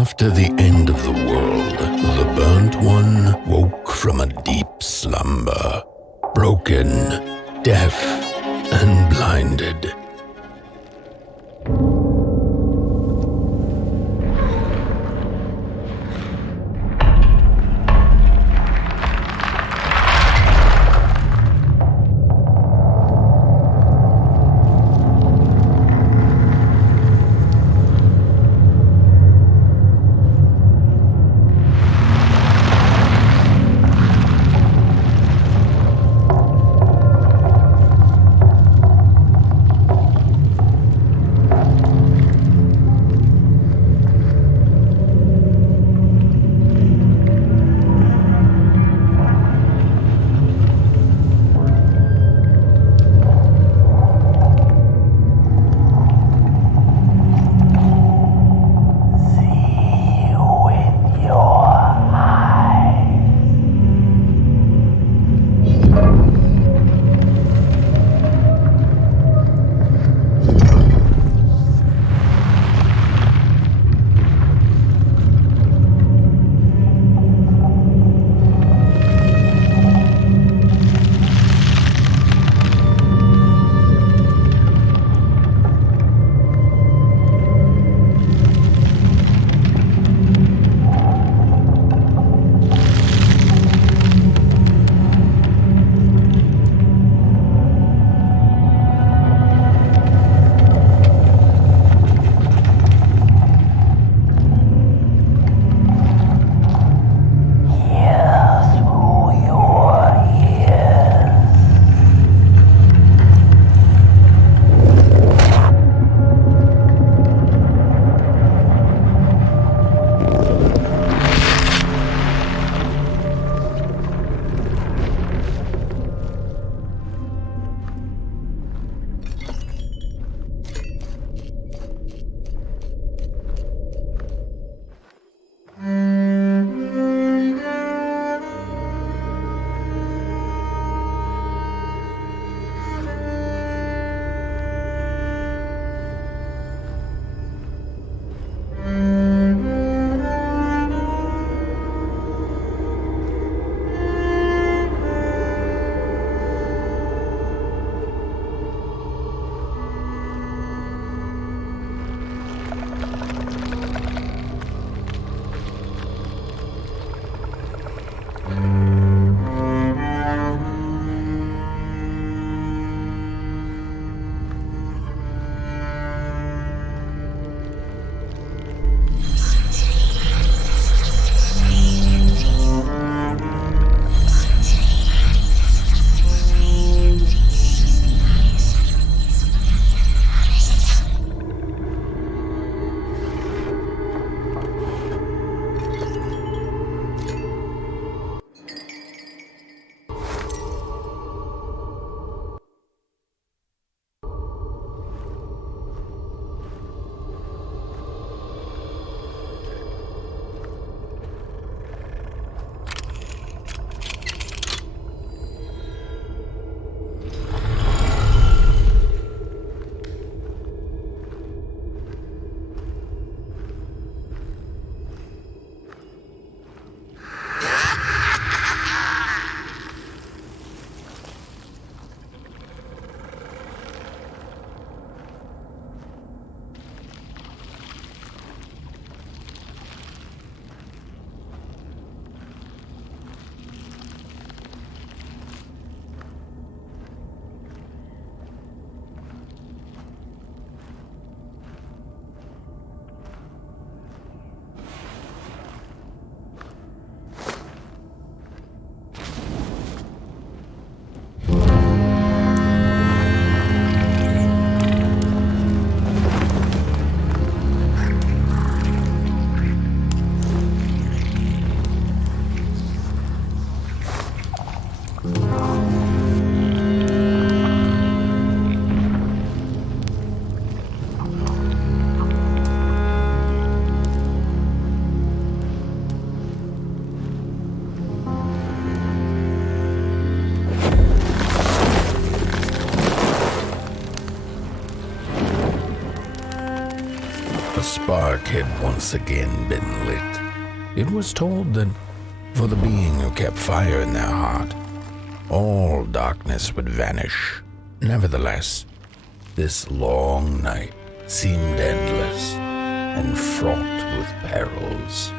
After the end of the world, the Burnt One woke from a deep slumber, broken, deaf, and blinded. spark had once again been lit. It was told that for the being who kept fire in their heart, all darkness would vanish. Nevertheless, this long night seemed endless and fraught with perils.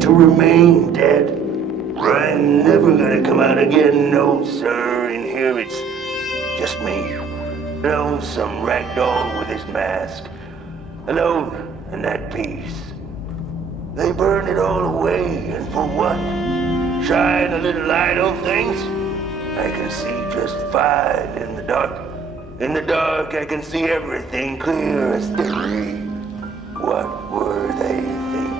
To remain dead. I'm never gonna come out again, no sir. In here it's just me. Alone, some ragdoll with his mask. Alone in that peace. They burned it all away, and for what? Shine a little light on things? I can see just fine in the dark. In the dark I can see everything clear as day. What were they thinking?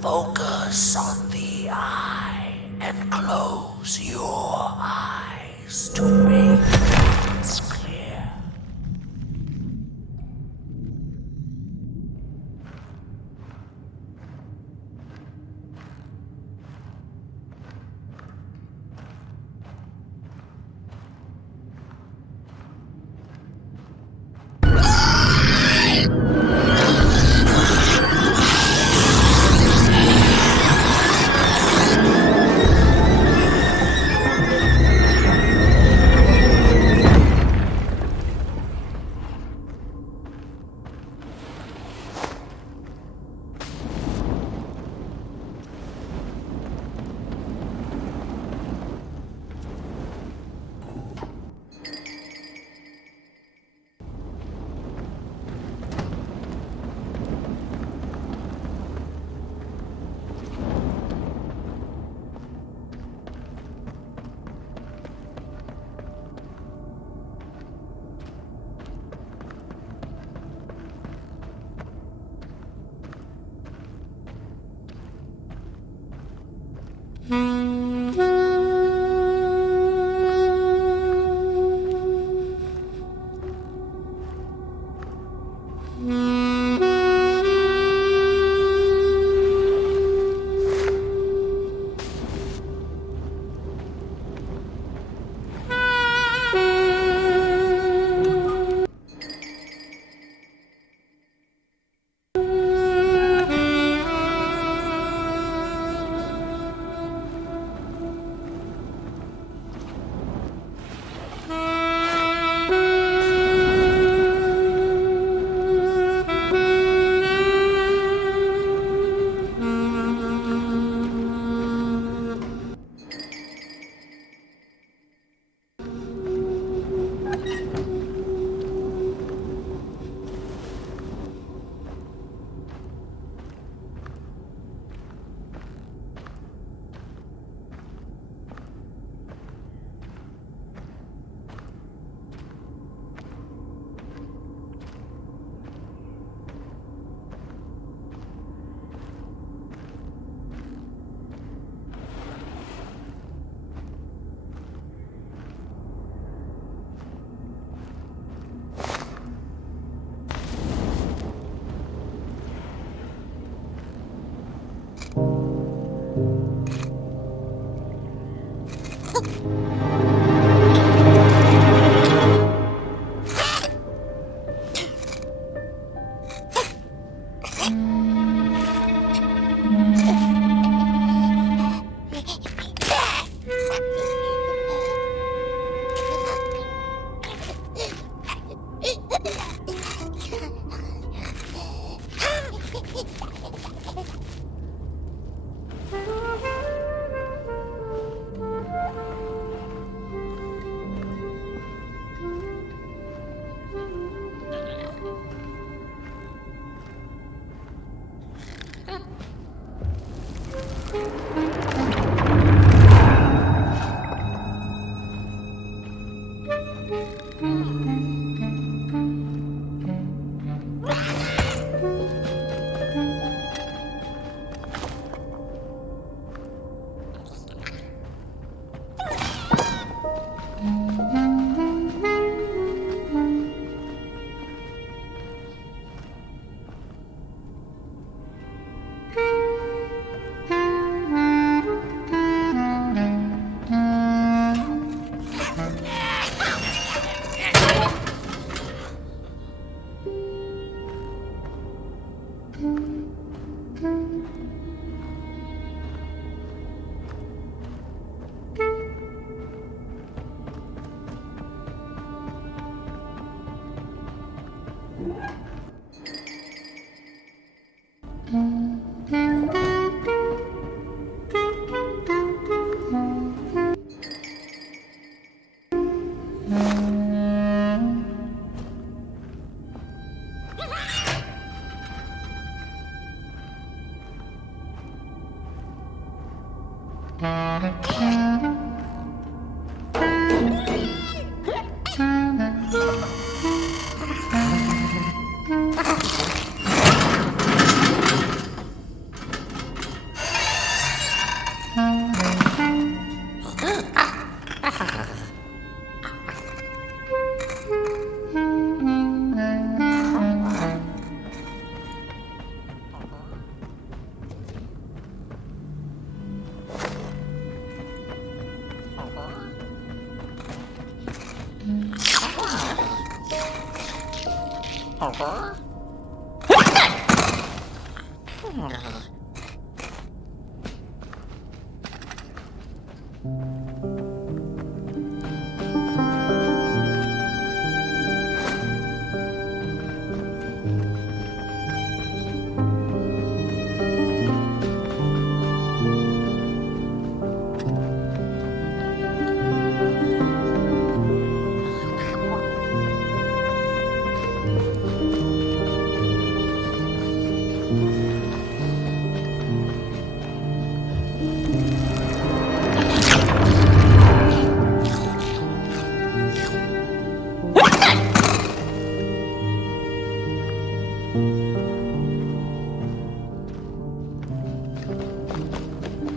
Focus on the eye and close your eyes to make things clear.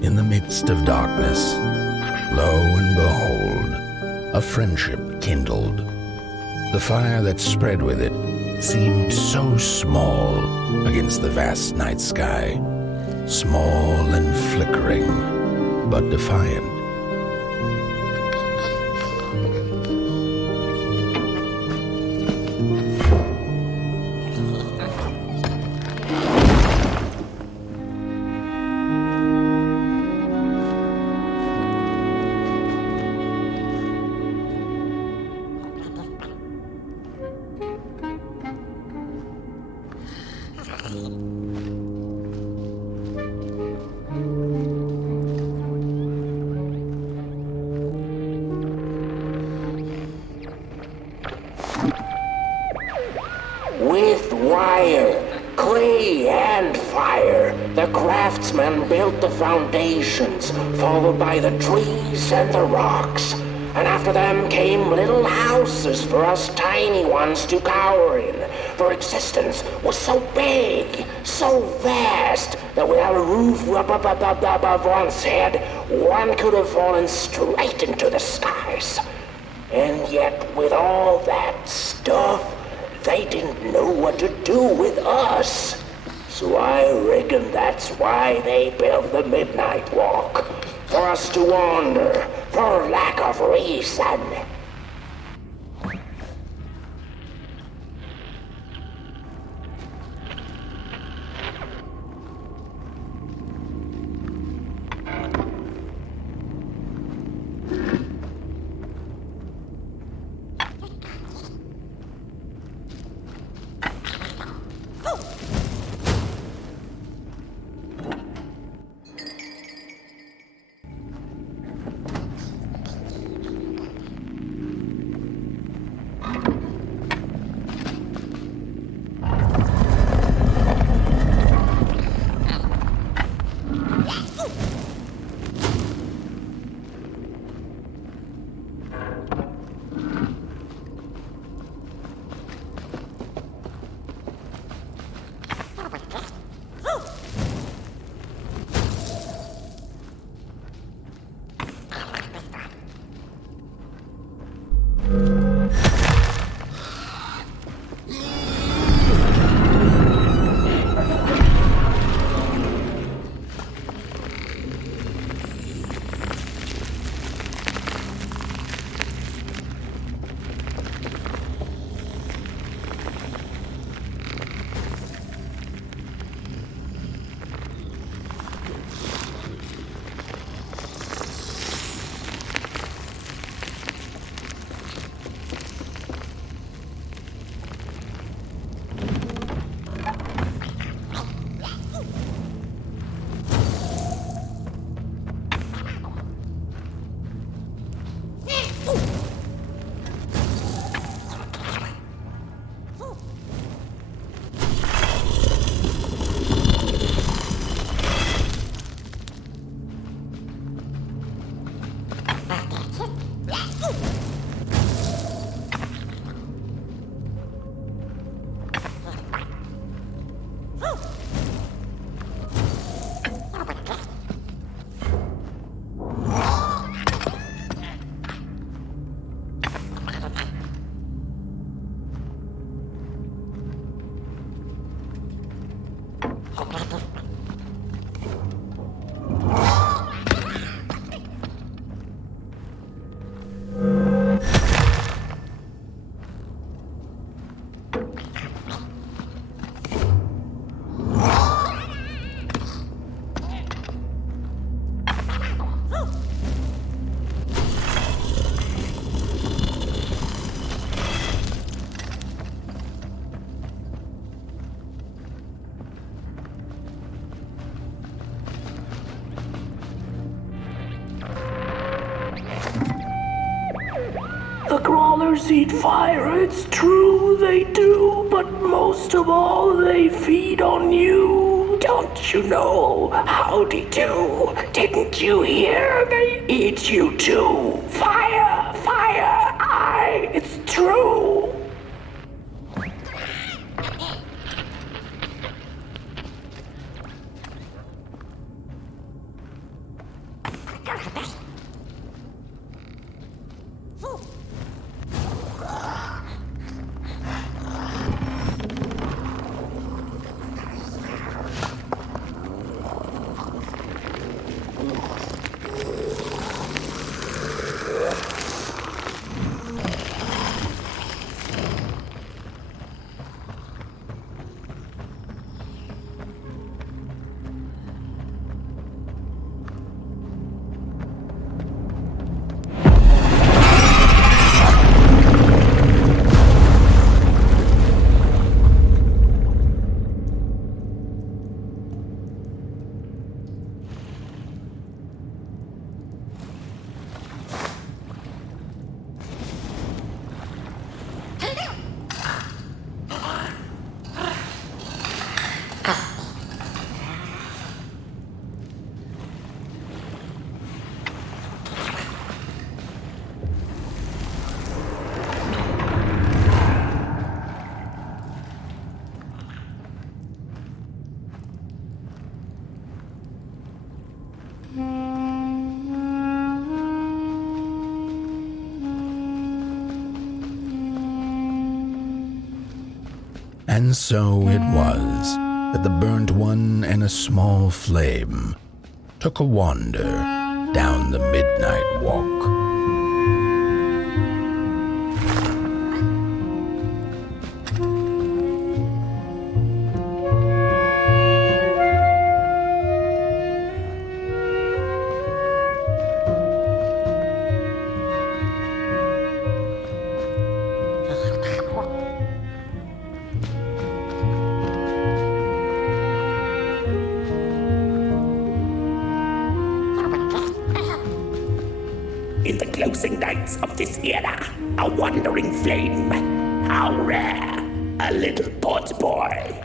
In the midst of darkness, lo and behold, a friendship kindled. The fire that spread with it seemed so small against the vast night sky, small and flickering, but defiant. With wire, clay, and fire, the craftsmen built the foundations, followed by the trees and the rocks. And after them came little houses for us tiny ones to cower in. For existence was so big, so vast, that without a roof above one's head, one could have fallen straight into the skies. And yet, with all that stuff, they didn't know what to do with us. So I reckon that's why they built the Midnight Walk. For us to wander, for lack of reason. The crawlers eat fire, it's true they do, but most of all they feed on you. Don't you know? Howdy do. Didn't you hear? They eat you too. Fire, fire, aye, it's true. And so it was that the burnt one and a small flame took a wander down the midnight walk. In the closing nights of this era, a wandering flame. How rare, a little pot boy.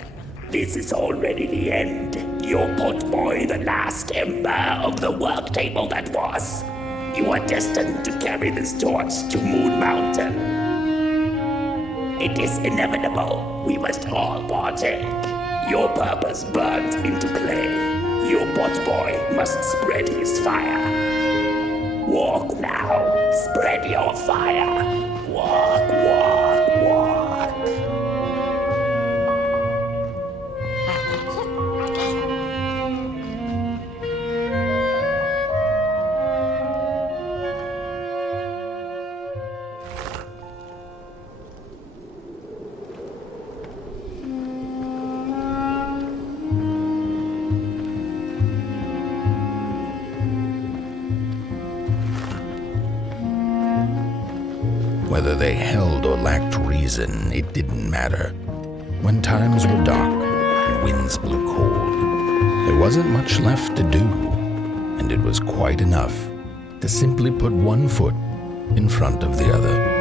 This is already the end. Your pot boy, the last ember of the work table that was. You are destined to carry this torch to Moon Mountain. It is inevitable. We must all partake. Your purpose burnt into clay. Your pot boy must spread his fire. Walk now, spread your fire. Walk, walk, walk. Whether they held or lacked reason, it didn't matter. When times were dark and winds blew cold, there wasn't much left to do, and it was quite enough to simply put one foot in front of the other.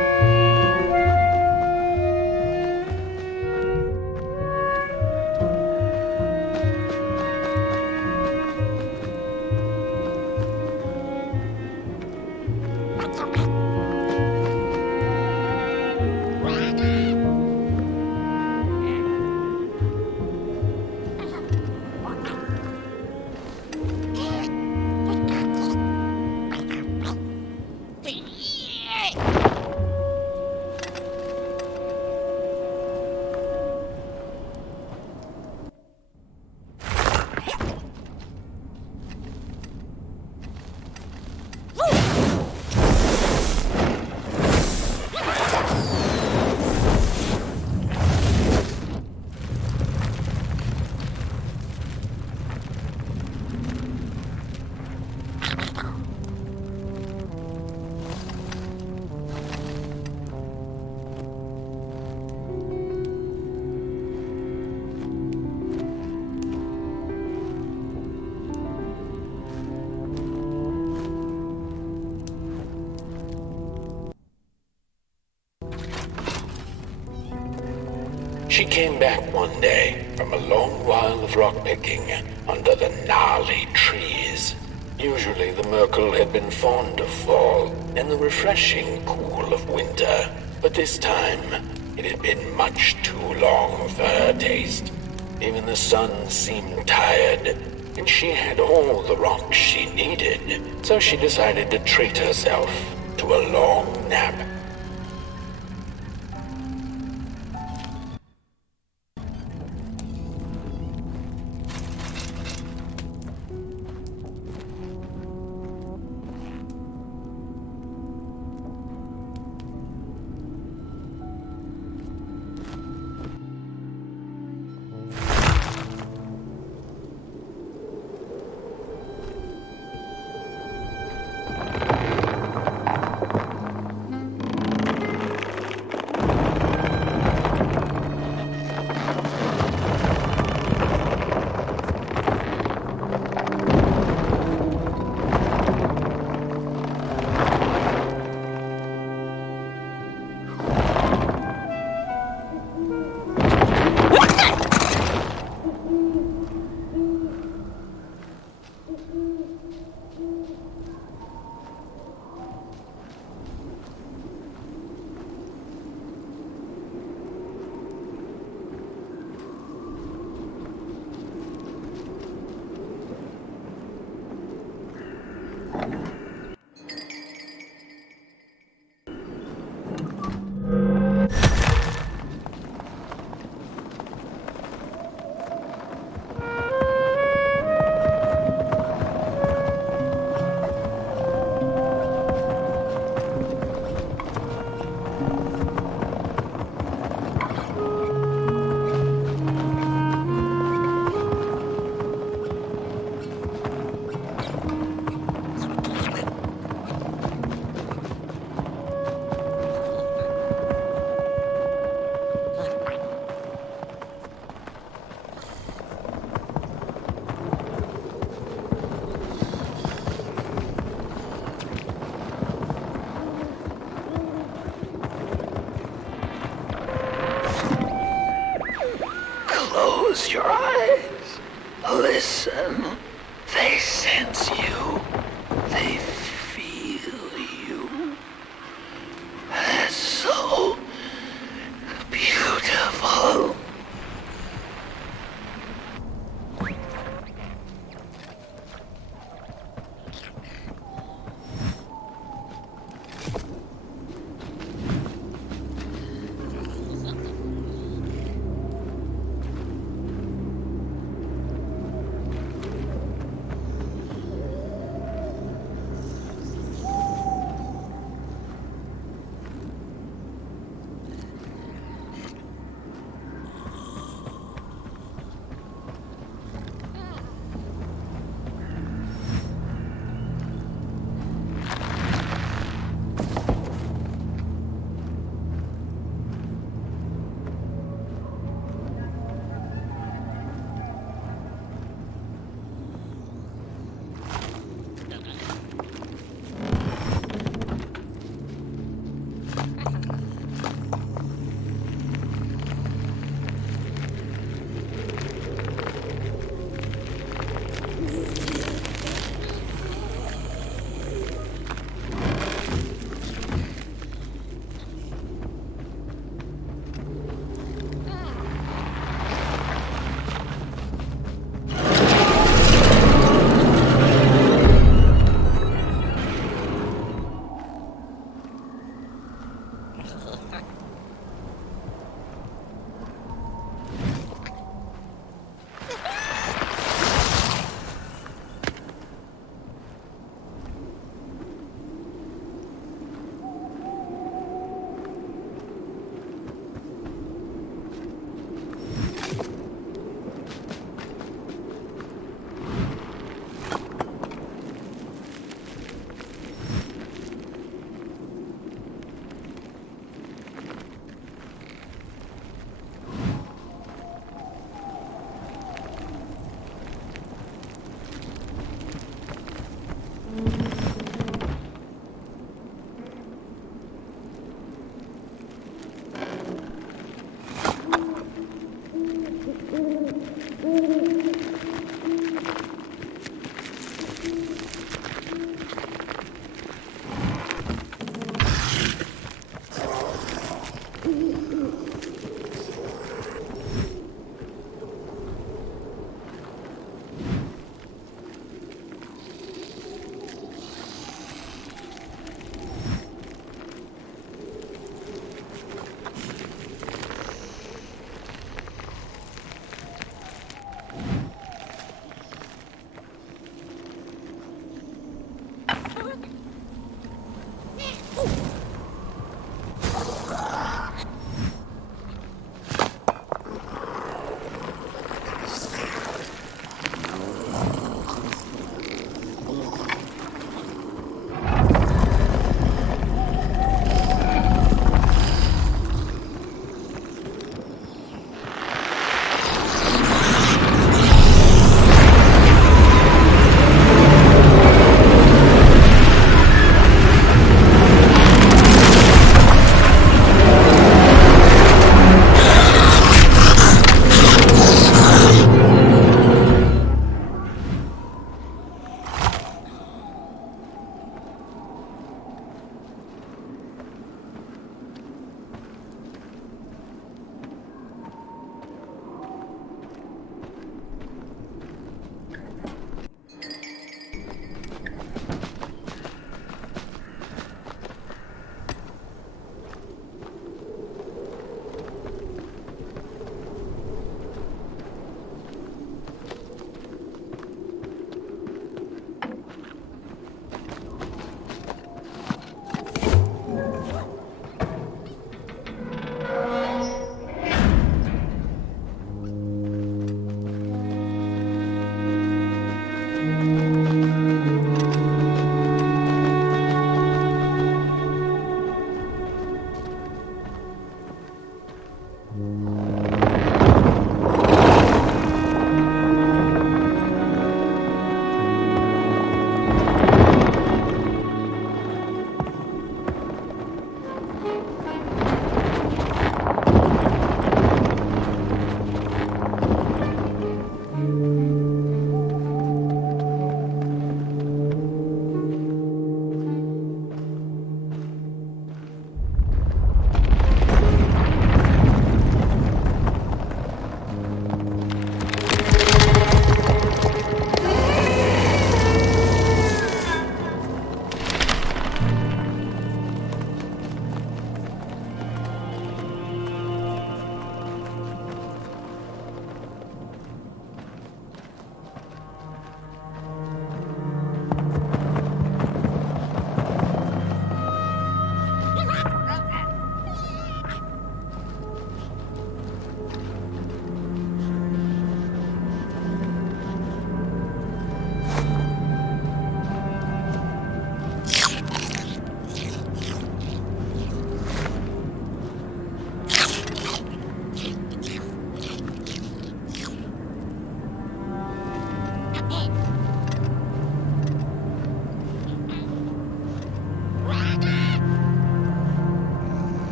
She came back one day from a long while of rock-picking under the gnarly trees. Usually the Myrtle had been fond of fall and the refreshing cool of winter, but this time it had been much too long for her taste. Even the sun seemed tired, and she had all the rocks she needed, so she decided to treat herself to a long nap. Close your eyes. Listen. They sense you. They feel you. That's so beautiful.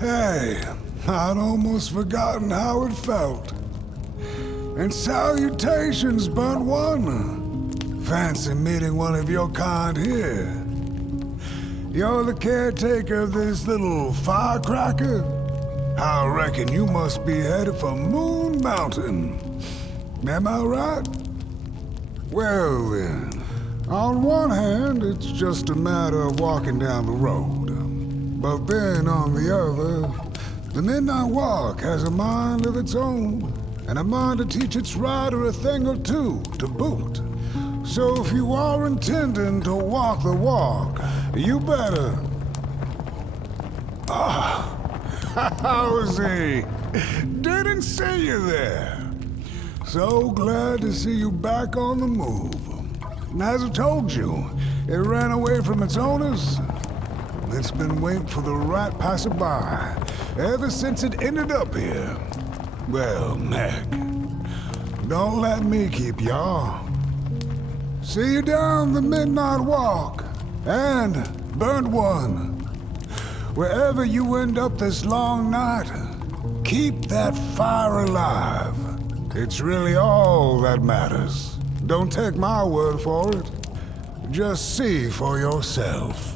Hey, I'd almost forgotten how it felt. And salutations, burnt one. Fancy meeting one of your kind here. You're the caretaker of this little firecracker? I reckon you must be headed for Moon Mountain. Am I right? Well then, on one hand, it's just a matter of walking down the road. But then on the other, the Midnight Walk has a mind of its own, and a mind to teach its rider a thing or two to boot. So if you are intending to walk the walk, you better... How's he? Didn't see you there. So glad to see you back on the move. And as I told you, it ran away from its owners. It's been waiting for the right passerby ever since it ended up here. Well, Meg, don't let me keep y'all. See you down the Midnight Walk, and burnt one. Wherever you end up this long night, keep that fire alive. It's really all that matters. Don't take my word for it. Just see for yourself.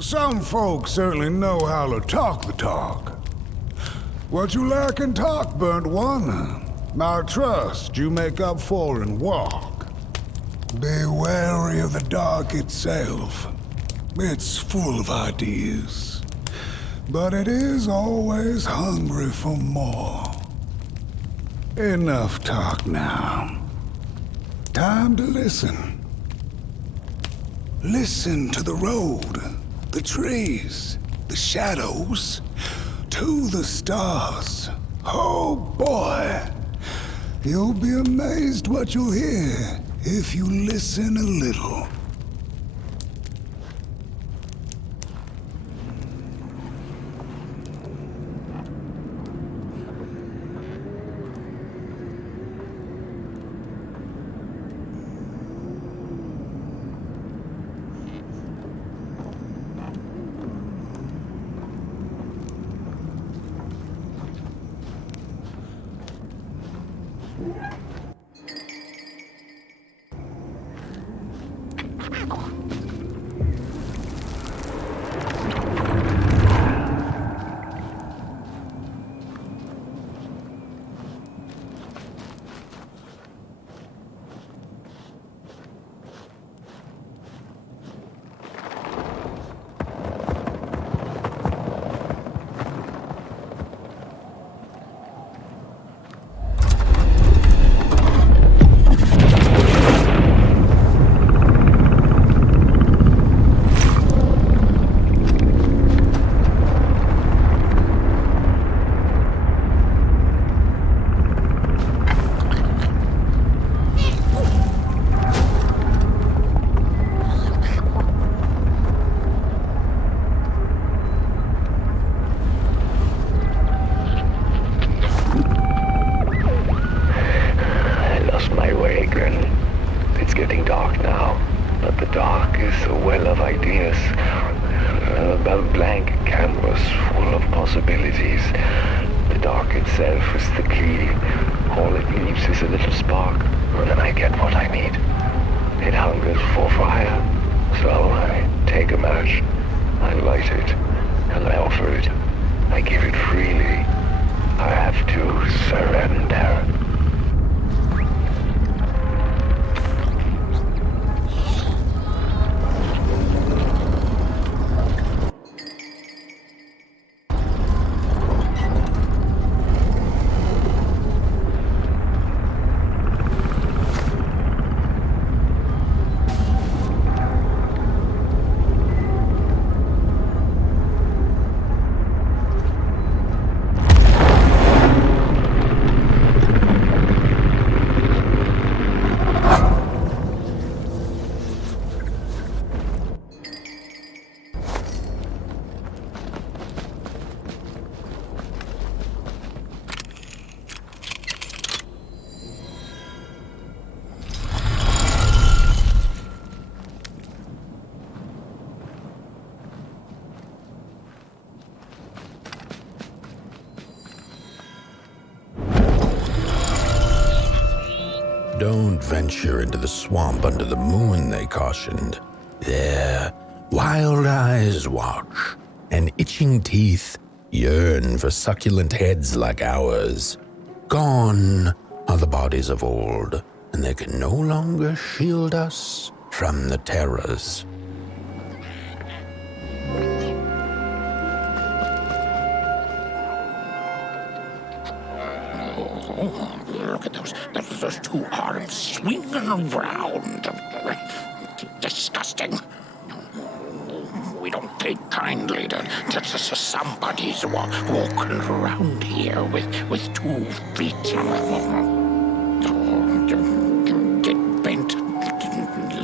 Some folks certainly know how to talk the talk. What you lack in talk, burnt one, I trust you make up for in walk. Be wary of the dark itself. It's full of ideas, but it is always hungry for more. Enough talk now. Time to listen. Listen to the road. The trees, the shadows, to the stars. Oh boy, you'll be amazed what you'll hear if you listen a little. getting dark now, but the dark is a well of ideas. A blank canvas full of possibilities. The dark itself is the key. All it needs is a little spark, and then I get what I need. It hungers for fire, so I take a match, I light it, and I offer it. I give it freely. I have to surrender. Don't venture into the swamp under the moon, they cautioned. There, wild eyes watch, and itching teeth yearn for succulent heads like ours. Gone are the bodies of old, and they can no longer shield us from the terrors. Look at those two arms swinging around. Disgusting. We don't take kindly to somebody's walking around here with 2 feet. Get bent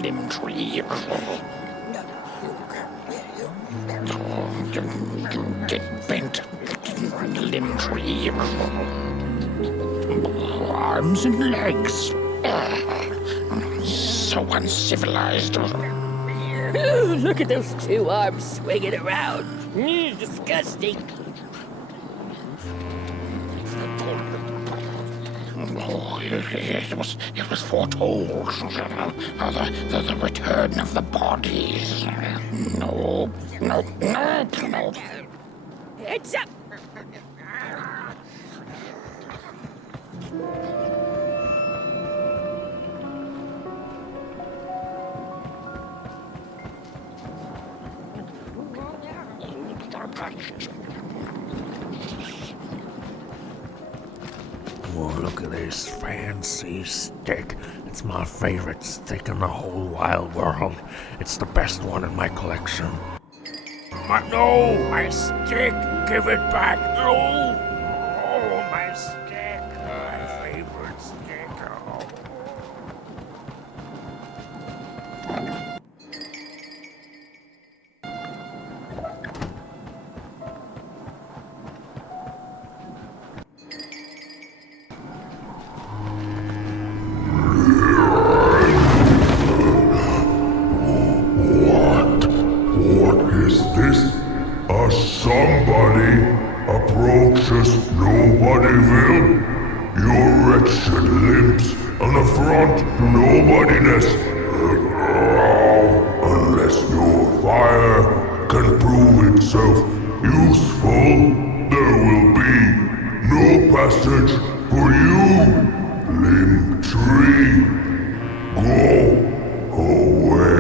limb tree. Get bent limb tree. Arms and legs. So uncivilized. Look at those 2 arms swinging around. Disgusting. Oh, it was foretold. The return of the bodies. No. Heads up. Oh, look at this fancy stick. It's my favorite stick in the whole wide world. It's the best one in my collection. No, my stick! Give it back! No! Oh, my stick! My favorite stick! Oh. What is this? Somebody approaches nobody will? Your wretched limbs, an affront to nobodiness. Unless your fire can prove itself useful, there will be no passage for you, limb tree. Go away.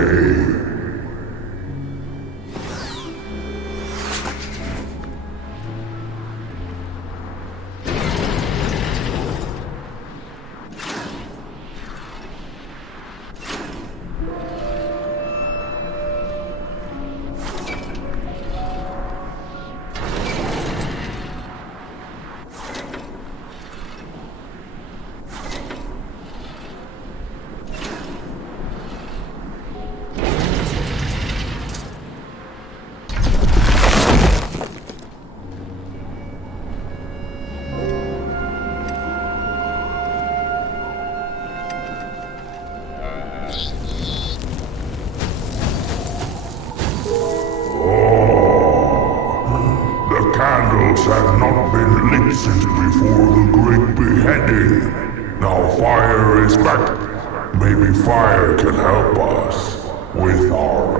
have not been lit since before the great beheading. Now fire is back. Maybe fire can help us with our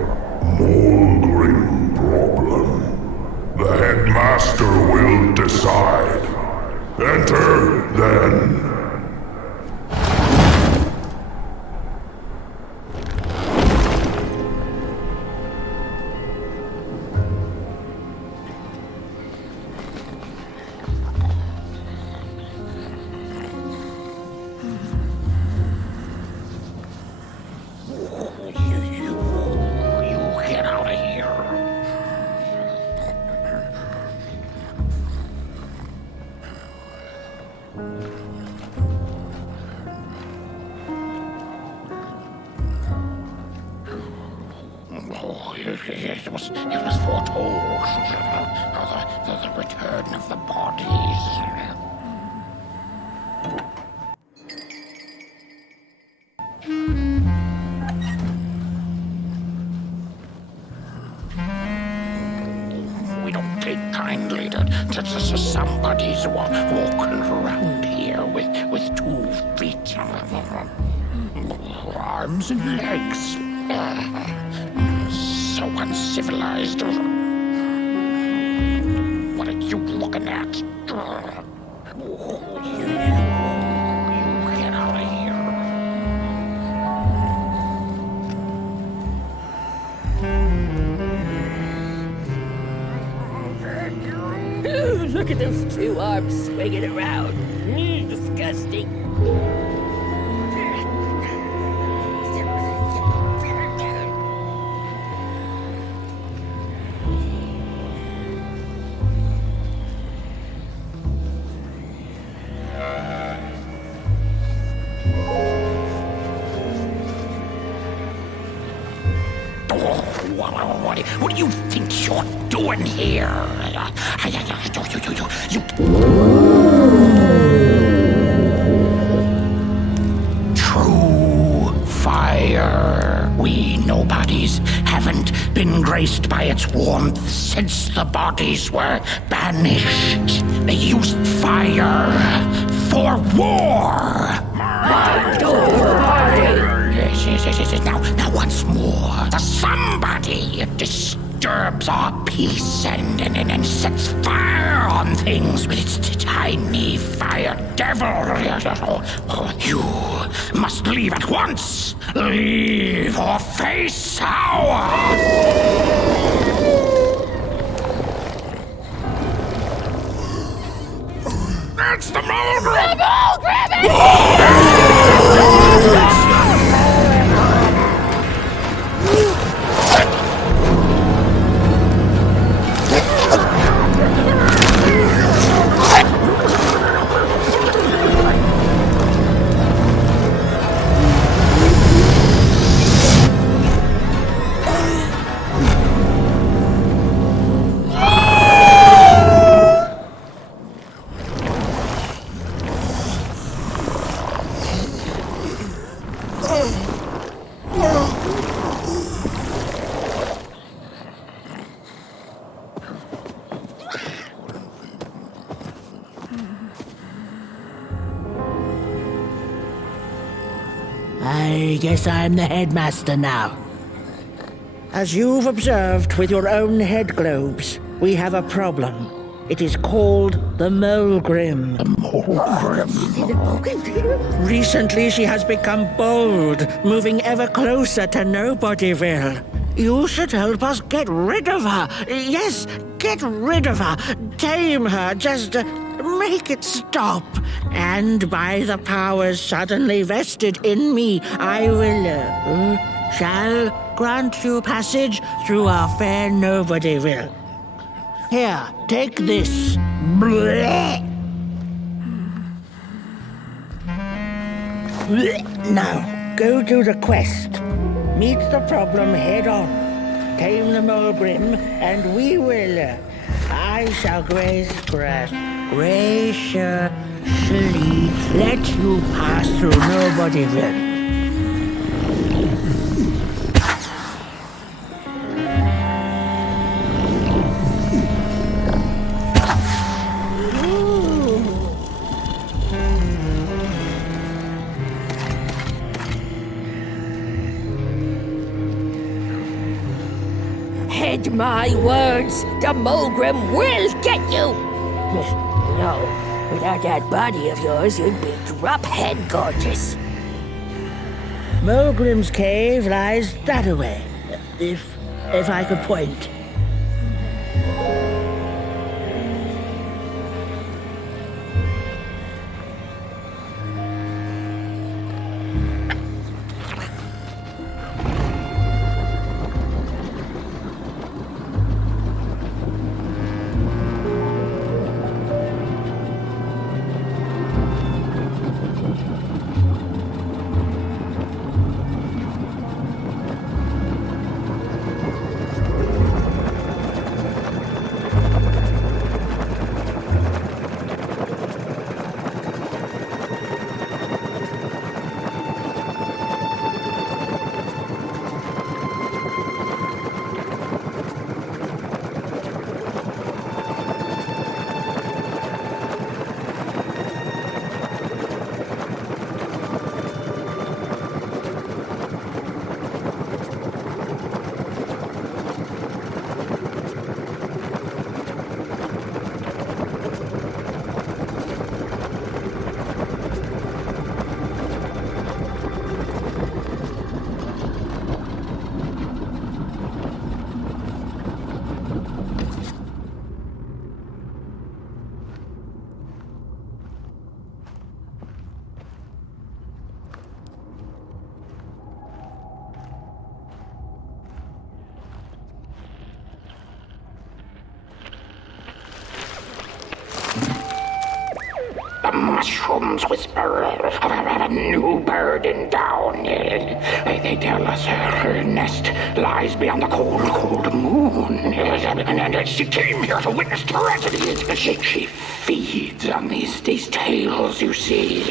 Molgrim problem. The headmaster will decide. Enter, then. It was foretold. The return of the bodies. We don't take kindly to somebody's walking around here with 2 feet, arms and legs. So uncivilized. What are you looking at? You get out of here. Look at those 2 arms swinging around. Disgusting. What do you think you're doing here? You... True fire. We nobodies haven't been graced by its warmth since the bodies were banished. They used fire for war. Yes. Now once more, the somebody disturbs our peace and sets fire on things with its tiny fire devil. You must leave at once. Leave or face our... That's the Molgrim! The Molgrim! I guess I'm the headmaster now. As you've observed with your own head globes, we have a problem. It is called the Molgrim. Recently she has become bold, moving ever closer to Nobodyville. You should help us get rid of her. Yes, get rid of her. Tame her, just make it stop. And by the powers suddenly vested in me, I will, shall grant you passage through our fair Nobodyville. Here, take this. Blech. Now, go do the quest. Meet the problem head on. Tame the Molgrim, and we will. I shall graciously let you pass through Nobodyville. Heed my words. The Molgrim will get you. No, without that body of yours, you'd be drop-head gorgeous. Molgrim's cave lies that away, if I could point. Mushrooms whisper of a new bird in down. They tell us her nest lies beyond the cold moon. And she came here to witness tragedy. She feeds on these tales, you see,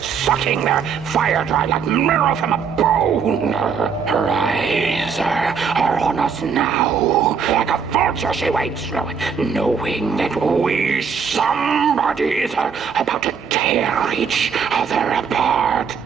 sucking their fire dry like marrow from a bone. Her eyes are on us now. Like a vulture she waits, knowing that we somebodies are about to tear each other apart.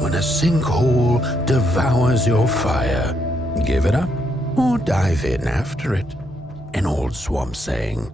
When a sinkhole devours your fire, give it up or dive in after it. An old swamp saying.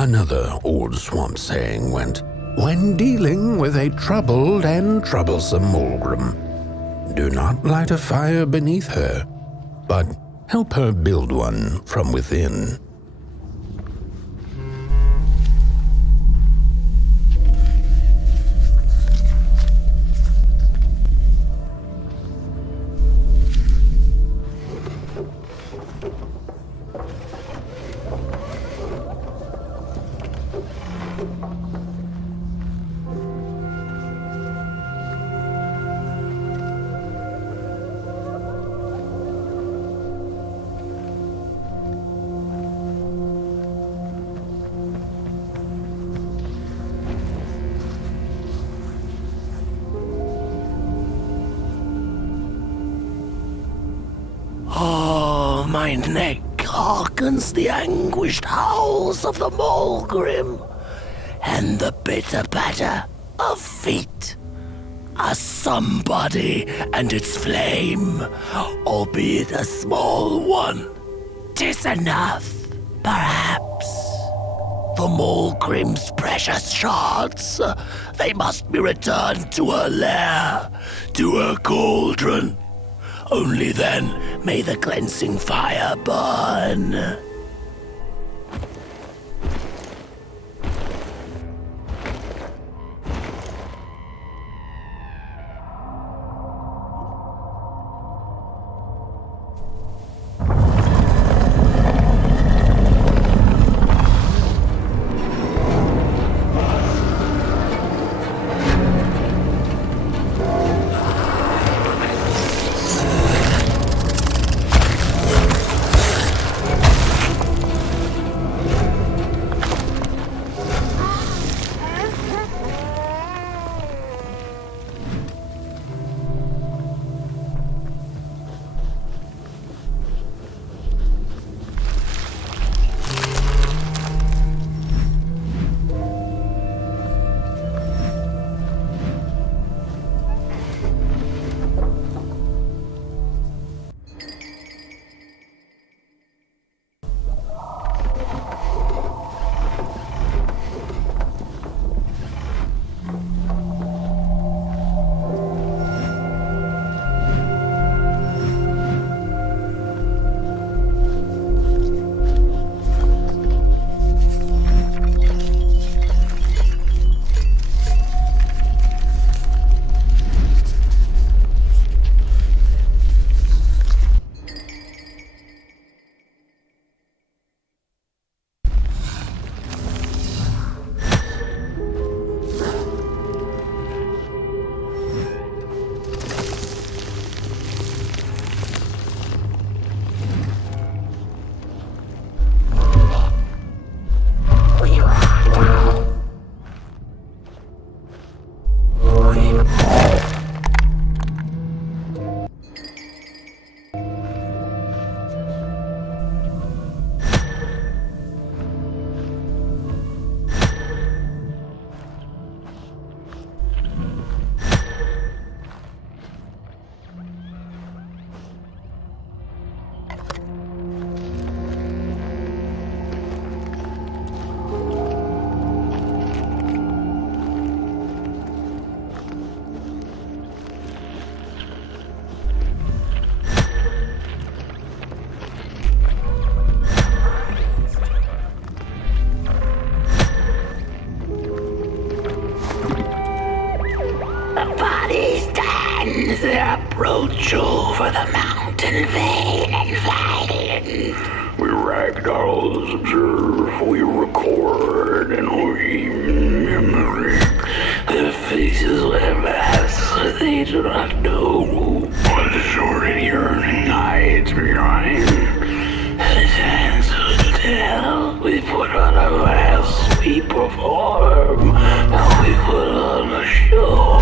Another old swamp saying went, when dealing with a troubled and troublesome Molgrim, do not light a fire beneath her, but help her build one from within. Oh, my neck hearkens the anguished howls of the Molgrim, and the bitter patter of feet. A somebody and its flame, albeit a small one. 'Tis enough, perhaps. The Molgrim's precious shards, they must be returned to her lair, to her cauldron. Only then may the cleansing fire burn. Approach over the mountain vein and find. We ragdolls observe, we record, and we memory. Their faces wear masks they do not know. What the sordid yearning hides behind. His hands to tell. We put on a mask, we perform, and we put on a show.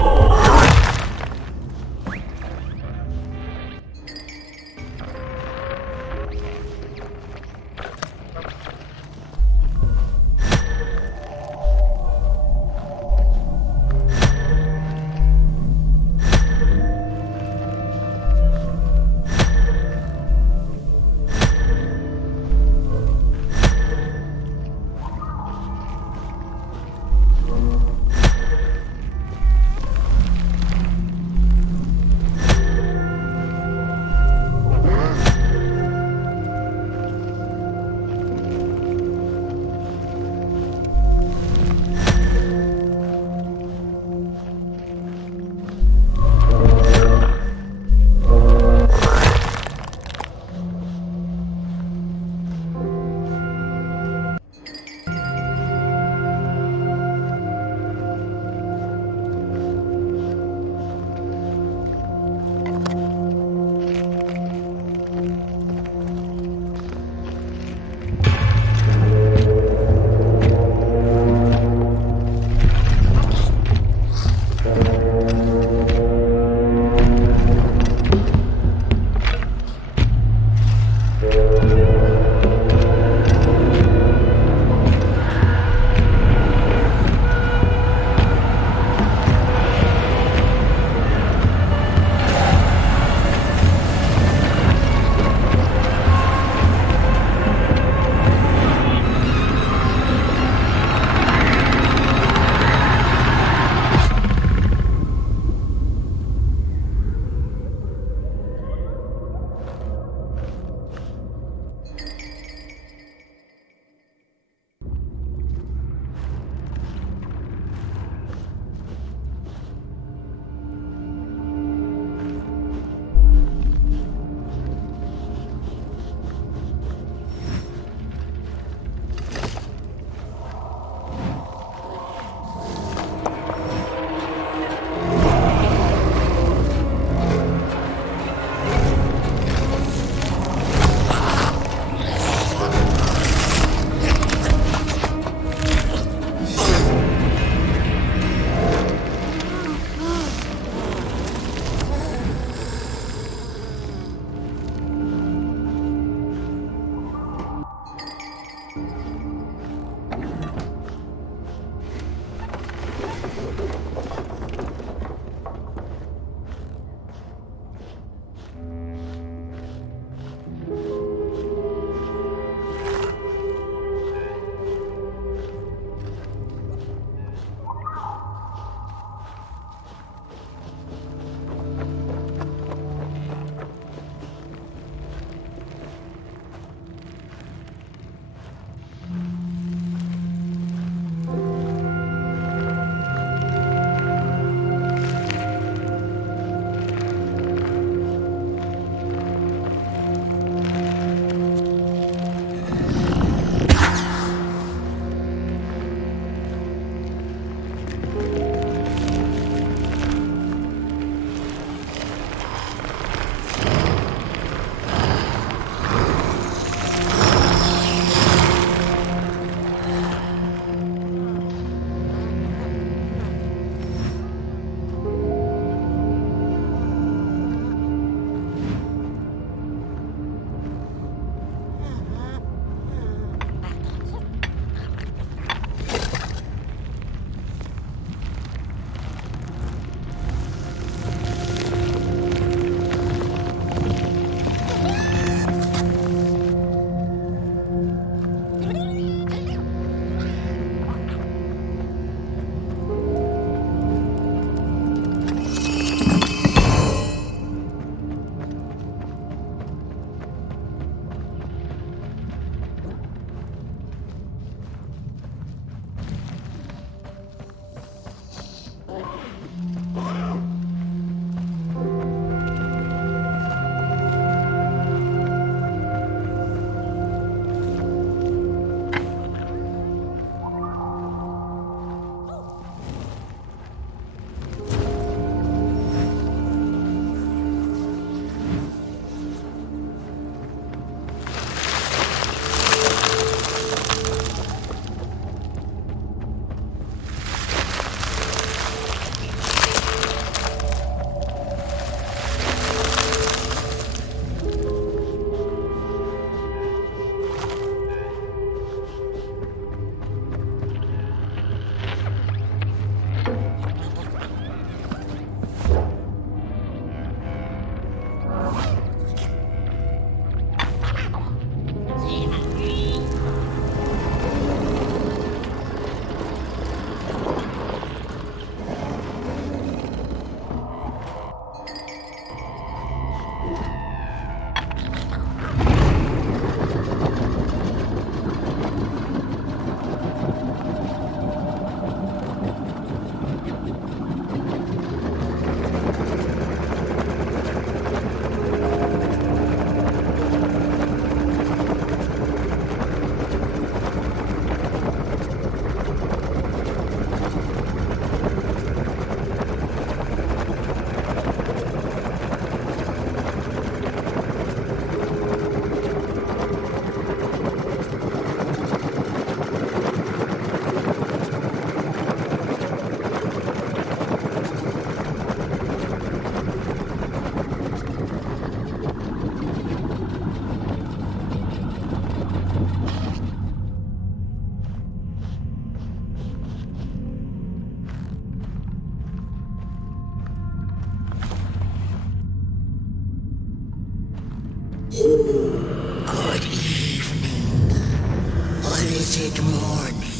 Was it morning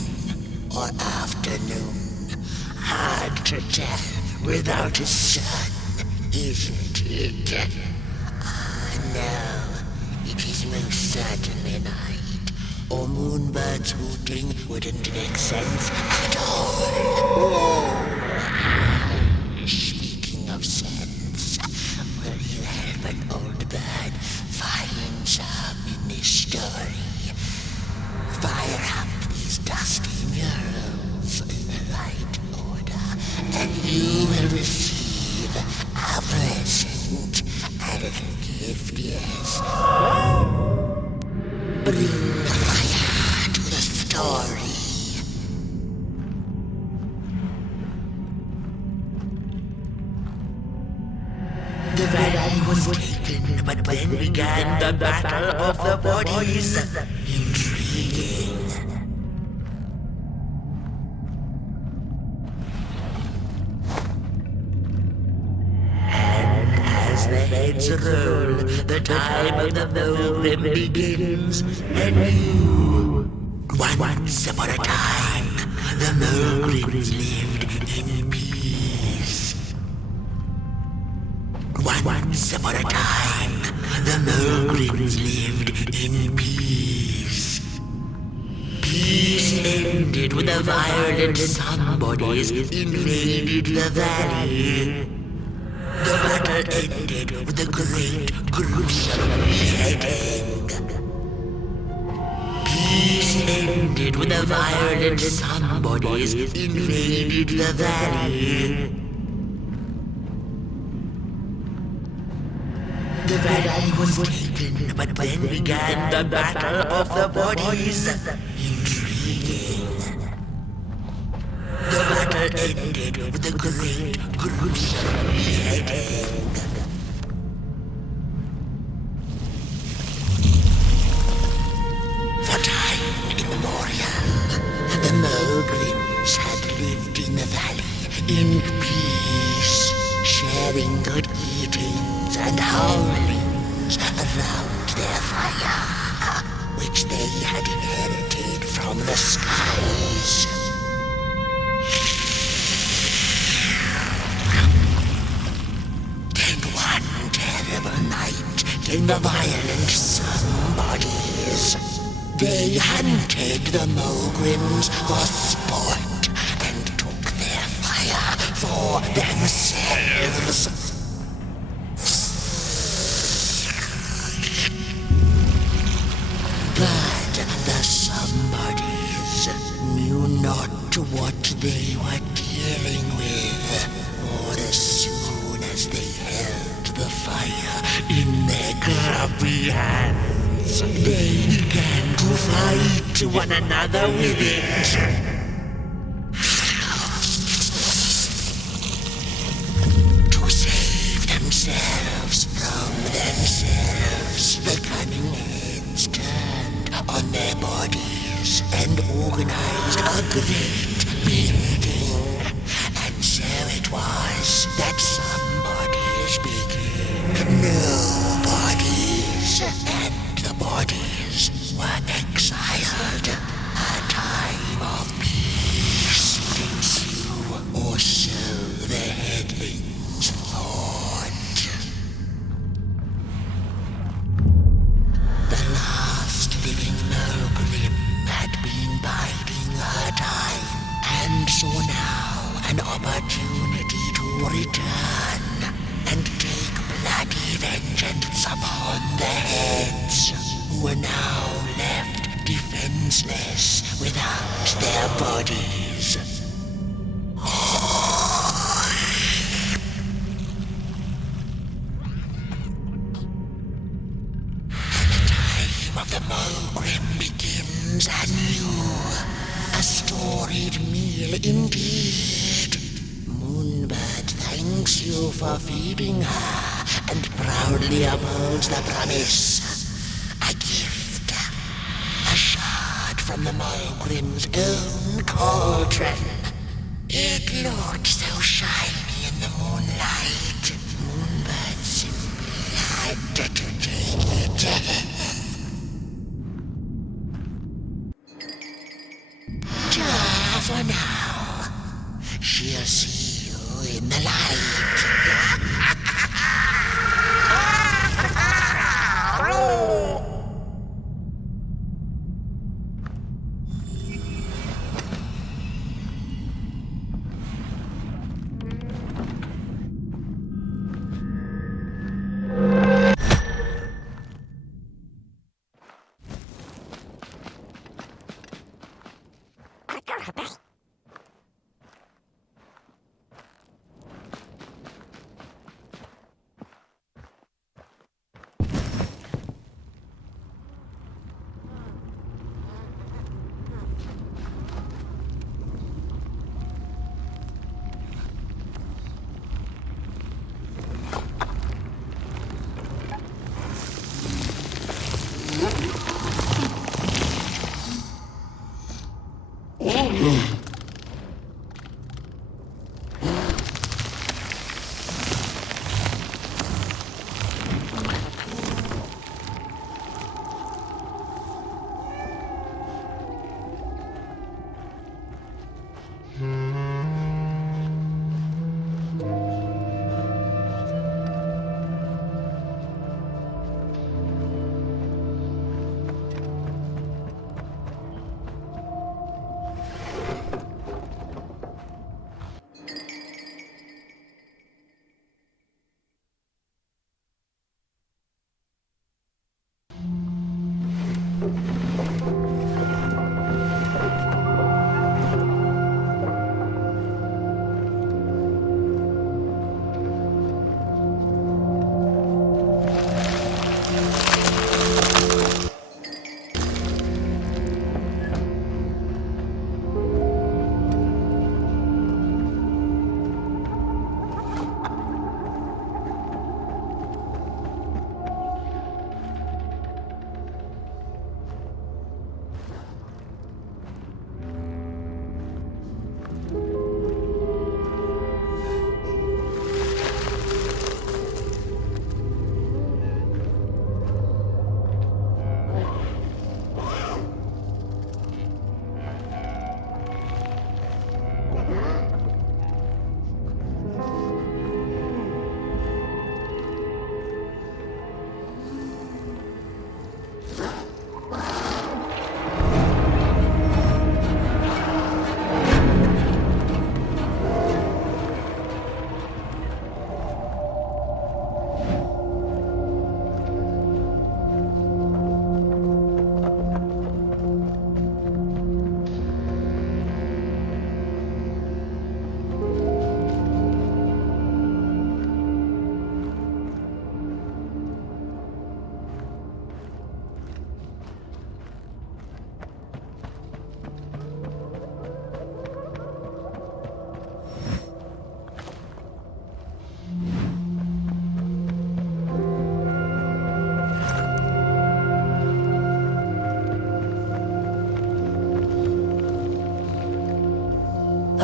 or afternoon? Hard to tell without a sun, isn't it? No, it is most certainly night, or moonbirds hooting wouldn't make sense at all. Speaking of sense, will you help an old bird find some in this story? Fire up these dusty murals in the right order, and you will receive a present, a little gift, yes. Bring the fire to the story. The valley was taken, but then began the battle of the bodies. Intriguing. And as the heads roll, the time of the Molgrim begins anew. Once upon a time, the Molgrims lived in peace. Once upon a time, the Molgrims lived in peace. Peace ended when the violent sun bodies invaded the valley. The battle ended with a great, gruesome beheading. Peace ended when the violent sun bodies invaded the valley. The valley was taken, but then began the battle of the bodies. Intriguing. The battle ended with a great, gruesome beheading. For time immemorial, the Molgrims had lived in the valley in peace, sharing good eatings and howlings around their fire, which they had inherited from the skies. Then one terrible night came the violent sun bodies. They hunted the Molgrims for sport and took their fire for themselves. But the somebodies knew not what they were dealing with, for as soon as they held the fire in their grubby hands, they began to fight one another with it. To save themselves from themselves, the cunning heads turned on their bodies and organized a great beheading. And so it was that some bodies became nobodies, and the bodies were exiled. A time of peace would ensue, or so the headlings thought. The last living Molgrim had been biding her time, and saw now an opportunity to return and take bloody vengeance upon the heads, who were now left defenseless without their bodies. Of the Molgrim begins anew, a storied meal indeed. Moonbird thanks you for feeding her, and proudly upholds the promise. A gift, a shard from the Molgrim's own cauldron. It looked so shiny in the moonlight. Moonbird simply had to take it.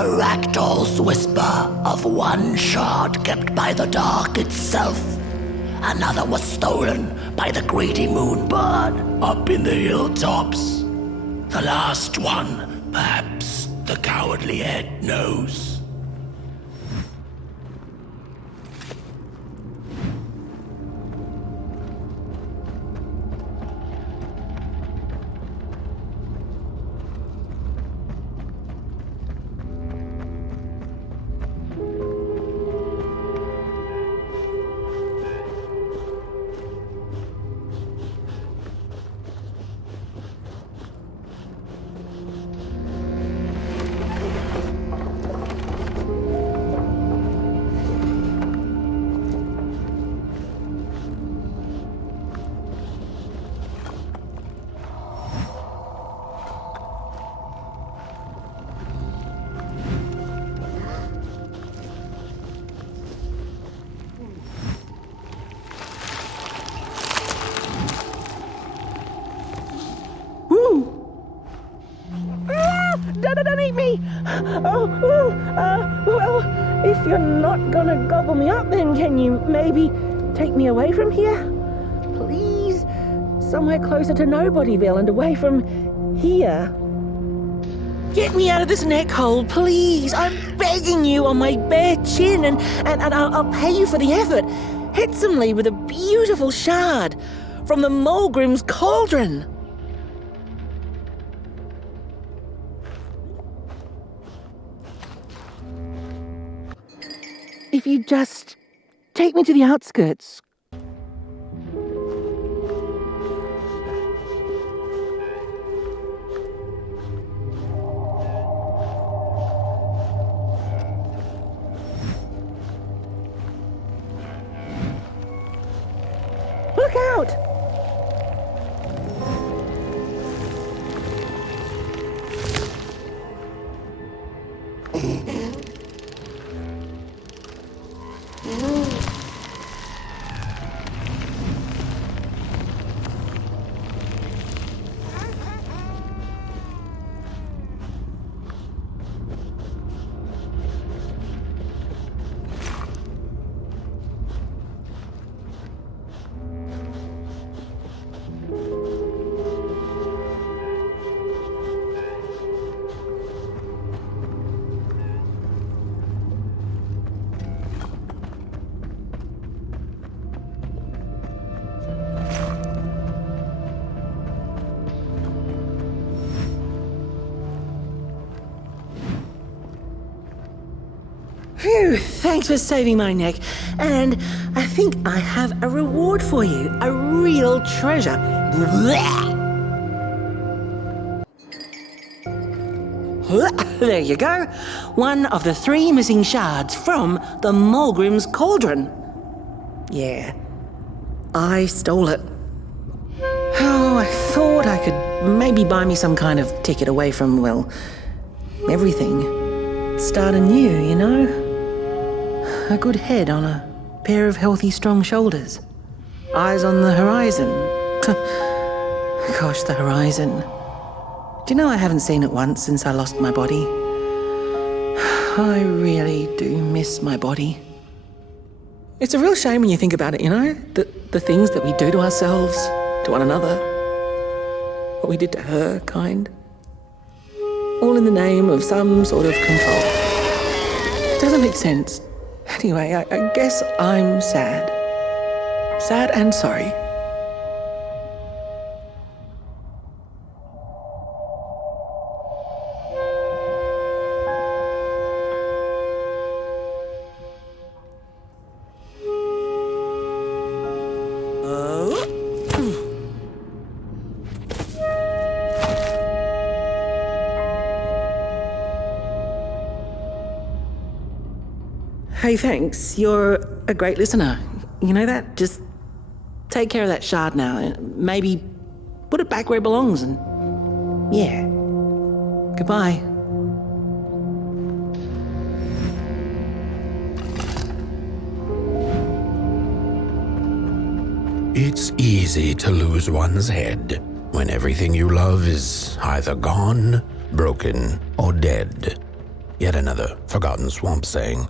A ragdoll's whisper of one shard kept by the dark itself. Another was stolen by the greedy moonbird up in the hilltops. The last one, perhaps the cowardly head knows. Don't eat me! Well, if you're not gonna gobble me up, then can you maybe take me away from here? Please? Somewhere closer to Nobodyville and away from here. Get me out of this neck hole, please! I'm begging you on my bare chin, and I'll pay you for the effort. Handsomely with a beautiful shard from the Molgrim's cauldron. If you just take me to the outskirts. Look out! Phew, thanks for saving my neck. And I think I have a reward for you. A real treasure. There you go. One of the 3 missing shards from the Molgrim's cauldron. Yeah, I stole it. Oh, I thought I could maybe buy me some kind of ticket away from, well, everything. Start anew, you know? A good head on a pair of healthy, strong shoulders. Eyes on the horizon. Gosh, the horizon. Do you know I haven't seen it once since I lost my body? I really do miss my body. It's a real shame when you think about it, you know? The things that we do to ourselves, to one another. What we did to her, kind. All in the name of some sort of control. It doesn't make sense. Anyway, I guess I'm sad. Sad and sorry. Hey, thanks. You're a great listener. You know that? Just take care of that shard now and maybe put it back where it belongs and... yeah. Goodbye. It's easy to lose one's head when everything you love is either gone, broken, or dead. Yet another forgotten swamp saying.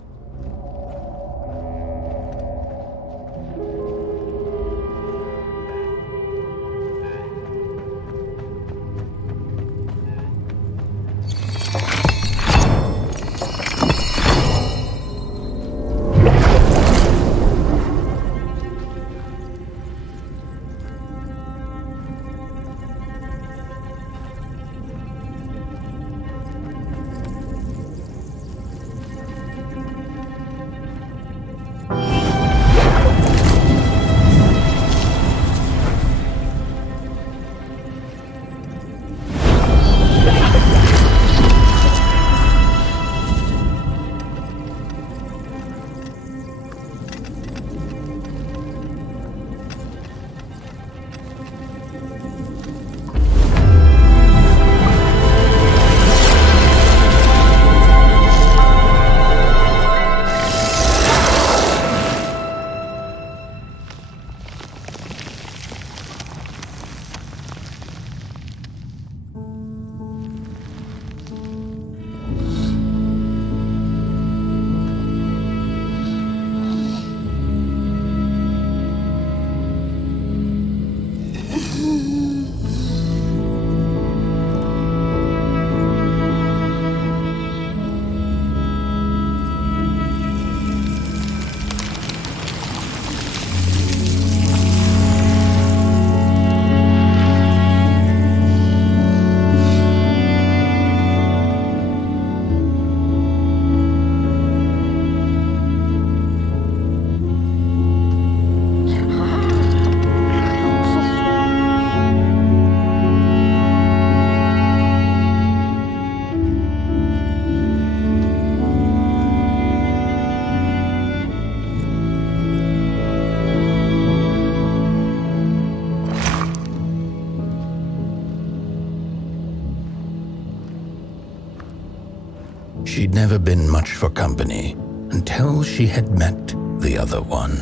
She'd never been much for company until she had met the other one.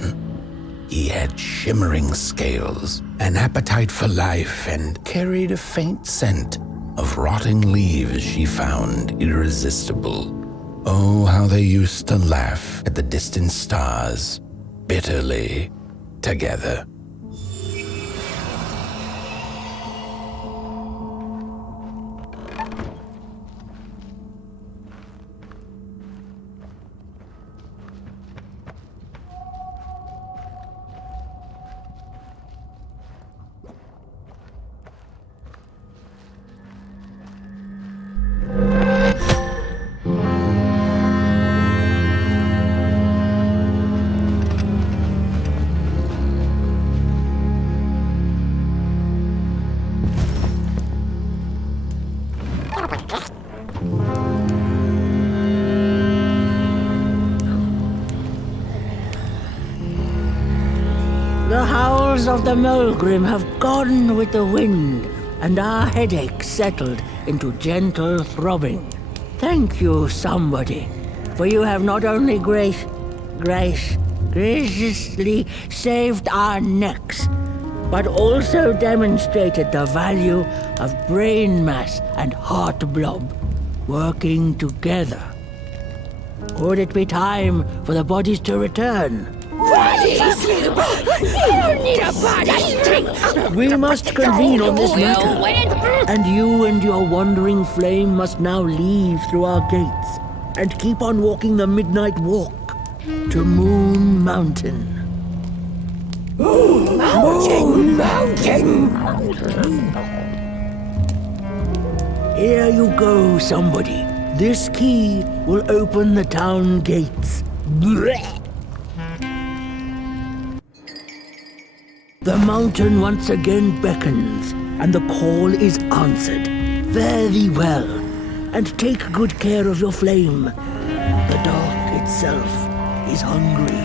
He had shimmering scales, an appetite for life, and carried a faint scent of rotting leaves she found irresistible. Oh, how they used to laugh at the distant stars, bitterly, together. The howls of the Molgrim have gone with the wind, and our headaches settled into gentle throbbing. Thank you, somebody, for you have not only graciously saved our necks, but also demonstrated the value of brain mass and heart blob working together. Would it be time for the bodies to return? Bodies! You don't need a body! We must convene on this matter, and you and your wandering flame must now leave through our gates and keep on walking the midnight walk to Moon Mountain. Moon Mountain! Here you go, somebody. This key will open the town gates. Blech. The mountain once again beckons, and the call is answered. Fare thee well, and take good care of your flame. The dark itself is hungry.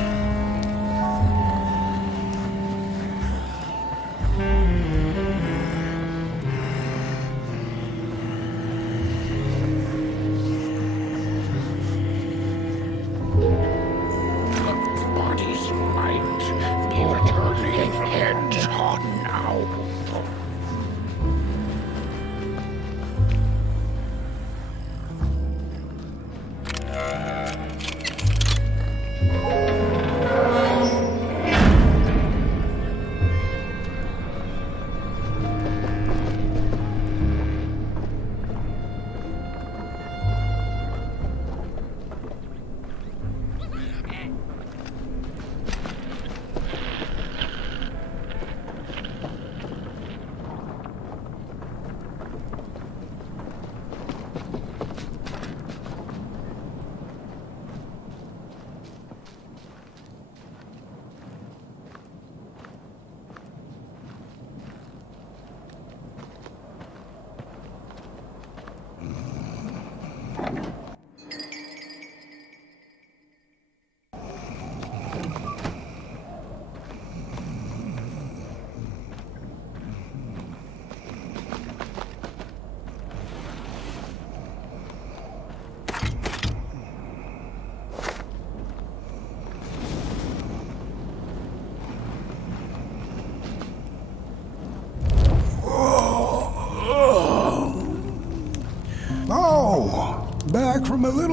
Bodies might be returning head-on now.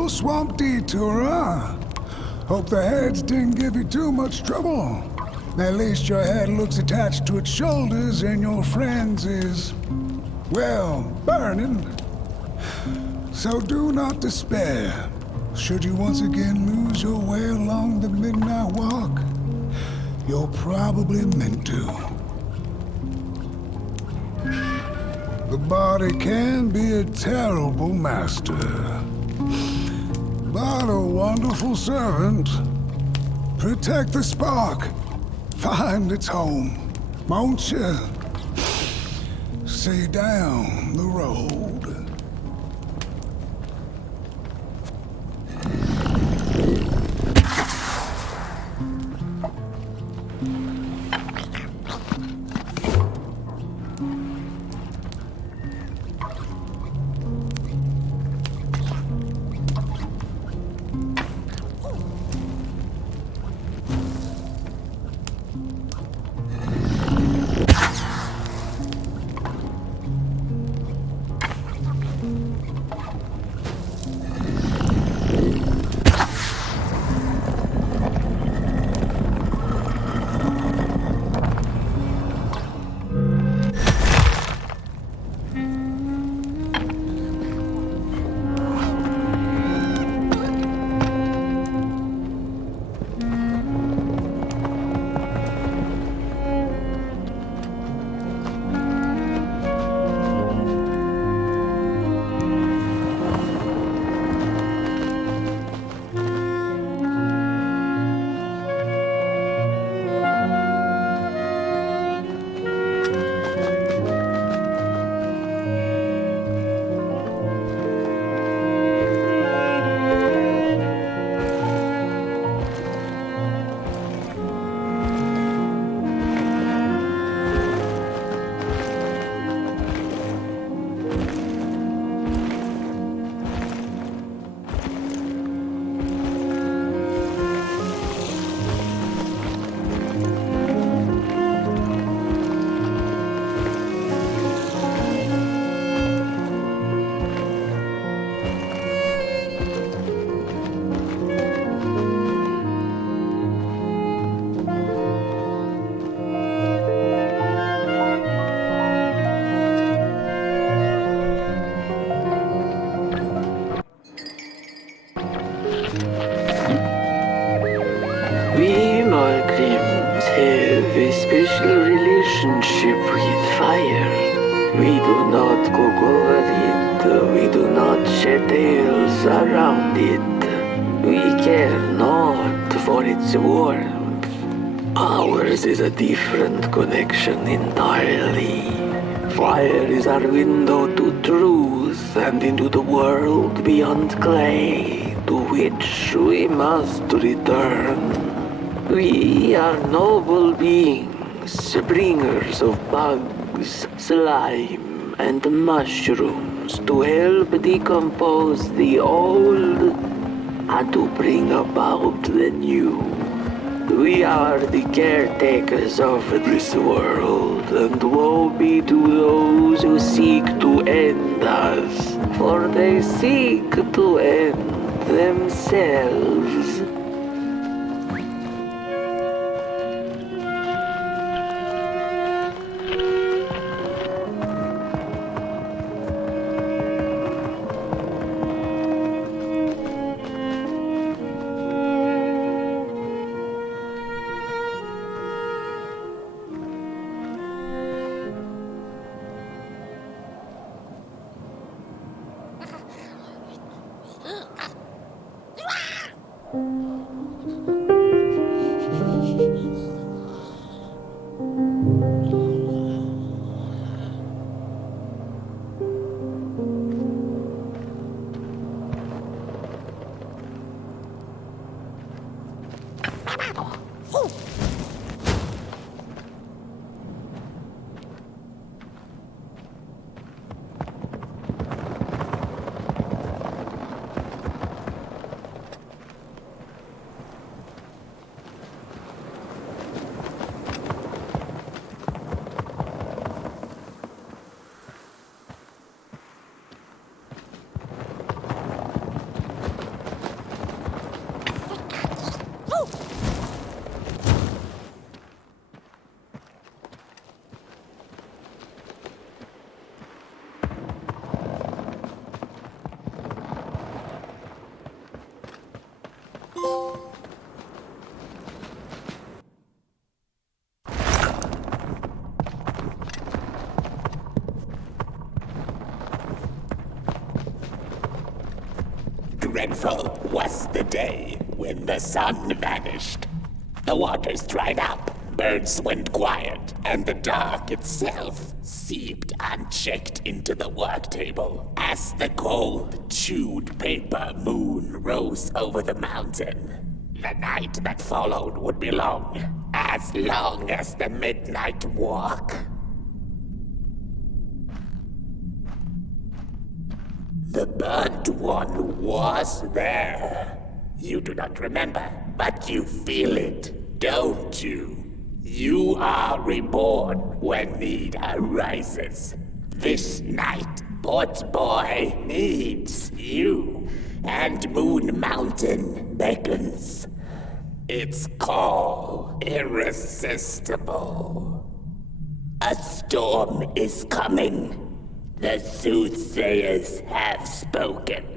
little swamp detour, huh? Hope the heads didn't give you too much trouble. At least your head looks attached to its shoulders and your friend's is, well, burning. So do not despair. Should you once again lose your way along the midnight walk, you're probably meant to. The body can be a terrible master, but a wonderful servant. Protect the spark. Find its home, won't you? See down the road. We Molgrims have a special relationship with fire. We do not cook over it, we do not shed tales around it. We care not for its warmth. Ours is a different connection entirely. Fire is our window to truth and into the world beyond clay, to which we must return. We are noble beings, bringers of bugs, slime, and mushrooms to help decompose the old and to bring about the new. We are the caretakers of this world, and woe be to those who seek to end us, for they seek to end themselves. dreadful was the day when the sun vanished. The waters dried up, birds went quiet, and the dark itself seeped unchecked into the work table as the cold, chewed paper moon rose over the mountain. The night that followed would be long as the midnight walk. The burnt one was there. You do not remember, but you feel it, don't you? You are reborn when need arises. This night, Port Boy needs you, and Moon Mountain beckons. Its call irresistible. A storm is coming. The soothsayers have spoken.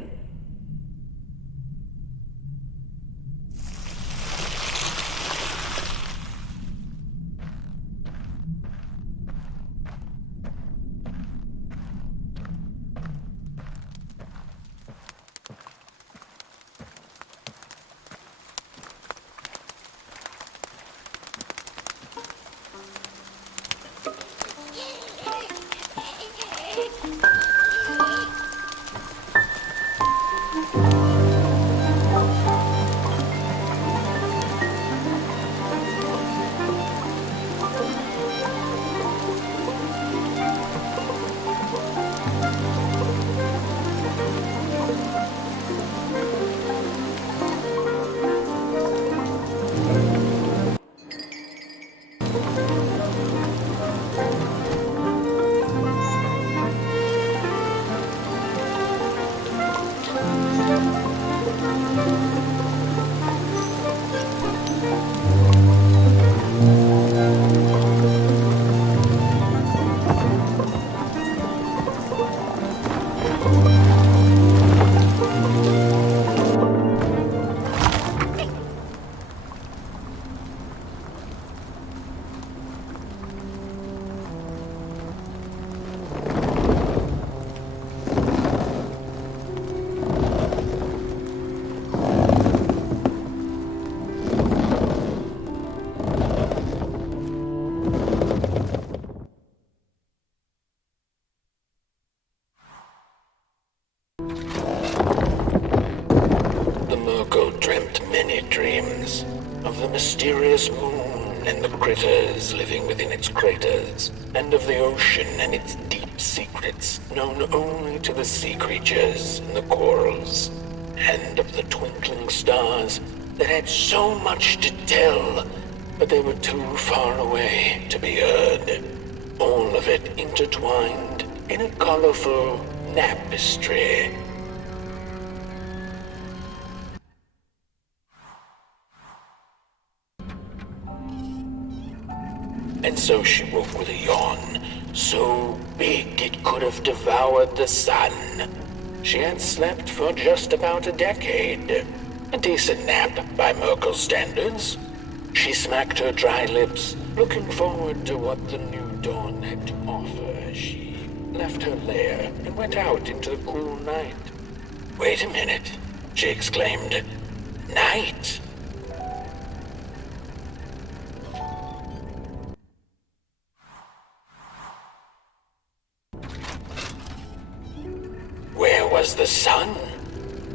Of the mysterious moon and the critters living within its craters, and of the ocean and its deep secrets known only to the sea creatures and the corals, and of the twinkling stars that had so much to tell, but they were too far away to be heard. All of it intertwined in a colorful tapestry. And so she woke with a yawn, so big it could have devoured the sun. She had slept for just about a decade. A decent nap by Merkel standards. She smacked her dry lips, looking forward to what the new dawn had to offer as she left her lair and went out into the cool night. Wait a minute, she exclaimed. Night? Where was the sun?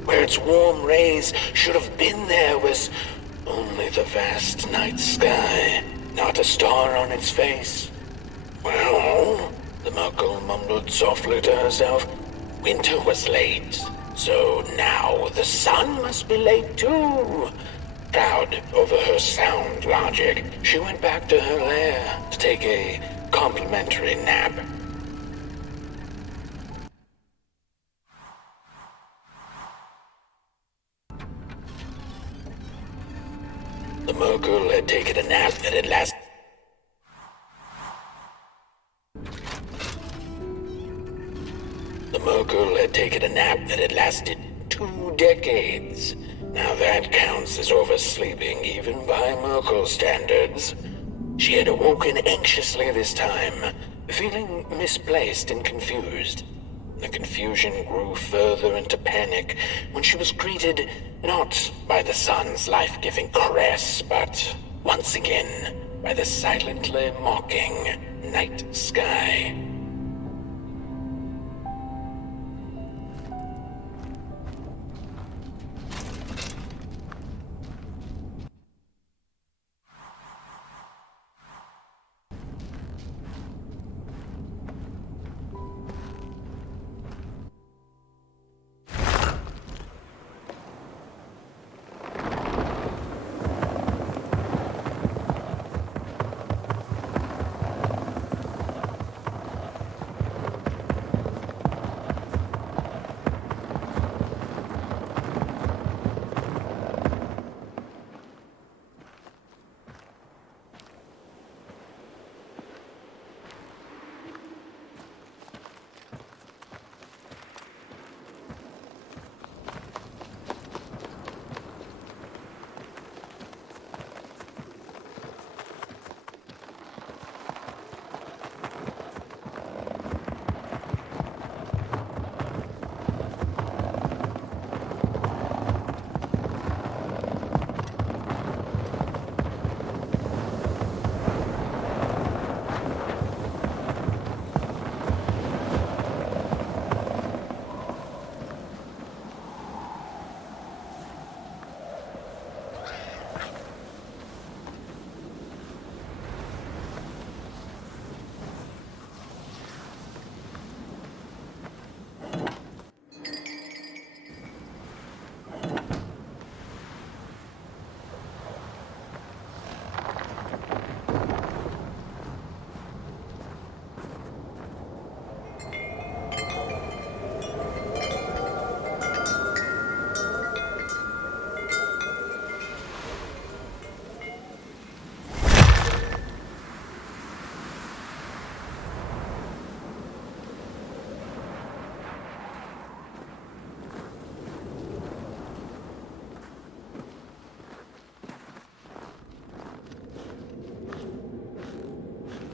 Where its warm rays should have been there was only the vast night sky, not a star on its face. Well, the Merkel mumbled softly to herself, winter was late, so now the sun must be late too. Proud over her sound logic, she went back to her lair to take a complimentary nap. The Merkel had taken a nap that had lasted. The Merkel had taken a nap that had lasted 2 decades. Now that counts as oversleeping even by Merkel standards. She had awoken anxiously this time, feeling misplaced and confused. The confusion grew further into panic when she was greeted not by the sun's life-giving caress, but once again by the silently mocking night sky.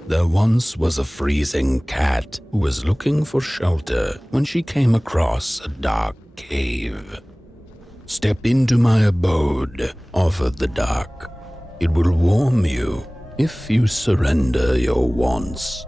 There once was a freezing cat who was looking for shelter when she came across a dark cave. "Step into my abode," offered the dark. "It will warm you if you surrender your wants."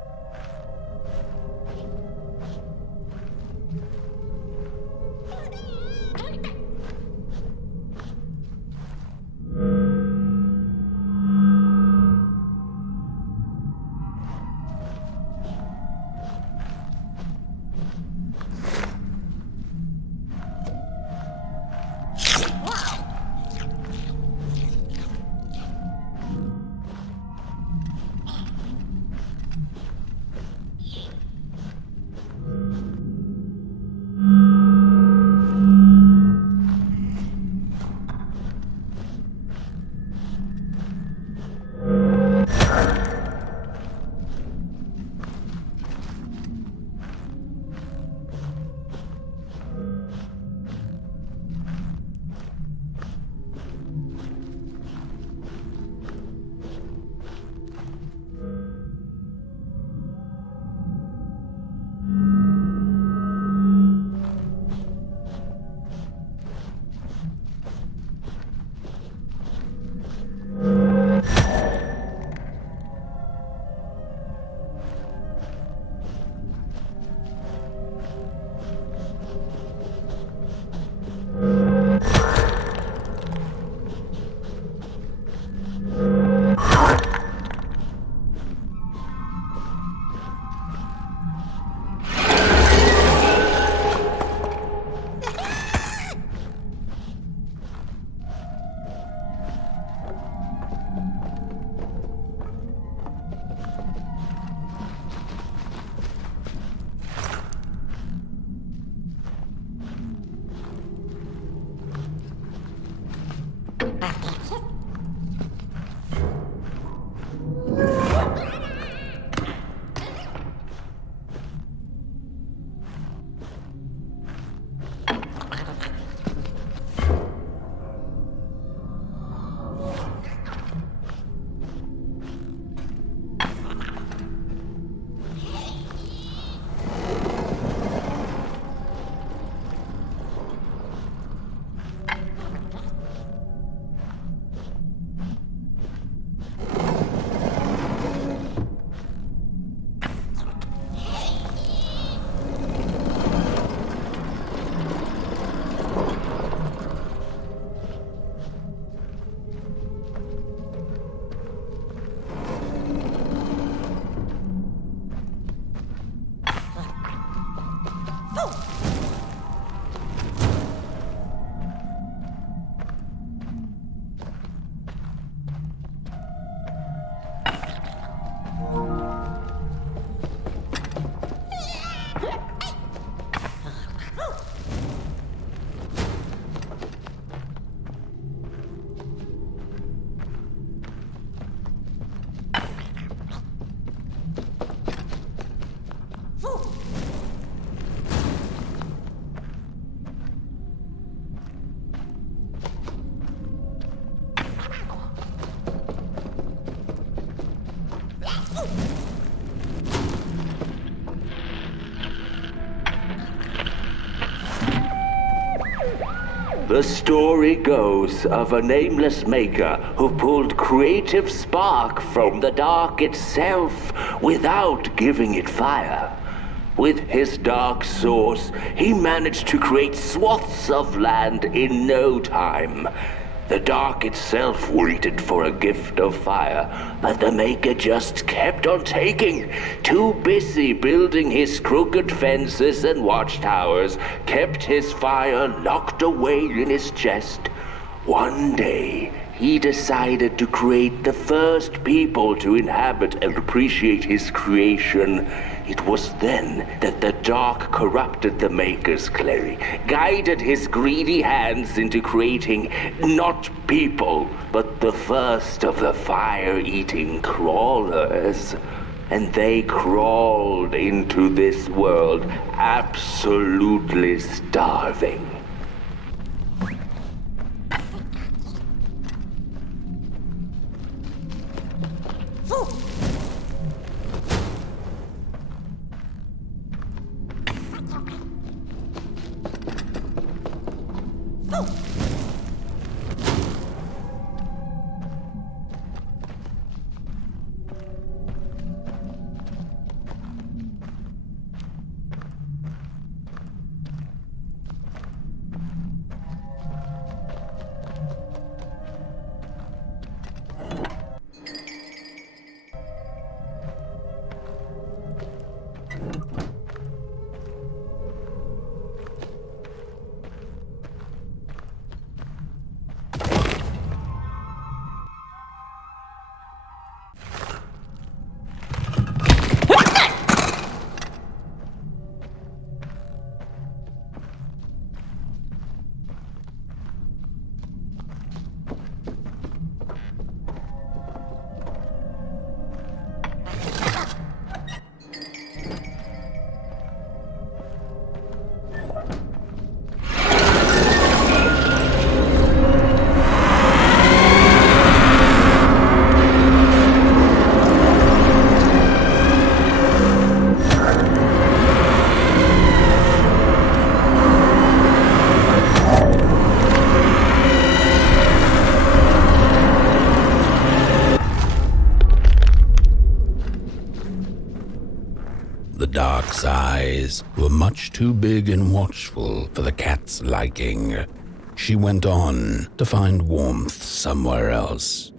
The story goes of a nameless maker who pulled creative spark from the dark itself without giving it fire. With his dark source, he managed to create swaths of land in no time. The dark itself waited for a gift of fire, but the Maker just kept on taking. Too busy building his crooked fences and watchtowers, kept his fire locked away in his chest. One day, he decided to create the first people to inhabit and appreciate his creation. It was then that the dark corrupted the Maker's clay, guided his greedy hands into creating not people, but the first of the fire-eating crawlers. And they crawled into this world absolutely starving. The dark's eyes were much too big and watchful for the cat's liking. She went on to find warmth somewhere else.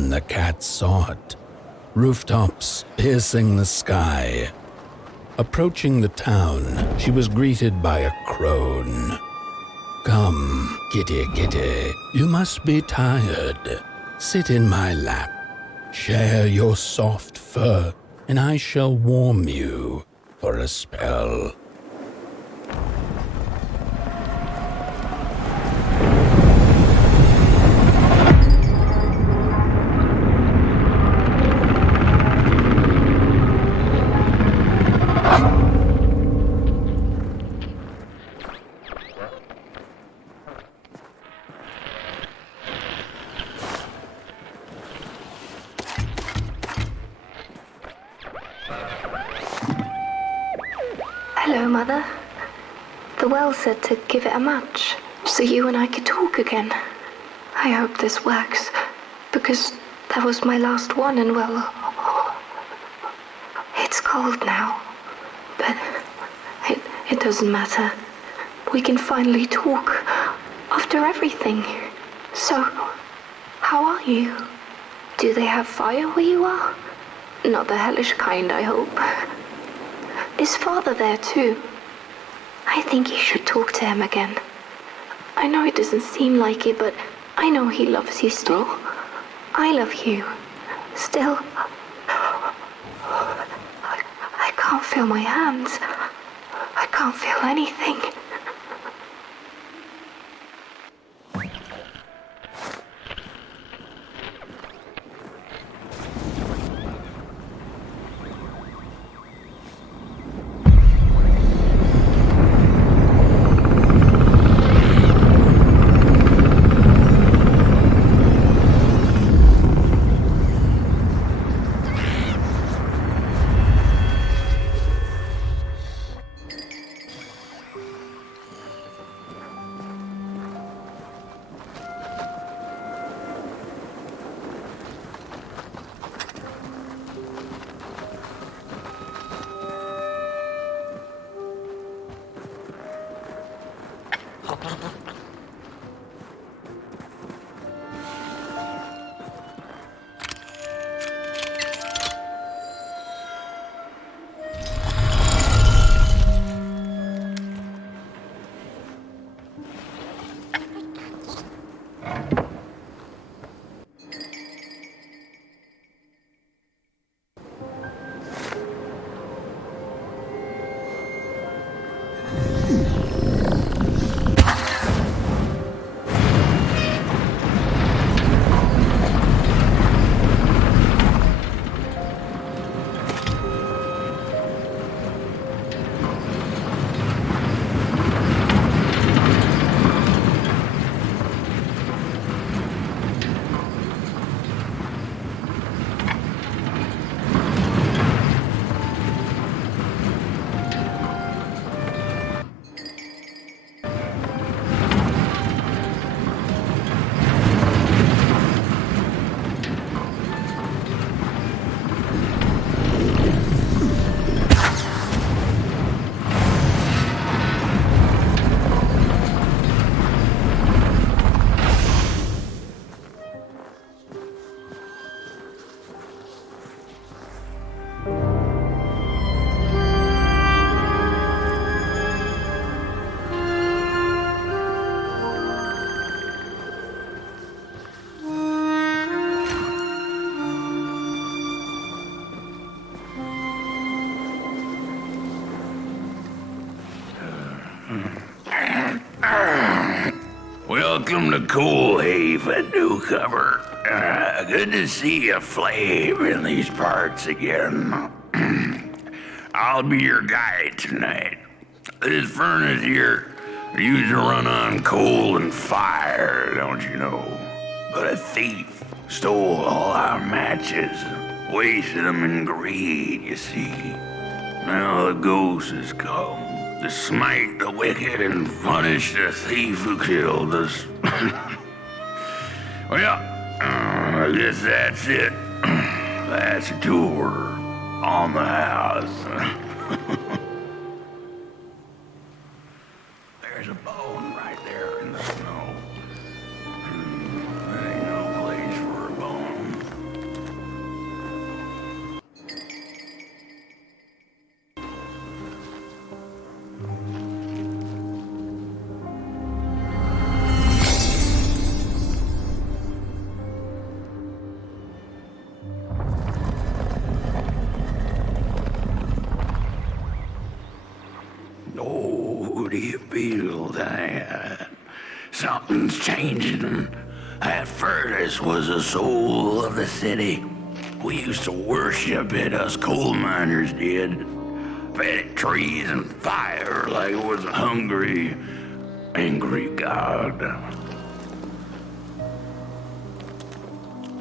Then the cat saw it. Rooftops piercing the sky. Approaching the town, she was greeted by a crone. "Come, kitty, kitty, you must be tired. Sit in my lap. Share your soft fur, and I shall warm you for a spell." Hello, Mother. The well said to give it a match, so you and I could talk again. I hope this works, because that was my last one, and well, it's cold now. But it doesn't matter. We can finally talk after everything. So, how are you? Do they have fire where you are? Not the hellish kind, I hope. Is Father there too? I think you should talk to him again. I know it doesn't seem like it, but I know he loves you still. I love you. Still. I can't feel my hands. I can't feel anything. Welcome to Cool Haven, newcomer. Good to see you flame in these parts again. I'll be your guide tonight. This furnace here used to run on coal and fire, don't you know? But a thief stole all our matches, wasted them in greed, you see. Now the ghost has come to smite the wicked and punish the thief who killed us. Well, I guess that's it. That's a tour on the house. There's a bone right there in the snow. That ain't no place for a bone. that. Something's changing. That furnace was the soul of the city. We used to worship it, us coal miners did. Fed it trees and fire like it was a hungry, angry god.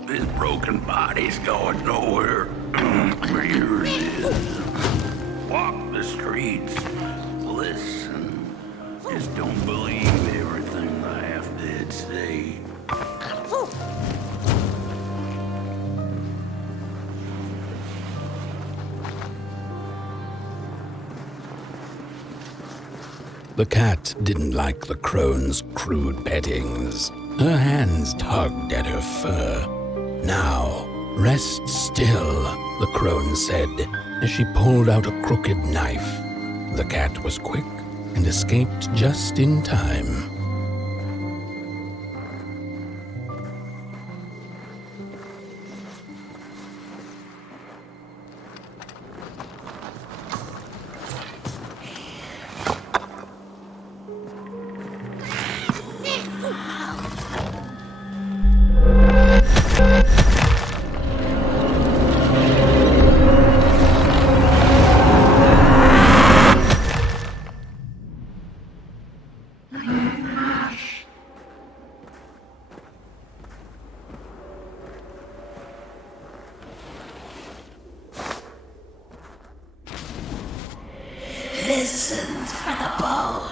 This broken body's going nowhere. Here it is. Walk the streets. Listen. Just don't believe everything the half-dead say. The cat didn't like the crone's crude pettings. Her hands tugged at her fur. "Now, rest still," the crone said, as she pulled out a crooked knife. The cat was quick and escaped just in time. Listen for the bone.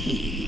thief.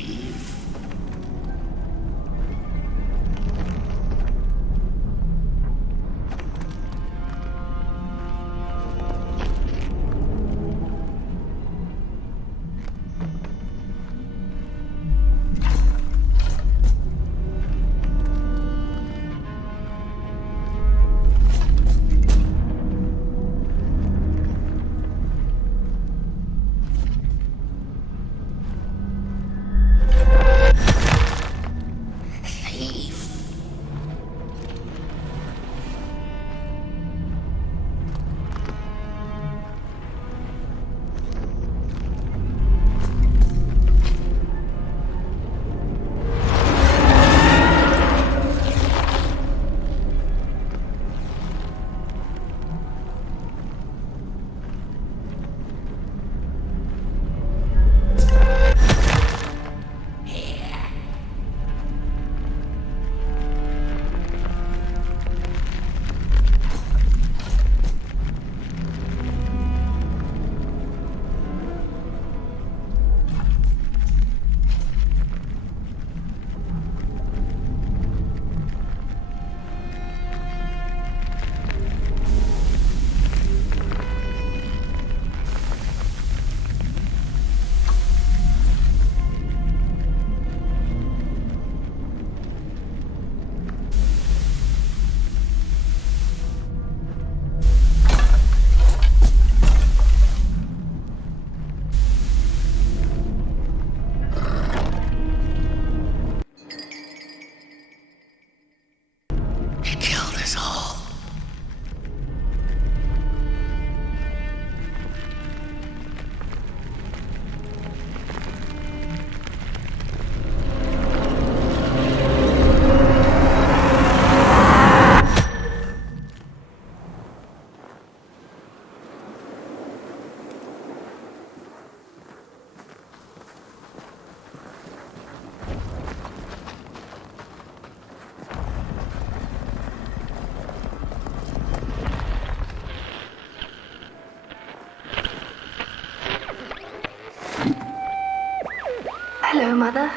Hello, Mother.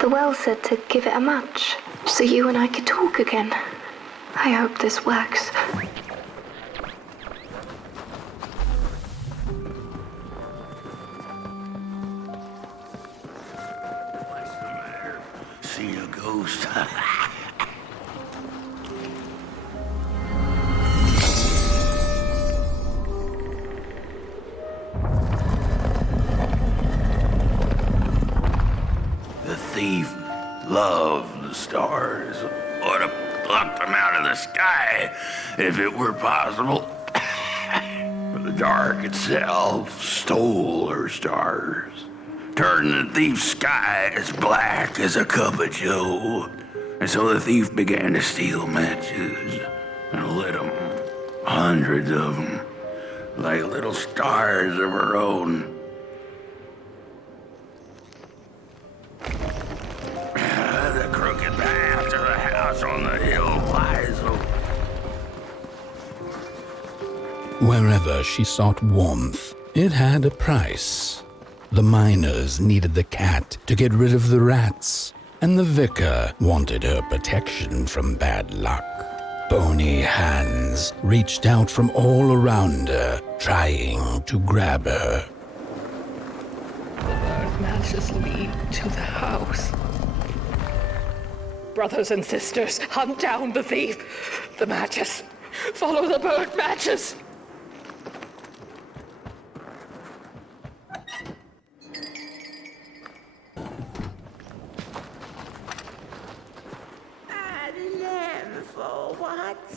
The well said to give it a match, so you and I could talk again. I hope this works. What's the matter? See a ghost? The thief loved the stars. Would have plucked them out of the sky if it were possible. But the dark itself stole her stars, turned the thief's sky as black as a cup of joe. And so the thief began to steal matches and lit them, hundreds of them, like little stars of her own. The crooked path to the house on the hill lies Wherever she sought warmth, it had a price. The miners needed the cat to get rid of the rats, and the vicar wanted her protection from bad luck. Bony hands reached out from all around her, trying to grab her. The burnt matches lead to the house. Brothers and sisters, hunt down the thief. The matches. Follow the burnt matches.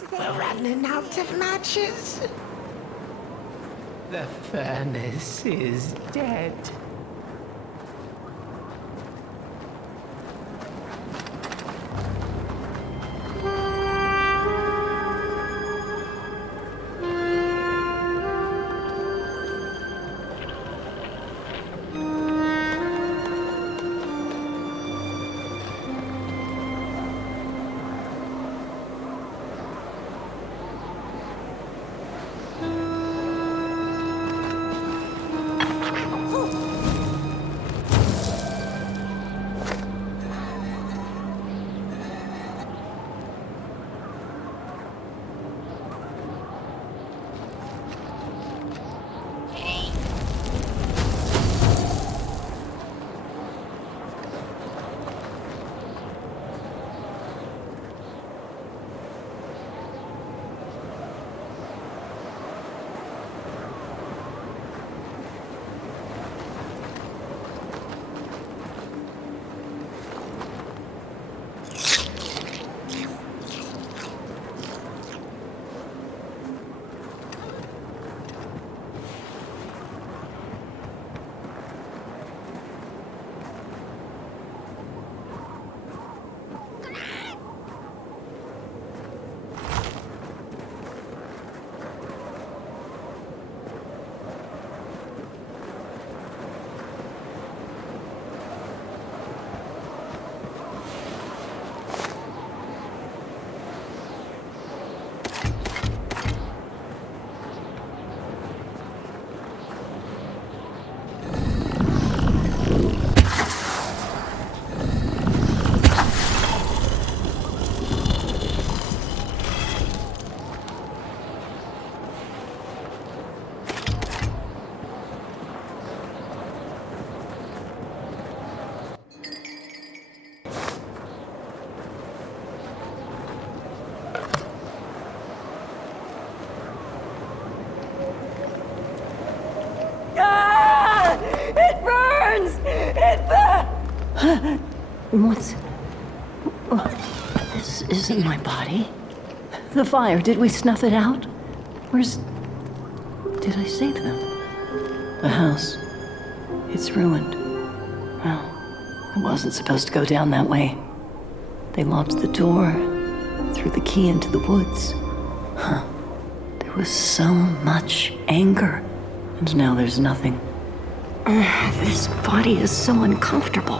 We're running out of matches. The furnace is dead. What's... This isn't my body. The fire, did we snuff it out? Did I save them? The house. It's ruined. Well, it wasn't supposed to go down that way. They locked the door, threw the key into the woods. Huh. There was so much anger, and now there's nothing. This body is so uncomfortable.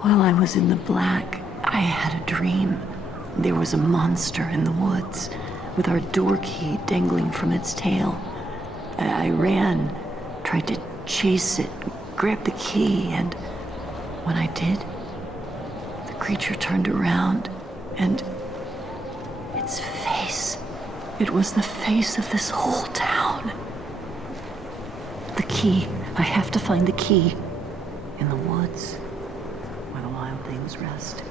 While I was in the black, I had a dream. There was a monster in the woods, with our door key dangling from its tail. I ran, tried to chase it, grab the key, and when I did, the creature turned around, and its face, it was the face of this whole town. The key, I have to find the key in the woods where the wild things rest.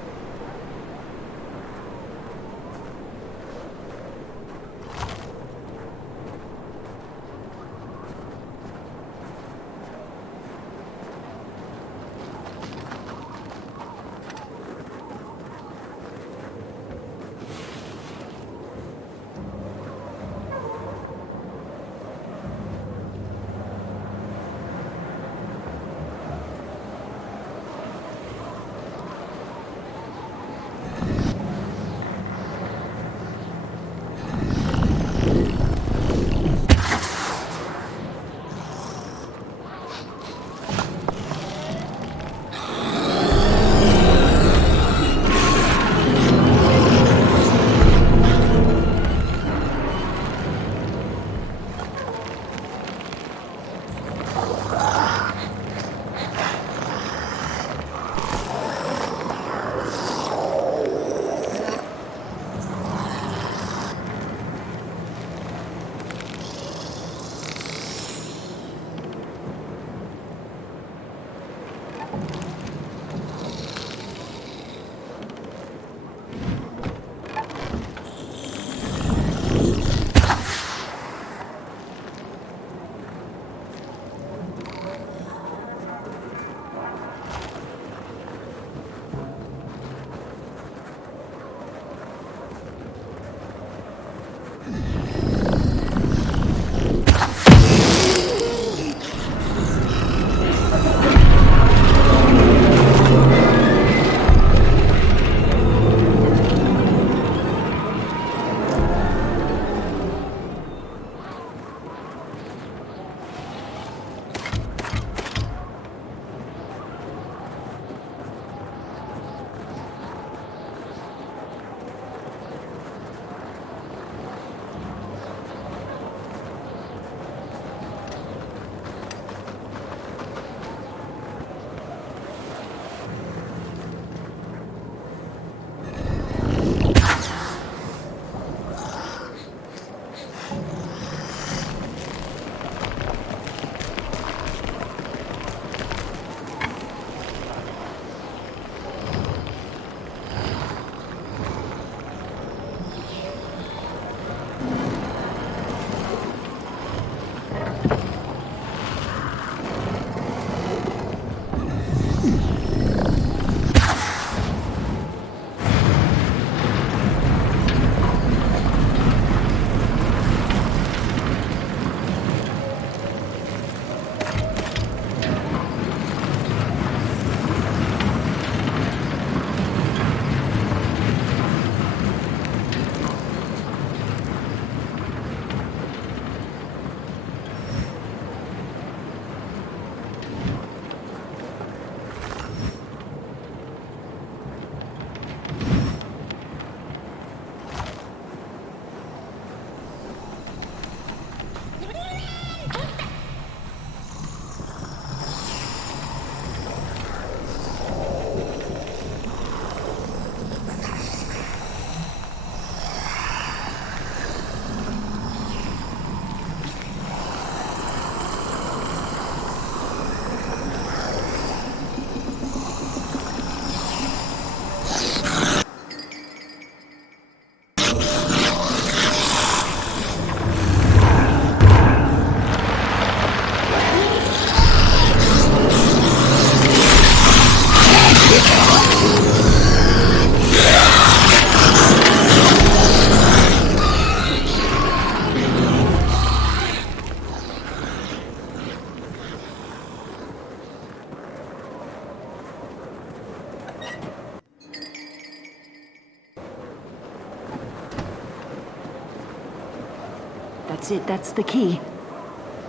That's it. That's the key.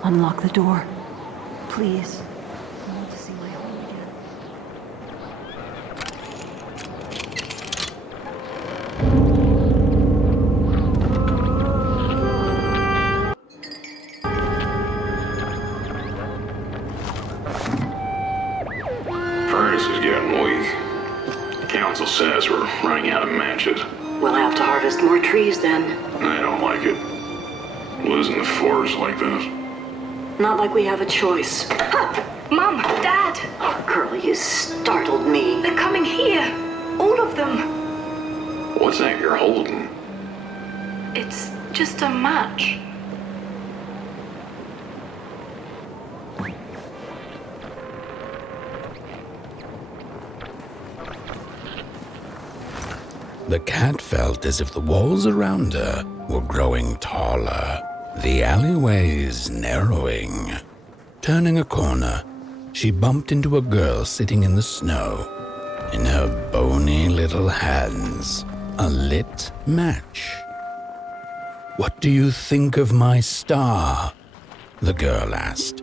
Unlock the door. Please. I want to see my home again. Furnace is getting weak. The council says we're running out of matches. We'll have to harvest more trees then. I don't like it. Losing the forest like this. Not like we have a choice. Mom, Dad! Oh, girl, you startled me. They're coming here. All of them. What's that you're holding? It's just a match. The cat felt as if the walls around her were growing taller, the alleyways narrowing. Turning a corner, she bumped into a girl sitting in the snow. In her bony little hands, a lit match. "What do you think of my star?" the girl asked.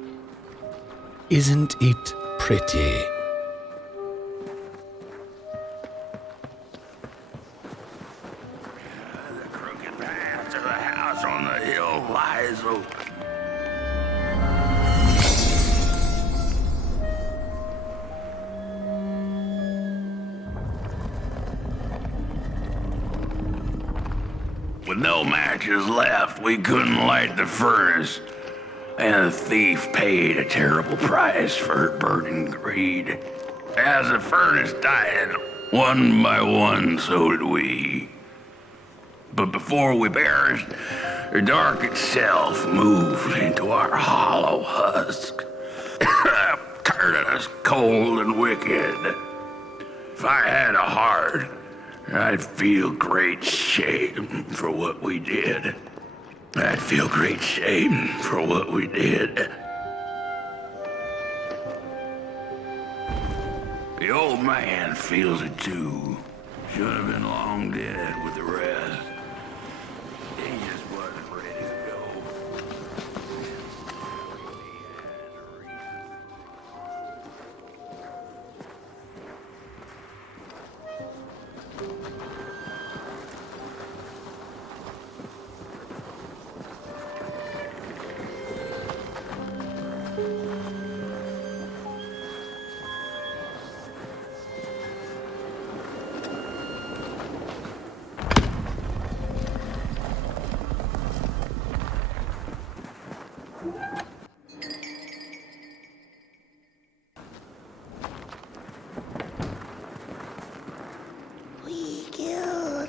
"Isn't it pretty?" On the hill lies open. With no matches left, we couldn't light the furnace. And the thief paid a terrible price for her burning greed. As the furnace died, one by one, so did we. But before we perished, the dark itself moved into our hollow husk, turning us cold and wicked. If I had a heart, I'd feel great shame for what we did. I'd feel great shame for what we did. The old man feels it too. Should have been long dead with the rest. He just wasn't ready to go.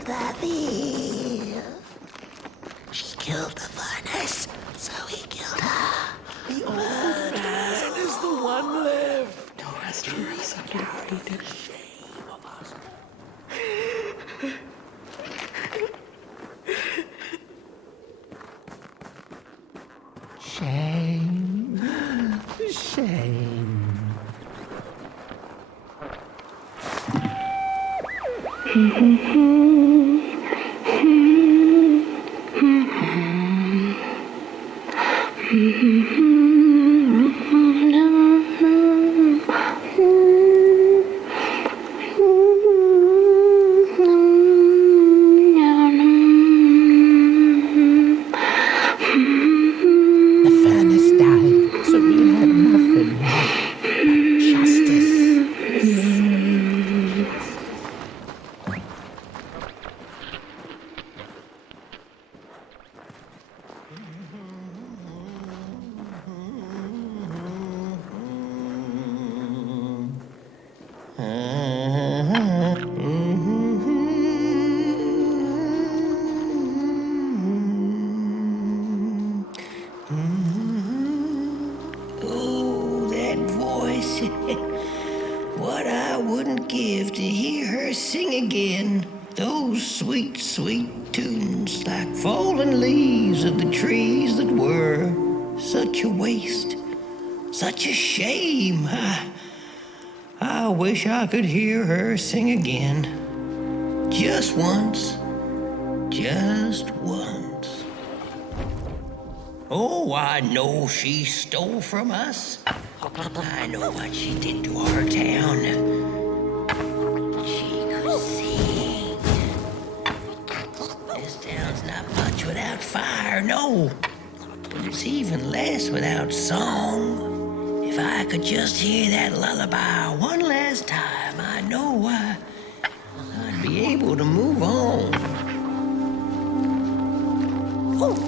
The thief. She killed the furnace, so he killed her. The old man is the one left. Who has Teresa carried the shame of us. Shame. Shame. Oh, that voice. What I wouldn't give to hear her sing again. Those sweet, sweet tunes like fallen leaves of the trees that were. Such a waste. Such a shame. I wish I could hear her sing again. Just once. Just once. Oh, I know she stole from us. I know what she did to our town. She could sing. This town's not much without fire, no. But it's even less without song. If I could just hear that lullaby one last time, I know I'd be able to move on. Oh.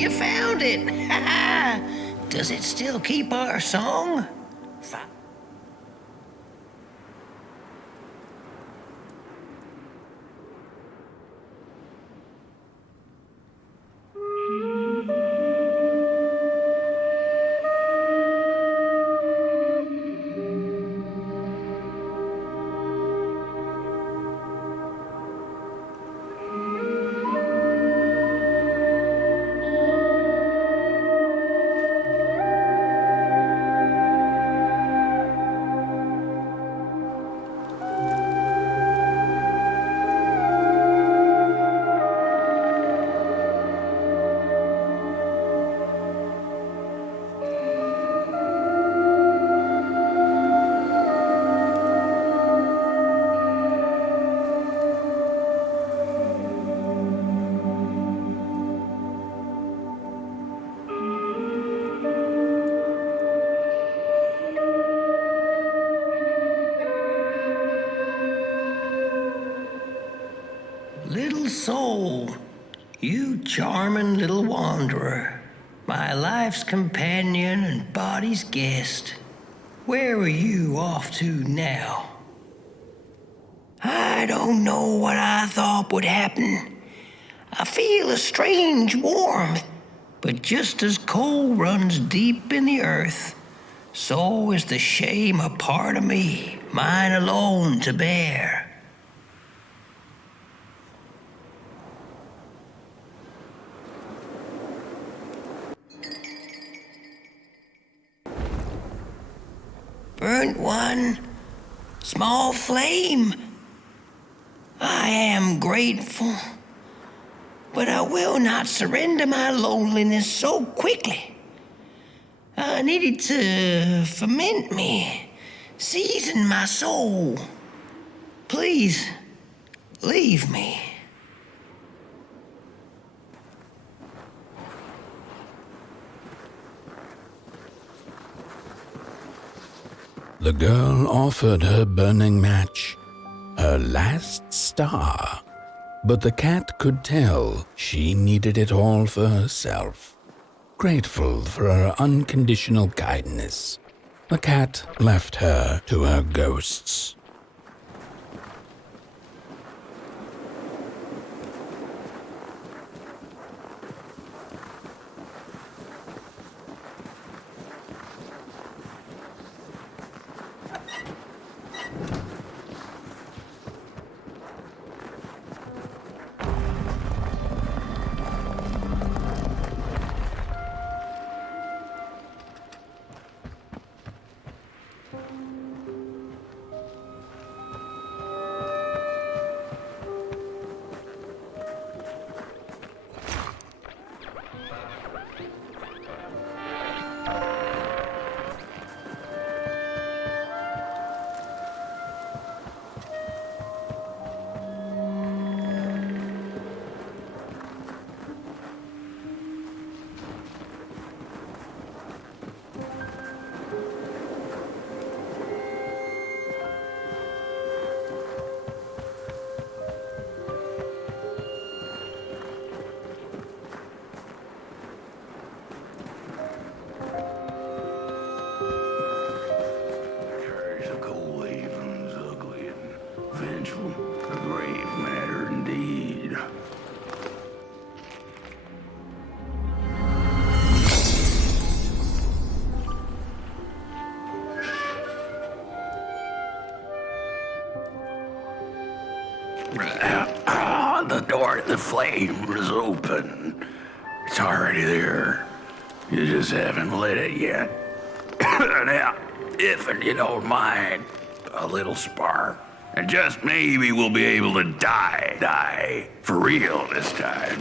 You found it! Does it still keep our song? Little soul, you charming little wanderer, my life's companion and body's guest. Where are you off to now? I don't know what I thought would happen. I feel a strange warmth, but just as coal runs deep in the earth, so is the shame a part of me, mine alone to bear. Burnt one, small flame. I am grateful, but I will not surrender my loneliness so quickly. I needed to ferment me, season my soul. Please, leave me. The girl offered her burning match, her last star, but the cat could tell she needed it all for herself. Grateful for her unconditional kindness, the cat left her to her ghosts. The door to the flame is open. It's already there. You just haven't lit it yet. Now, if you don't mind, a little spark. And just maybe we'll be able to die for real this time.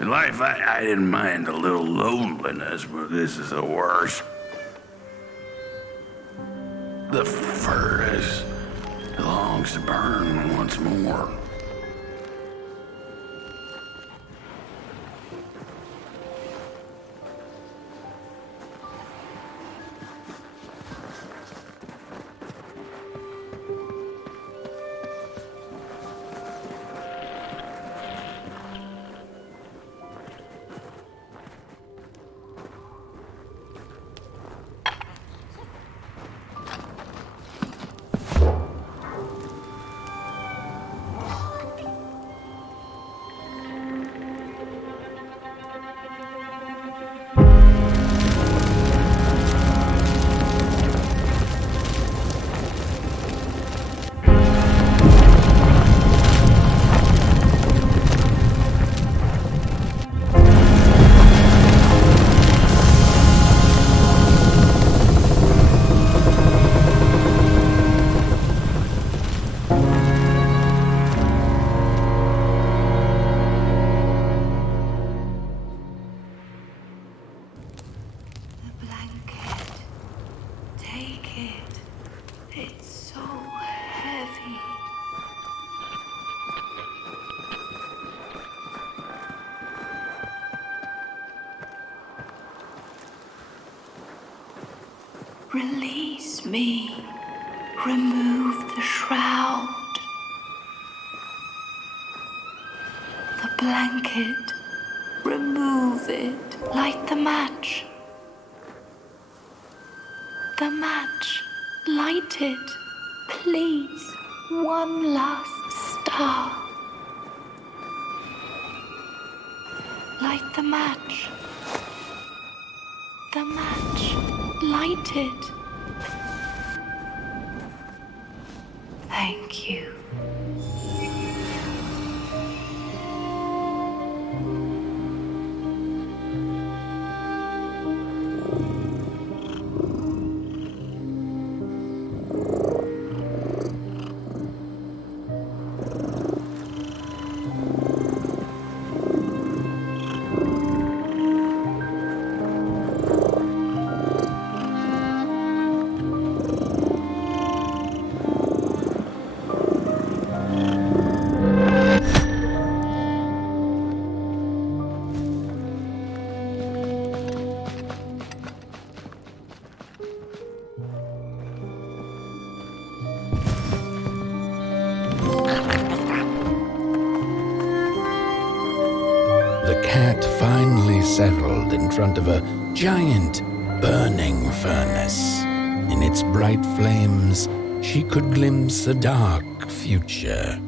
In life, I didn't mind a little loneliness, but this is the worst. The furnace longs to burn once more. Release me. Remove the shroud. The blanket. Remove it. Light the match. The match. Light it. Please. One last star. Light the match. The match. Light it. Thank you. Finally settled in front of a giant burning furnace. In its bright flames, she could glimpse a dark future.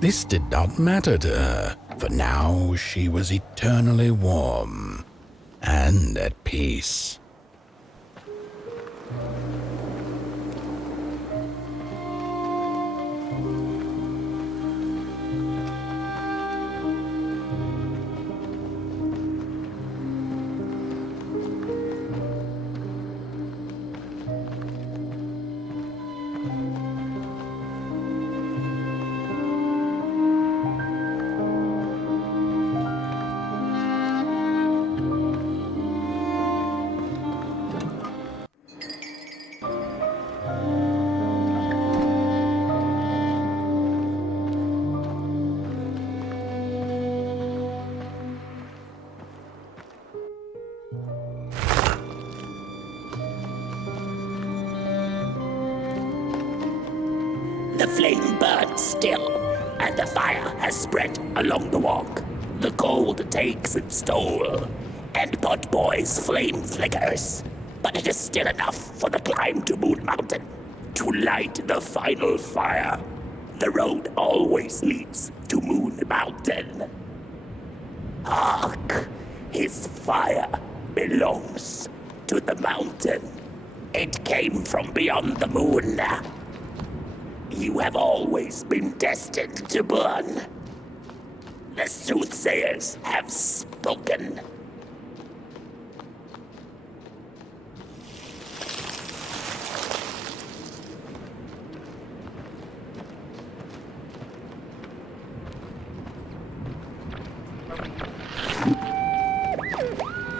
This did not matter to her, for now she was eternally warm and at peace. The flame burns still, and the fire has spread along the walk. The cold takes its toll, and Potboy's flame flickers. But it is still enough for the climb to Moon Mountain, to light the final fire. The road always leads to Moon Mountain. Hark! His fire belongs to the mountain. It came from beyond the moon. You have always been destined to burn. The soothsayers have spoken.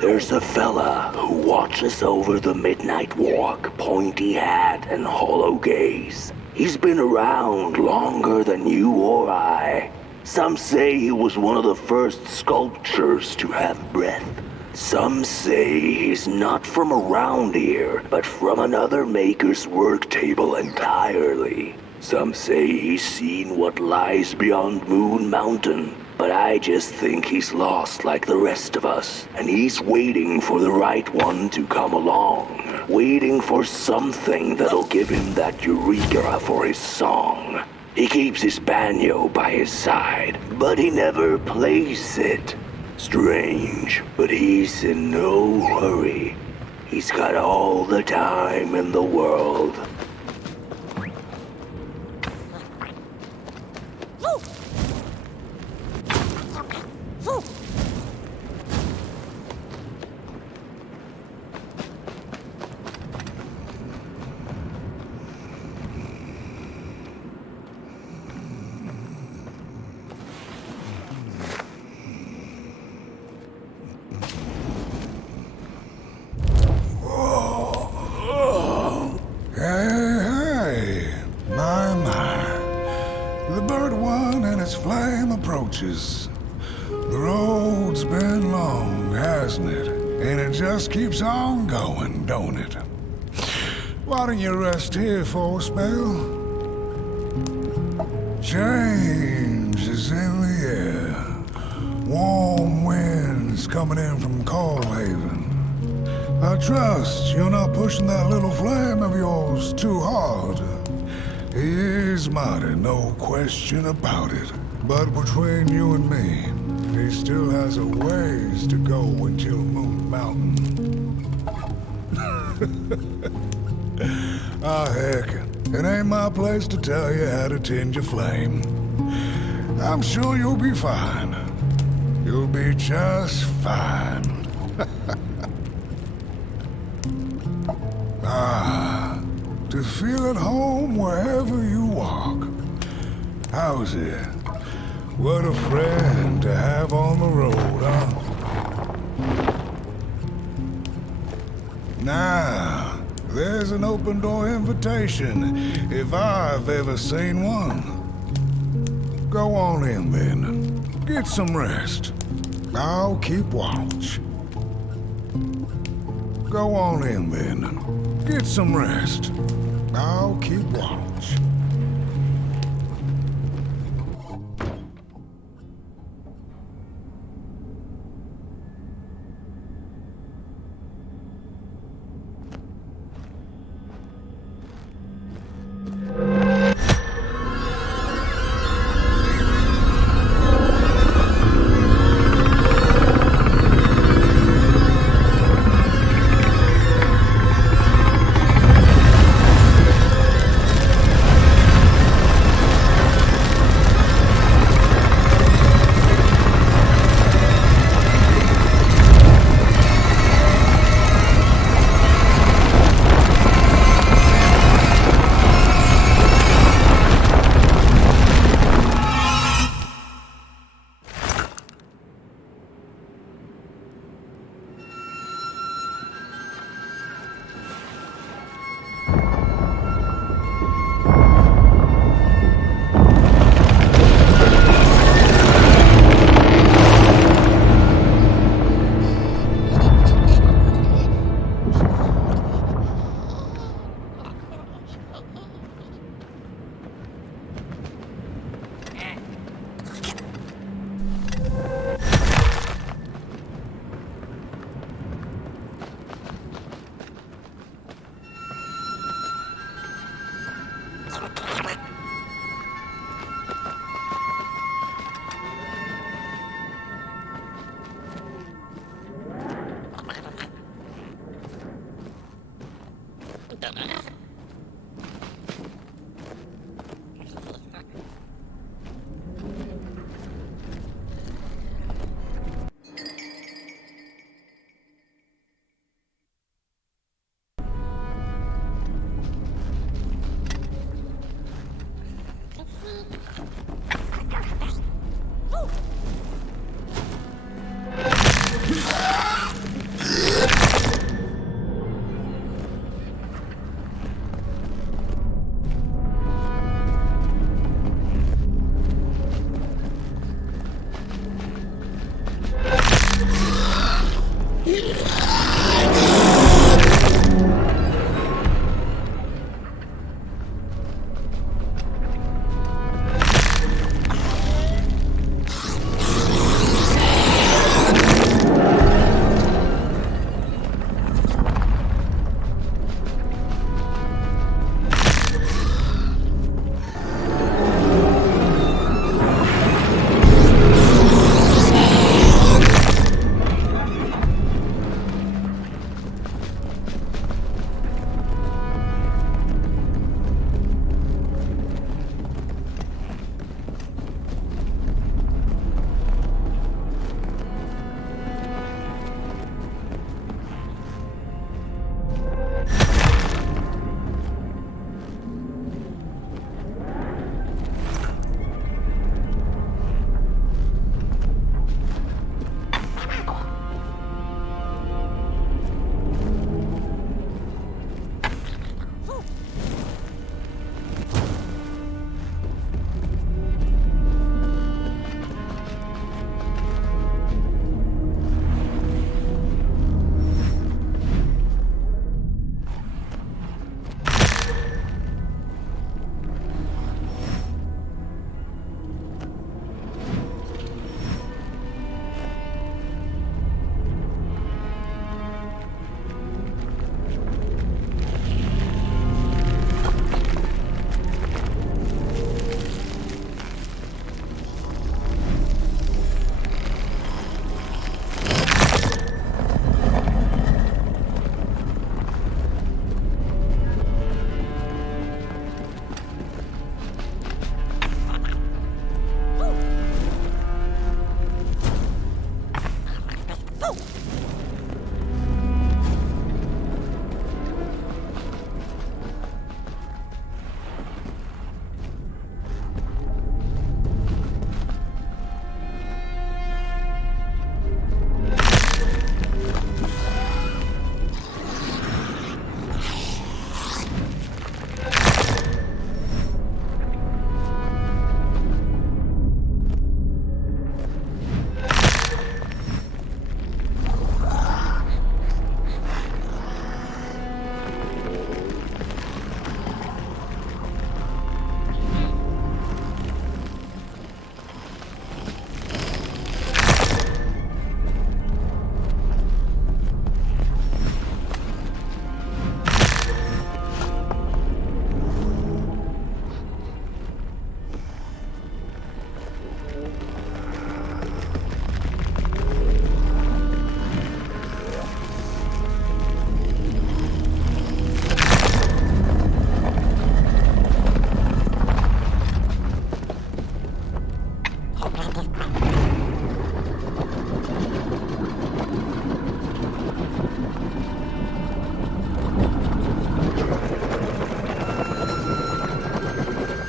There's a fella who watches over the midnight walk, pointy hat and hollow gaze. He's been around longer than you or I. Some say he was one of the first sculptures to have breath. Some say he's not from around here, but from another maker's work table entirely. Some say he's seen what lies beyond Moon Mountain, but I just think he's lost like the rest of us, and he's waiting for the right one to come along. Waiting for something that'll give him that eureka for his song. He keeps his banjo by his side, but he never plays it. Strange, but he's in no hurry. He's got all the time in the world. The road's been long, hasn't it? And it just keeps on going, don't it? Why don't you rest here for a spell? Change is in the air. Warm winds coming in from Coalhaven. I trust you're not pushing that little flame of yours too hard. He is mighty, no question about it. But between you and me, he still has a ways to go until Moon Mountain. Ah, heck, it ain't my place to tell you how to tend your flame. I'm sure you'll be fine. You'll be just fine. Ah, to feel at home wherever you walk. How's it? What a friend to have on the road, huh? Now, there's an open door invitation, if I've ever seen one. Go on in then. Get some rest. I'll keep watch. Go on in then. Get some rest. I'll keep watch.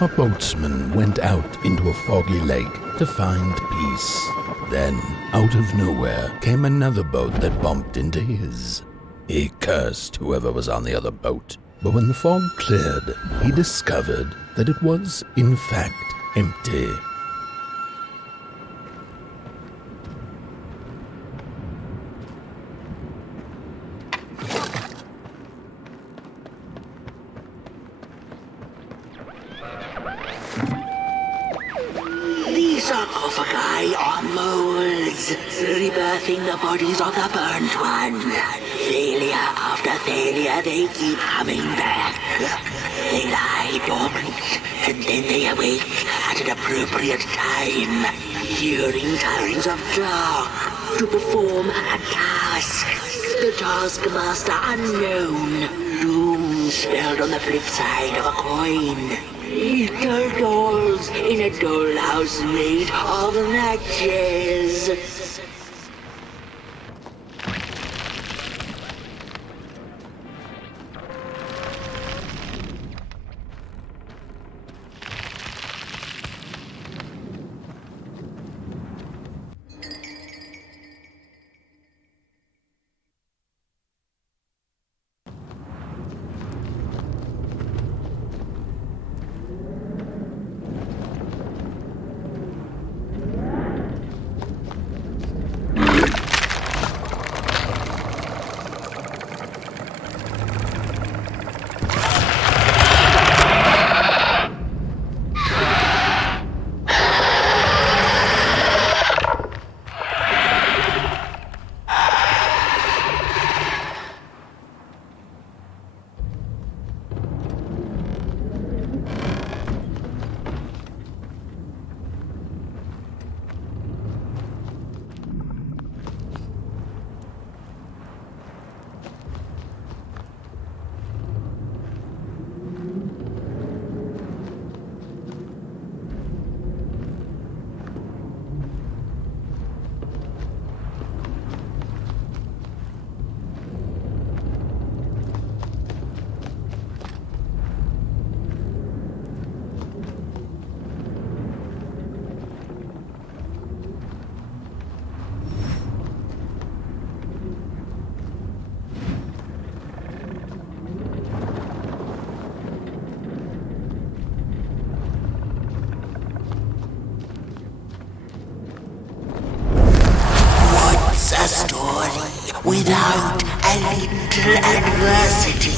A boatsman went out into a foggy lake to find peace. Then, out of nowhere, came another boat that bumped into his. He cursed whoever was on the other boat, but when the fog cleared, he discovered that it was, in fact, empty. The sarcophagi are molds, rebirthing the bodies of the burnt one. Failure after failure, they keep coming back. They lie dormant, and then they awake at an appropriate time, during times of dark, to perform a task. The taskmaster unknown, doom spelled on the flip side of a coin. Little dolls in a dollhouse made of matches. A story without a little adversity.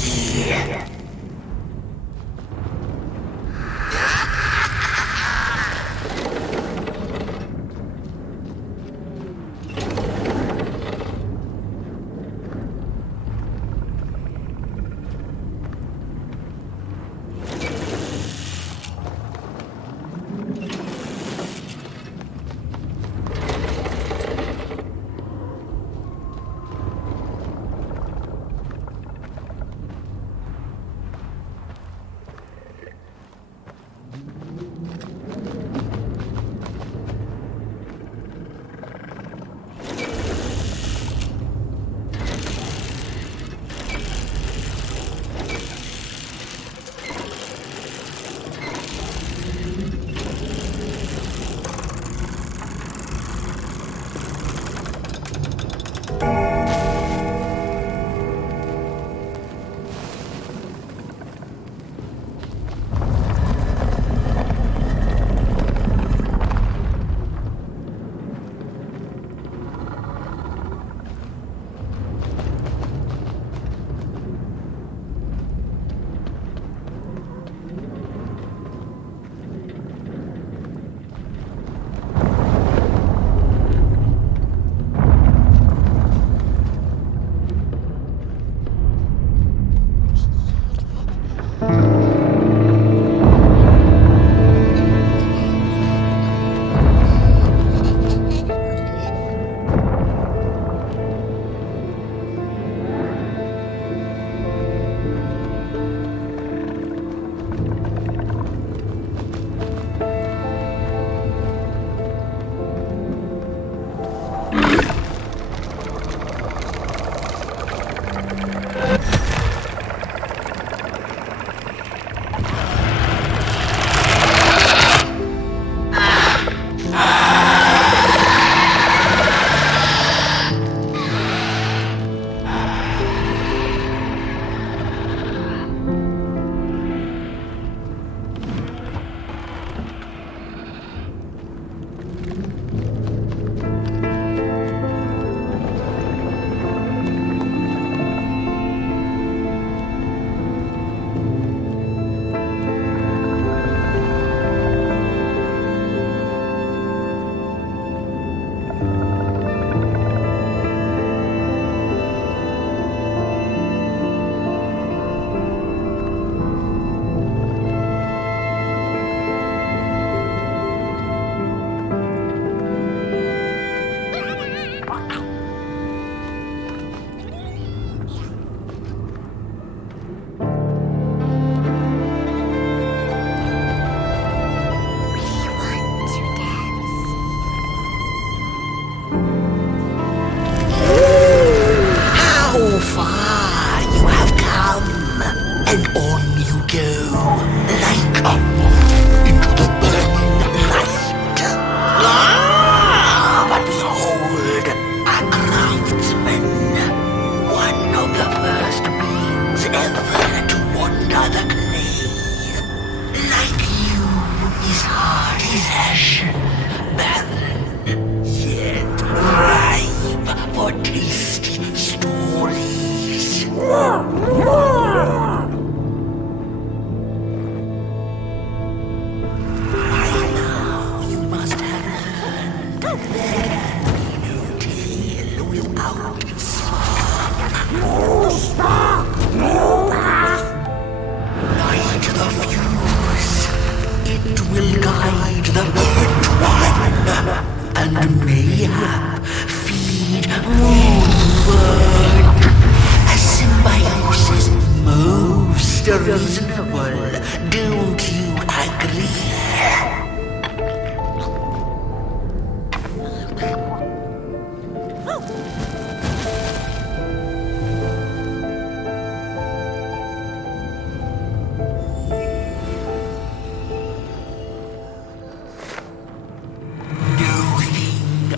reasonable. Don't you agree?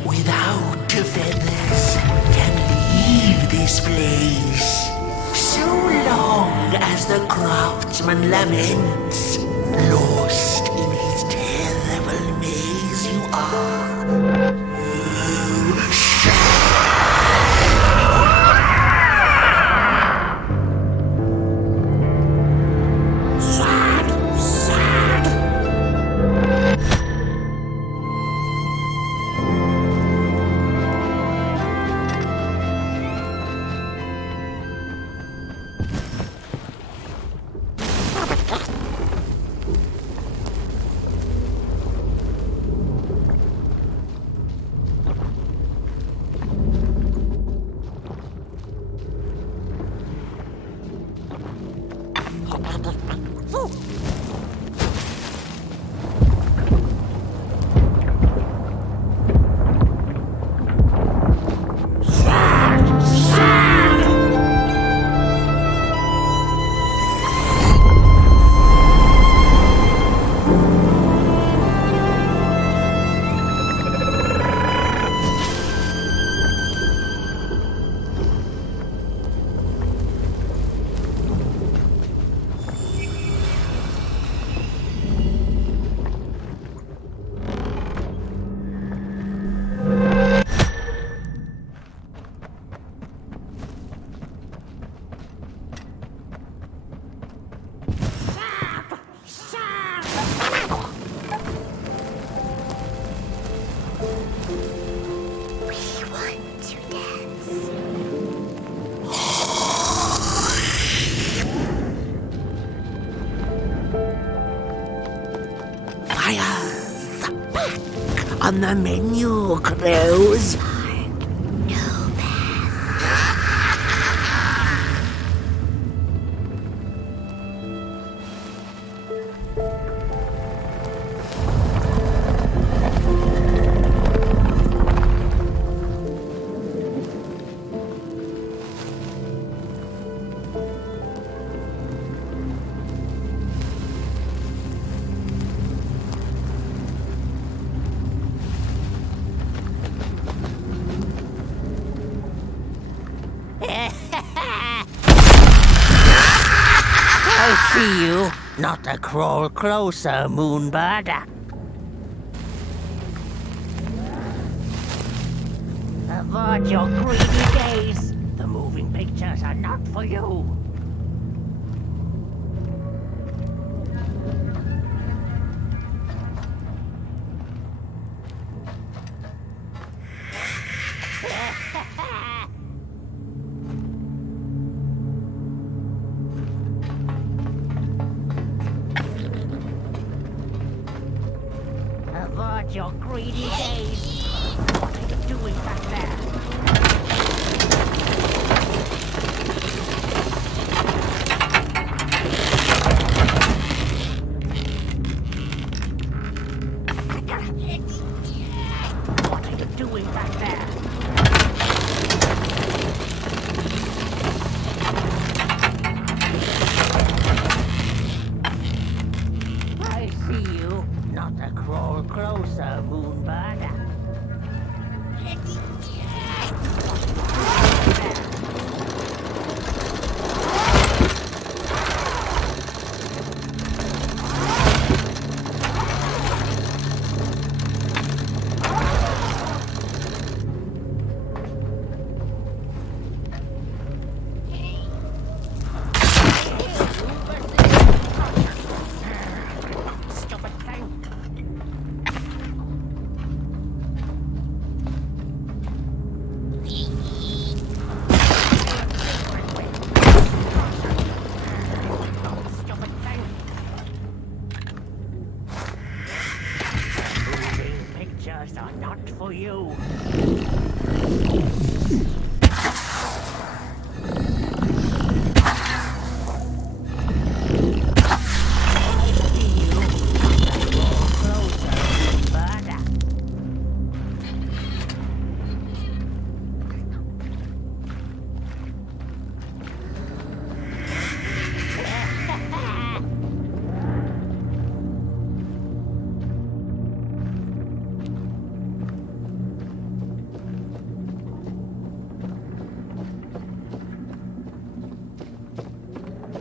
Without feathers can leave this place. So long as the craftsman laments, lost in his terrible maze you are. On the menu, crows. I see you. Not a crawl closer, Moonbird. Avert your greedy gaze. The moving pictures are not for you. Avert your greedy gaze. What are you doing back there? What are you doing back there? I see you. Not a crawl closer, Moonbird.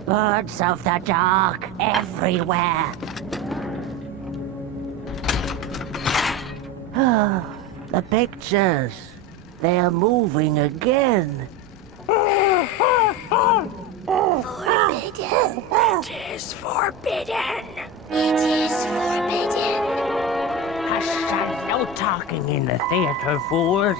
Birds of the dark everywhere. The pictures. They're moving again. Forbidden. It is forbidden. It is forbidden. Hush, no talking in the theater, fools.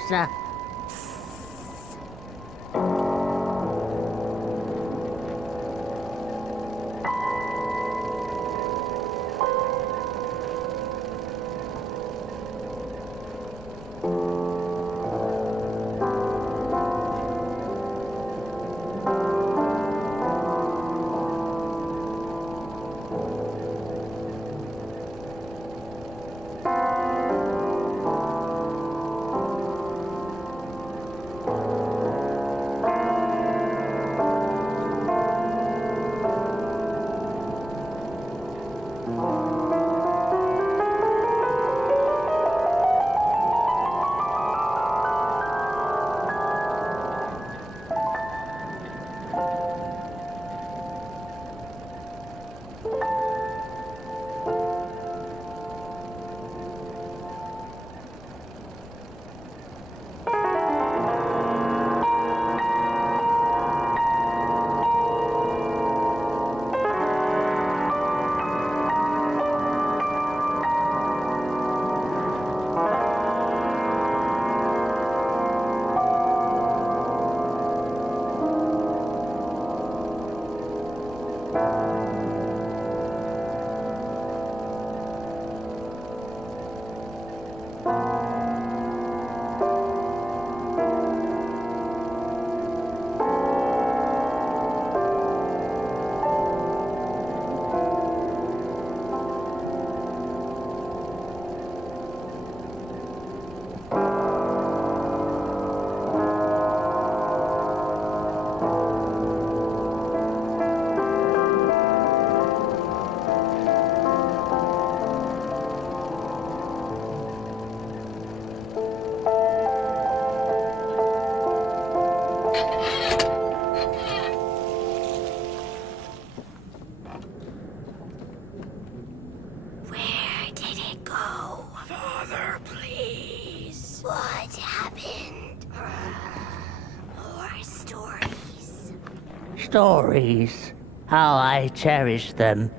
Stories. How I cherish them.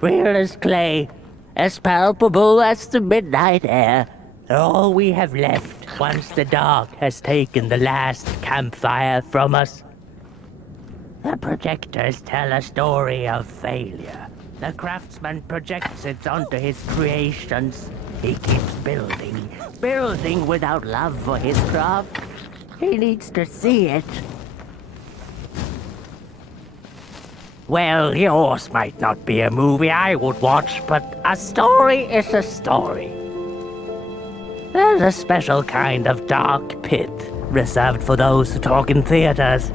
Real as clay, as palpable as the midnight air. They're all we have left once the dark has taken the last campfire from us. The projectors tell a story of failure. The craftsman projects it onto his creations. He keeps building without love for his craft. He needs to see it. Well, yours might not be a movie I would watch, but a story is a story. There's a special kind of dark pit reserved for those who talk in theaters.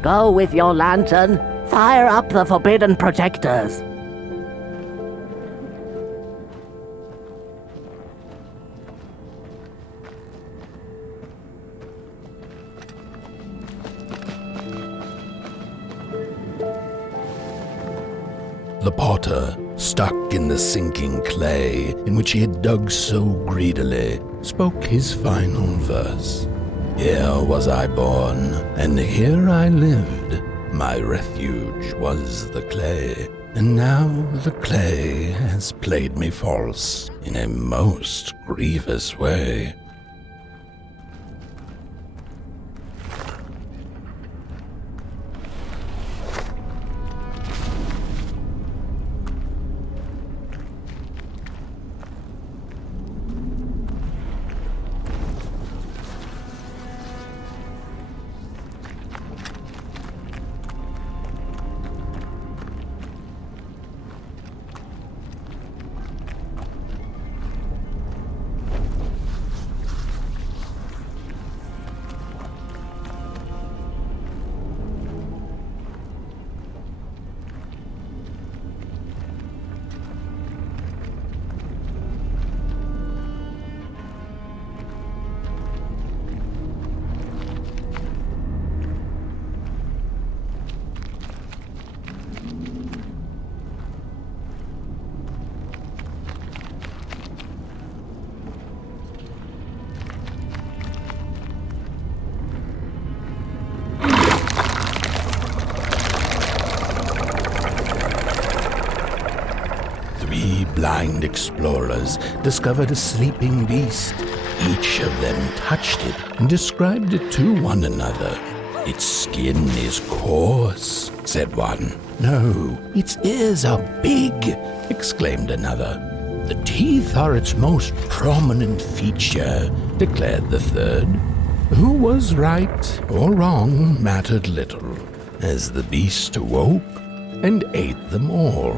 Go with your lantern, fire up the forbidden projectors. The potter, stuck in the sinking clay in which he had dug so greedily, spoke his final verse. Here was I born, and here I lived. My refuge was the clay, and now the clay has played me false in a most grievous way. blind explorers discovered a sleeping beast. Each of them touched it and described it to one another. Its skin is coarse, said one. No, its ears are big, exclaimed another. The teeth are its most prominent feature, declared the third. Who was right or wrong mattered little, as the beast awoke and ate them all.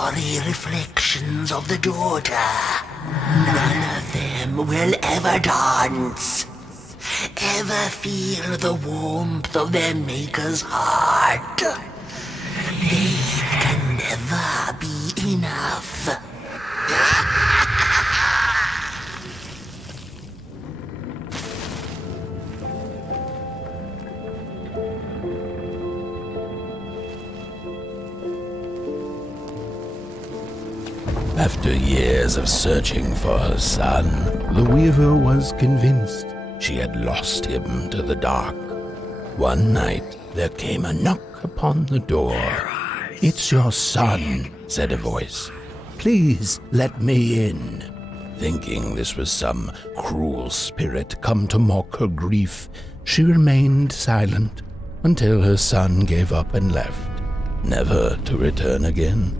sorry reflections of the daughter. None of them will ever dance. Ever feel the warmth of their maker's heart. They can never be enough. After years of searching for her son, the Weaver was convinced she had lost him to the dark. One night, there came a knock upon the door. "It's your son," said a voice. "Please let me in." Thinking this was some cruel spirit come to mock her grief, she remained silent until her son gave up and left, never to return again.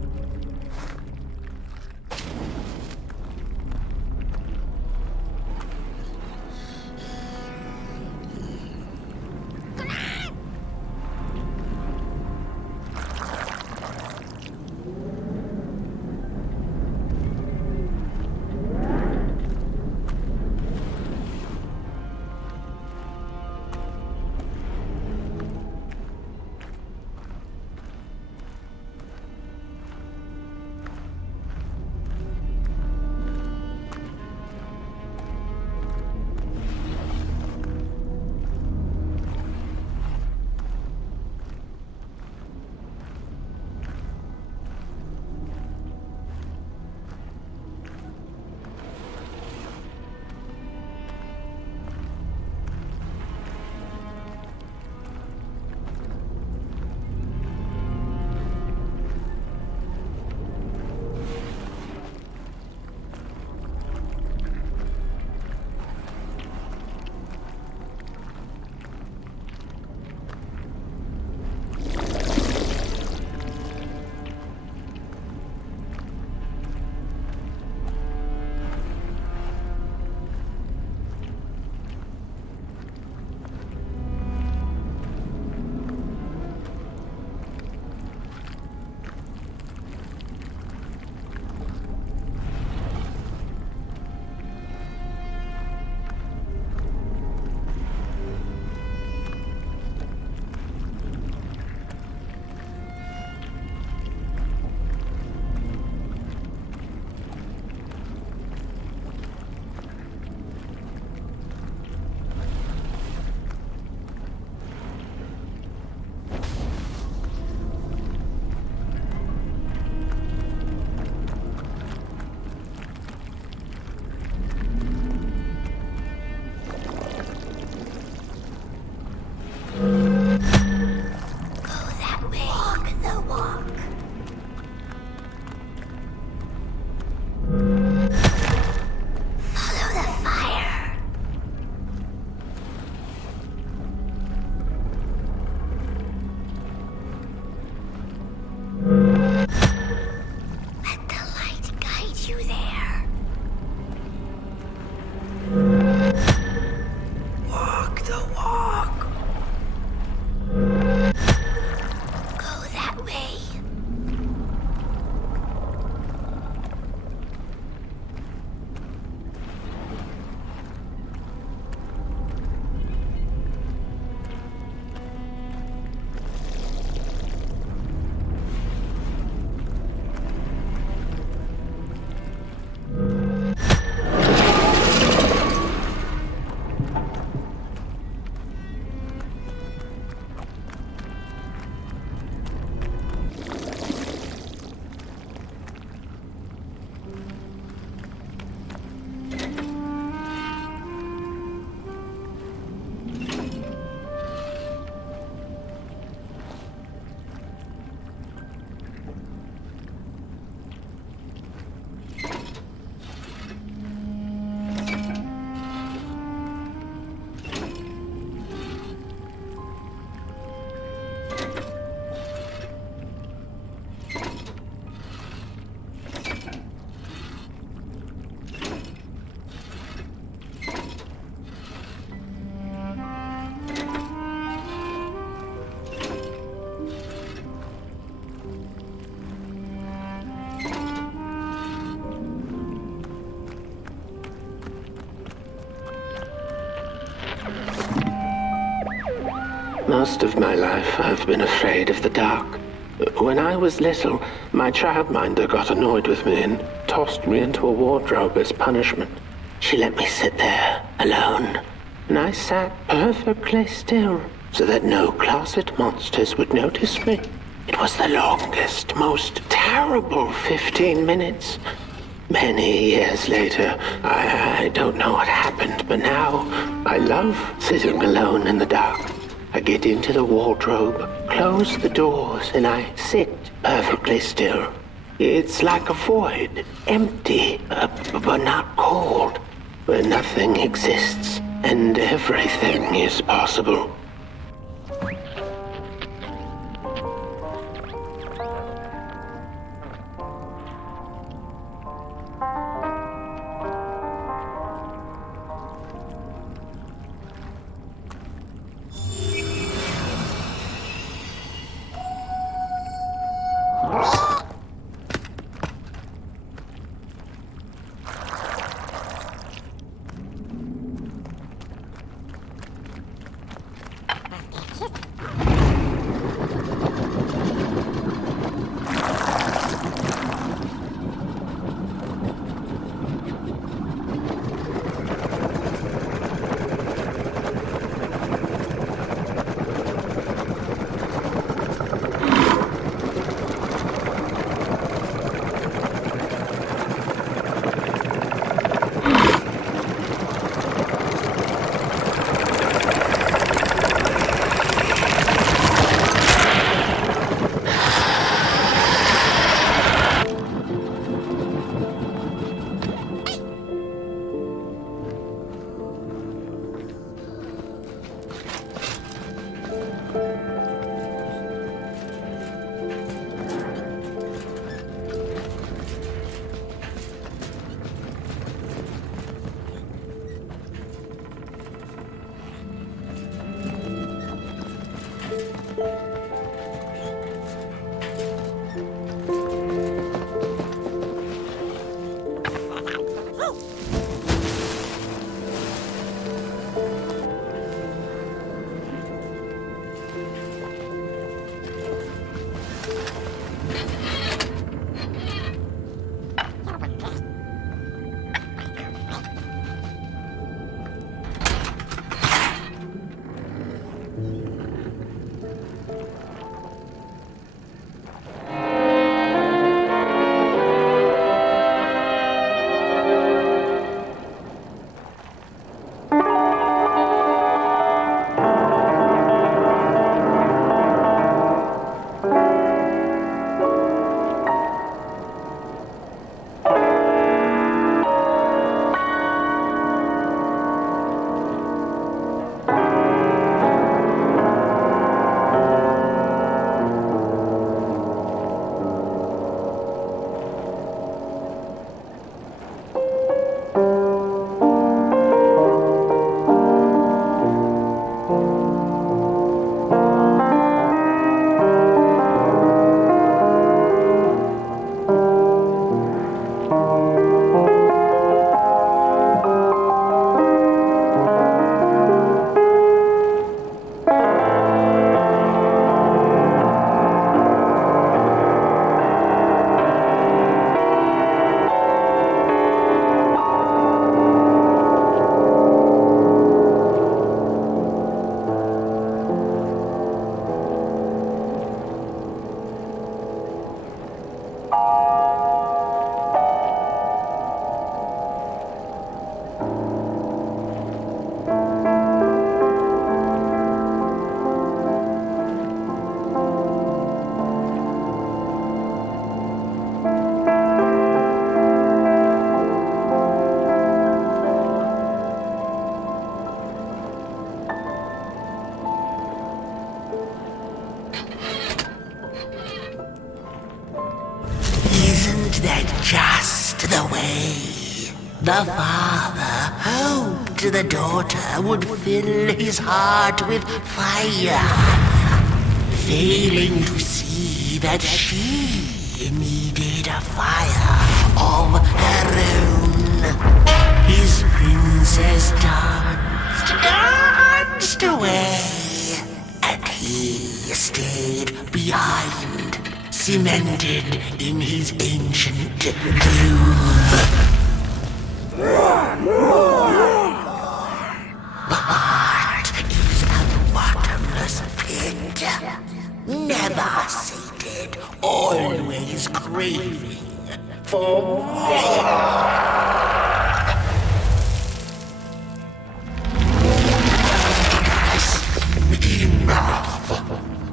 Most of my life, I've been afraid of the dark. When I was little, my childminder got annoyed with me and tossed me into a wardrobe as punishment. She let me sit there, alone, and I sat perfectly still so that no closet monsters would notice me. It was the longest, most terrible 15 minutes. Many years later, I don't know what happened, but now I love sitting alone in the dark. I get into the wardrobe, close the doors, and I sit perfectly still. It's like a void, empty, but not cold, where nothing exists and everything is possible. The father hoped the daughter would fill his heart with fire, failing to see that she needed a fire of her own. His princess danced away, and cemented in his ancient groove. The heart is a bottomless pit, never sated, always craving for more.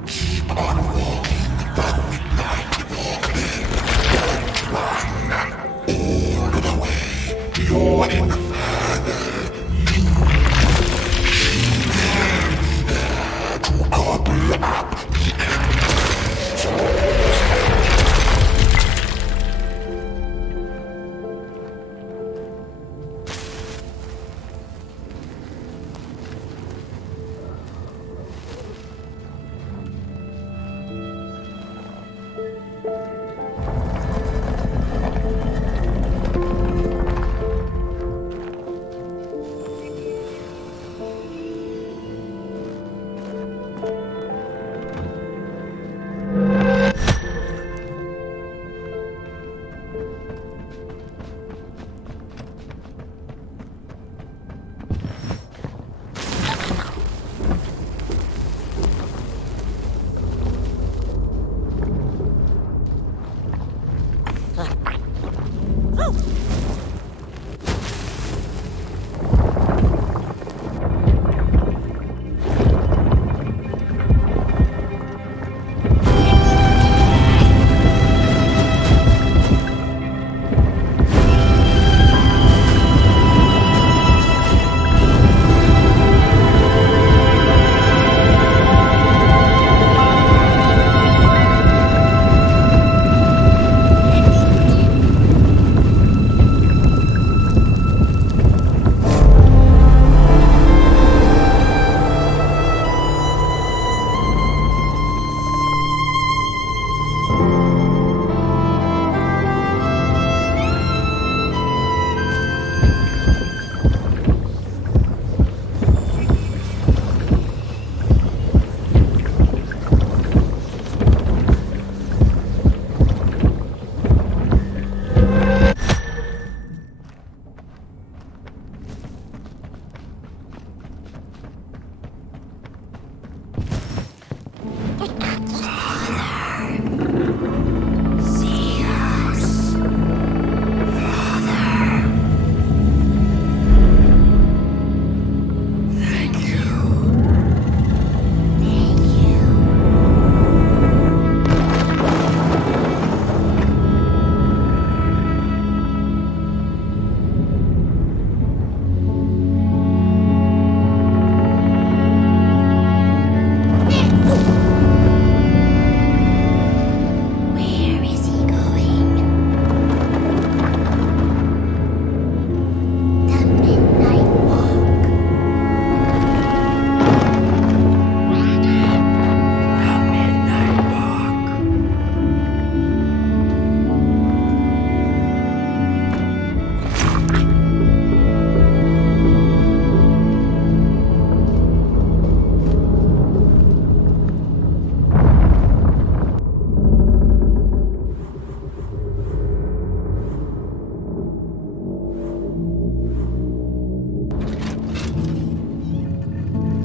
Keep on walking the midnight walkway. Don't run all the way to your infernal doom. She will be there to gobble up the embers.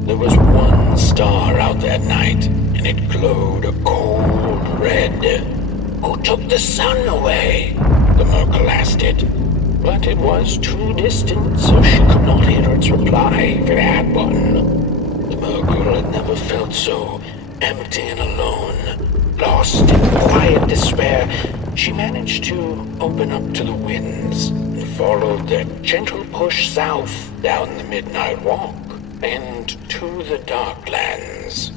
There was one star out that night, and it glowed a cold red. Who took the sun away? The Merkel asked it. But it was too distant, so she could not hear its reply for that button. The Merkel had never felt so empty and alone. Lost in quiet despair, she managed to open up to the winds and followed their gentle push south down the midnight walk and to the Darklands.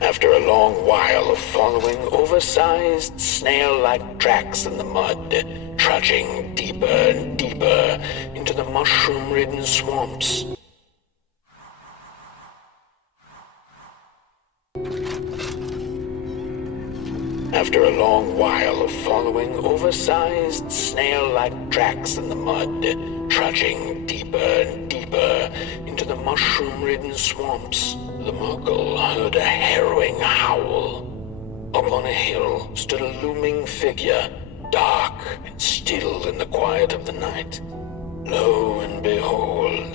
After a long while of following oversized snail-like tracks in the mud, trudging deeper and deeper into the mushroom-ridden swamps, After a long while of following oversized snail-like tracks in the mud, trudging deeper and deeper into the mushroom-ridden swamps, the Murkle heard a harrowing howl. Up on a hill stood a looming figure, dark and still in the quiet of the night. Lo and behold,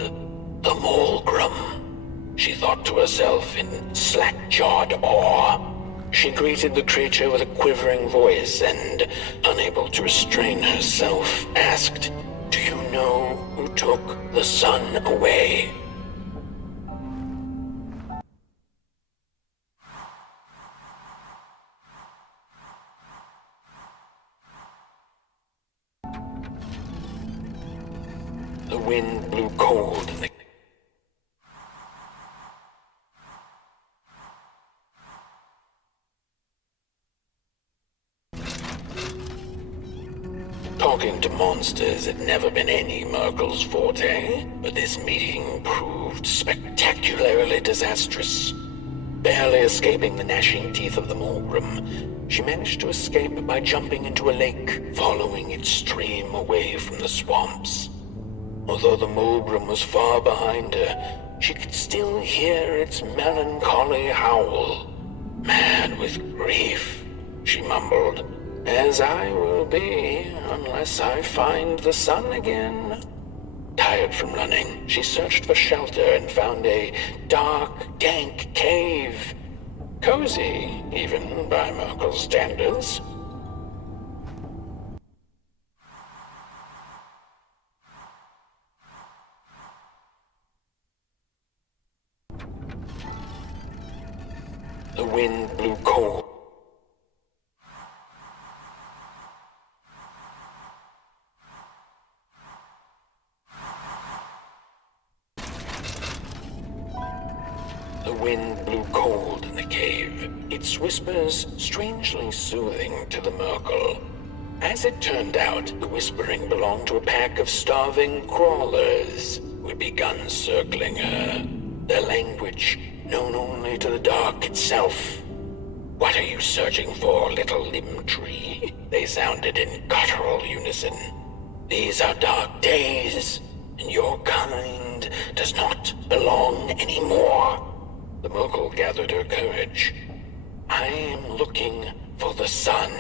the Molgrim, she thought to herself in slack-jawed awe. She greeted the creature with a quivering voice and, unable to restrain herself, asked, "Do you know who took the sun away?" The wind blew cold in the Talking to monsters had never been any Murkle's forte, but this meeting proved spectacularly disastrous. Barely escaping the gnashing teeth of the Molgrim, she managed to escape by jumping into a lake, following its stream away from the swamps. Although the Molgrim was far behind her, she could still hear its melancholy howl. "Mad with grief," she mumbled, "as I will be unless I find the sun again." Tired from running, she searched for shelter and found a dark, dank cave. Cozy, even by Murkle's standards. The wind blew cold. The wind blew cold in the cave, its whispers strangely soothing to the Murkle. As it turned out, the whispering belonged to a pack of starving crawlers who had begun circling her, their language known only to the dark itself. "What are you searching for, little limb tree?" they sounded in guttural unison. "These are dark days, and your kind does not belong anymore." The Murkle gathered her courage. "I am looking for the sun.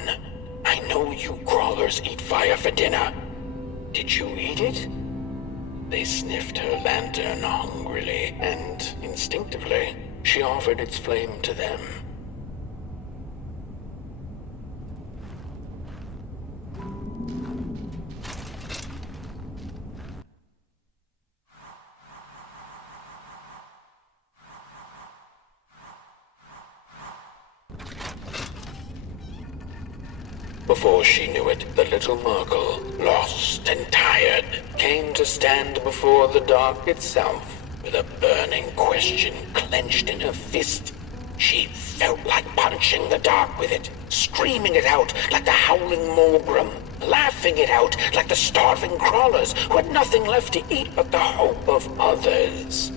I know you crawlers eat fire for dinner. Did you eat it?" They sniffed her lantern hungrily, and instinctively, she offered its flame to them. Before she knew it, the little Murkle, lost and tired, came to stand before the dark itself with a burning question clenched in her fist. She felt like punching the dark with it, screaming it out like the howling Molgrim, laughing it out like the starving crawlers who had nothing left to eat but the hope of others.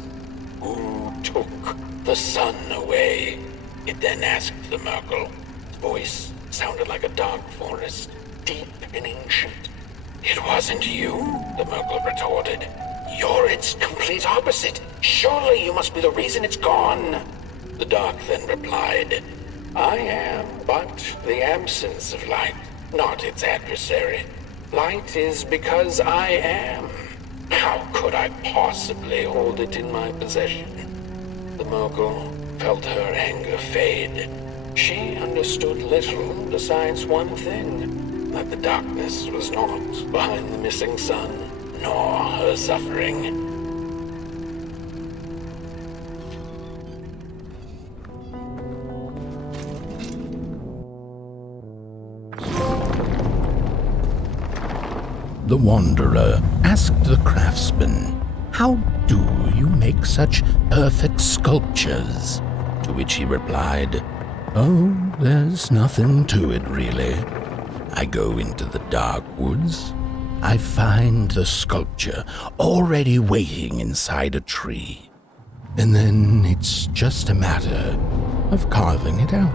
"Who took the sun away?" it then asked the Murkle. Its voice sounded like a dark forest, deep and ancient. "It wasn't you," the Murkle retorted. "You're its complete opposite. Surely you must be the reason it's gone." The dark then replied, "I am but the absence of light, not its adversary. Light is because I am. How could I possibly hold it in my possession?" The Murkle felt her anger fade. She understood little besides one thing, that the darkness was not behind the missing sun, nor her suffering. The Wanderer asked the craftsman, "How do you make such perfect sculptures?" To which he replied, "Oh, there's nothing to it, really. I go into the dark woods. I find the sculpture already waiting inside a tree. And then it's just a matter of carving it out."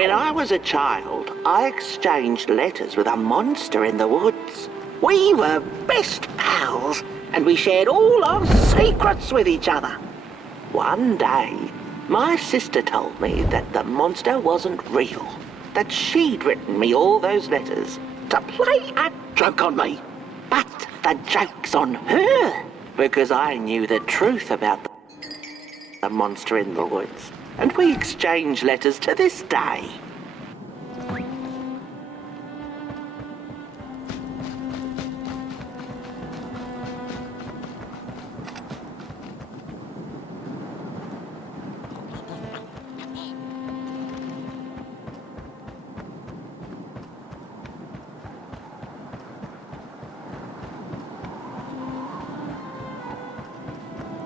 When I was a child, I exchanged letters with a monster in the woods. We were best pals, and we shared all our secrets with each other. One day, my sister told me that the monster wasn't real, that she'd written me all those letters to play a joke on me. But the joke's on her, because I knew the truth about the monster in the woods, and we exchange letters to this day.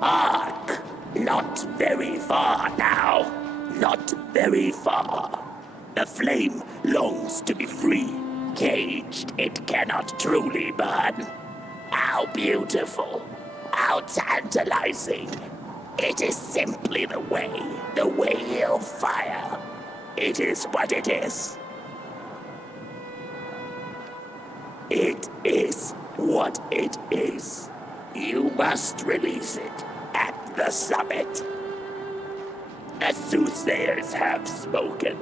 Hark! Not very far now. Not very far. The flame longs to be free. Caged, it cannot truly burn. How beautiful. How tantalizing. It is simply the way of fire. It is what it is. It is what it is. You must release it at the summit. The soothsayers have spoken.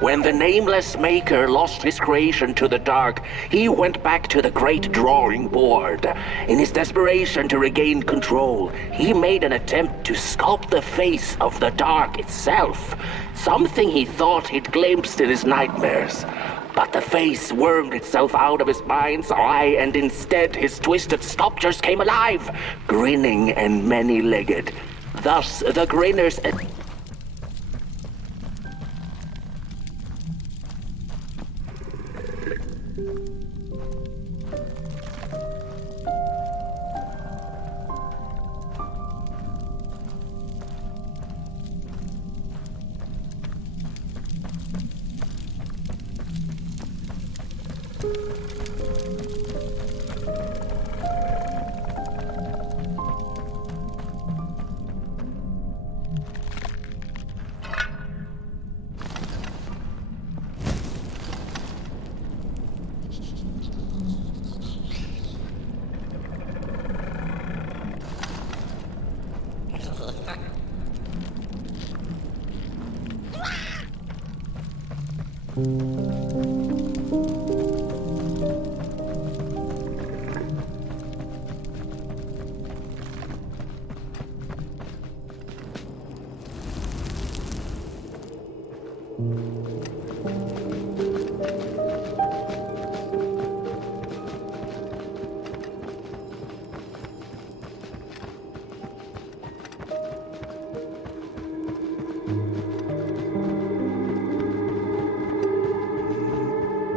When the nameless maker lost his creation to the dark, he went back to the great drawing board. In his desperation to regain control, he made an attempt to sculpt the face of the dark itself, something he thought he'd glimpsed in his nightmares. But the face wormed itself out of his mind's eye, and instead his twisted sculptures came alive, grinning and many-legged. Thus, the grinners...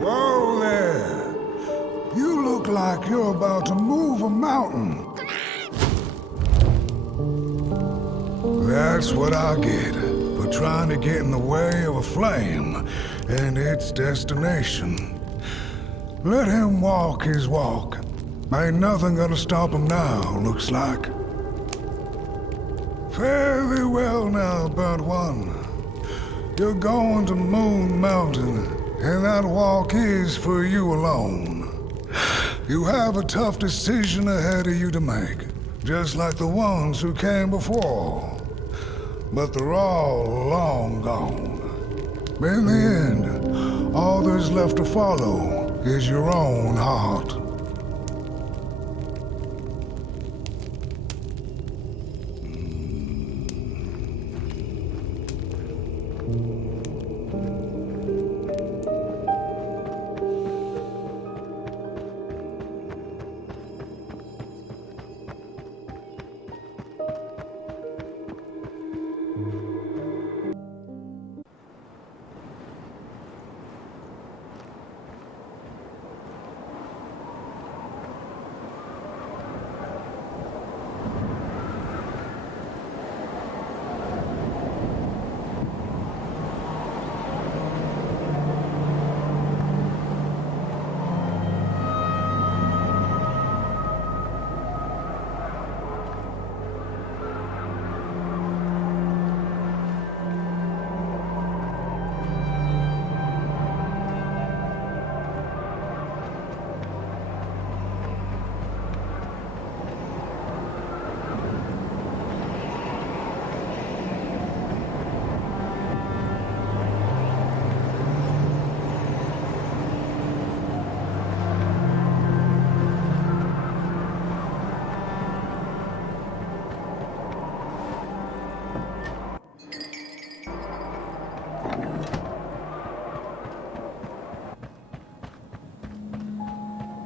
Whoa there! You look like you're about to move a mountain. That's what I get for trying to get in the way of a flame and its destination. Let him walk his walk. Ain't nothing gonna stop him now, looks like. Fare thee well now, burnt one. You're going to Moon Mountain, and that walk is for you alone. You have a tough decision ahead of you to make, just like the ones who came before. But they're all long gone. In the end, all there's left to follow is your own heart.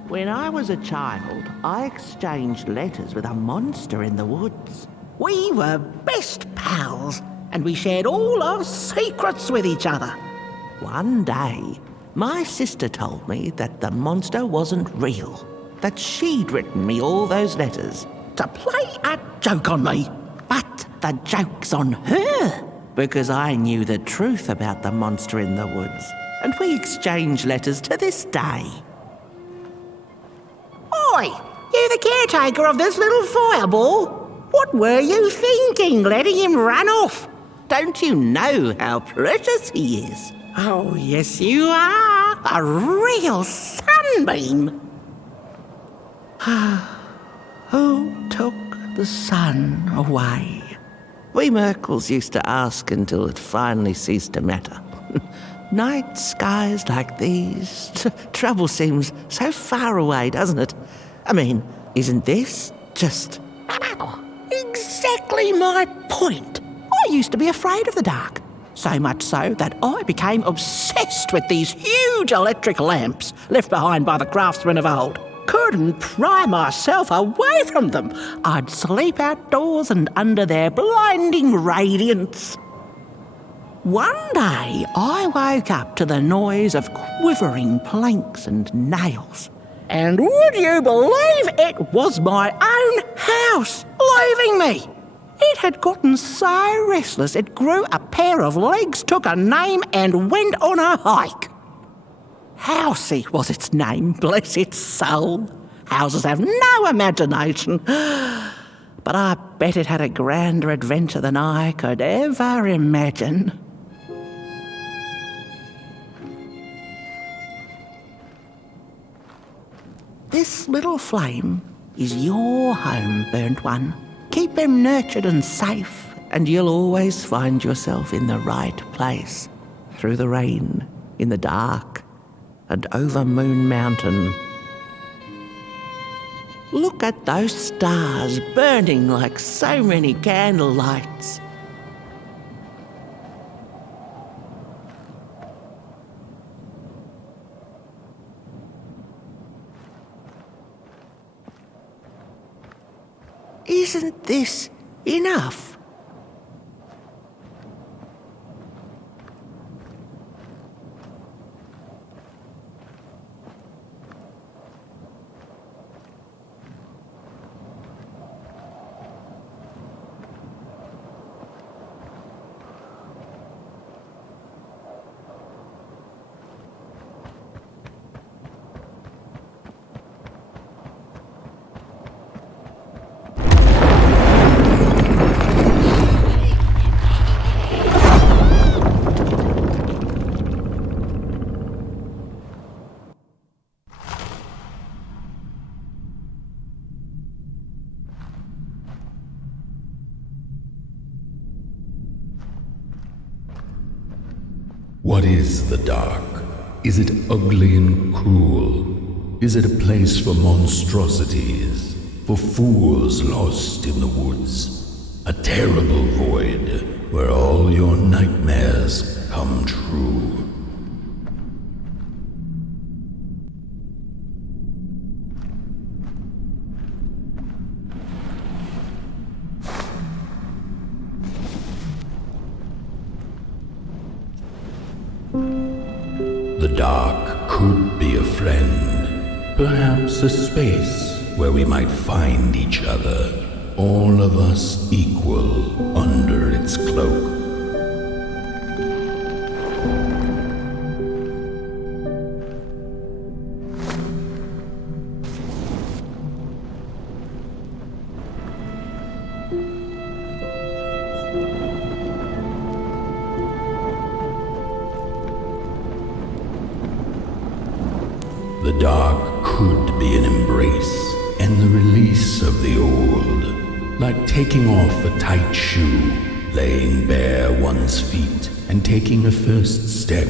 When I was a child, I exchanged letters with a monster in the woods. We were best pals, and we shared all our secrets with each other. One day, my sister told me that the monster wasn't real, that she'd written me all those letters to play a joke on me. But the joke's on her, because I knew the truth about the monster in the woods, and we exchange letters to this day. Oi! You the caretaker of this little fireball? What were you thinking, letting him run off? Don't you know how precious he is? Oh, yes you are. A real sunbeam. Who took the sun away? We Murals used to ask until it finally ceased to matter. Night skies like these, trouble seems so far away, doesn't it? I mean, isn't this just exactly my point? I used to be afraid of the dark, so much so that I became obsessed with these huge electric lamps left behind by the craftsmen of old. Couldn't pry myself away from them. I'd sleep outdoors and under their blinding radiance. One day, I woke up to the noise of quivering planks and nails. And would you believe it was my own house leaving me? It had gotten so restless it grew a pair of legs, took a name and went on a hike. Housey was its name, bless its soul. Houses have no imagination. But I bet it had a grander adventure than I could ever imagine. This little flame is your home, burnt one. Keep him nurtured and safe, and you'll always find yourself in the right place. Through the rain, in the dark, and over Moon Mountain. Look at those stars burning like so many candle lights. Isn't this enough? What is the dark? Is it ugly and cruel? Is it a place for monstrosities, for fools lost in the woods? A terrible void where all your nightmares come true. The dark could be a friend, perhaps a space where we might find each other, all of us equal under its cloak. The dark could be an embrace and the release of the old, like taking off a tight shoe, laying bare one's feet, and taking a first step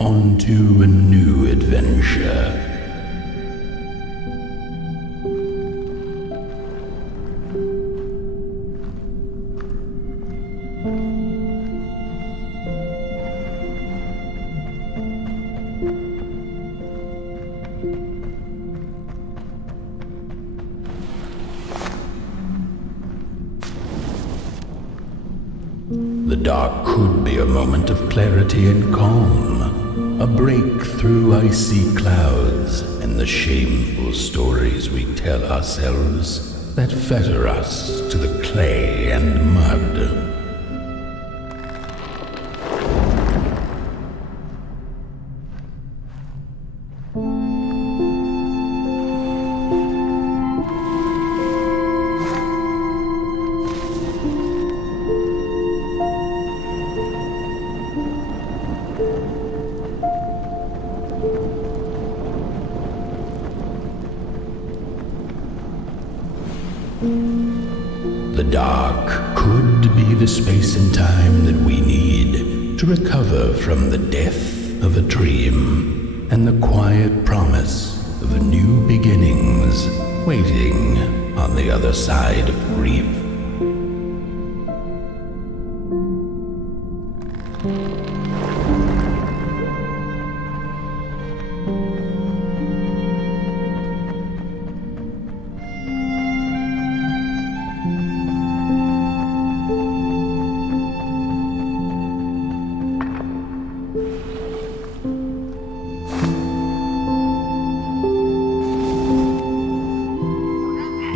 onto a new adventure. The dark could be a moment of clarity and calm, a break through icy clouds and the shameful stories we tell ourselves that fetter us to the clay and mud. The dark could be the space and time that we need to recover from the death of a dream and the quiet promise of new beginnings waiting on the other side of grief.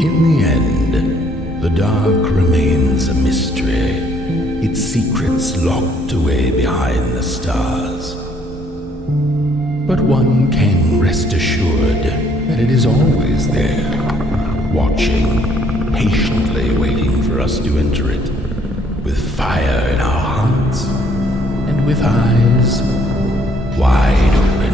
In the end, the dark remains a mystery, its secrets locked away behind the stars. But one can rest assured that it is always there, watching, patiently waiting for us to enter it, with fire in our hearts and with eyes wide open.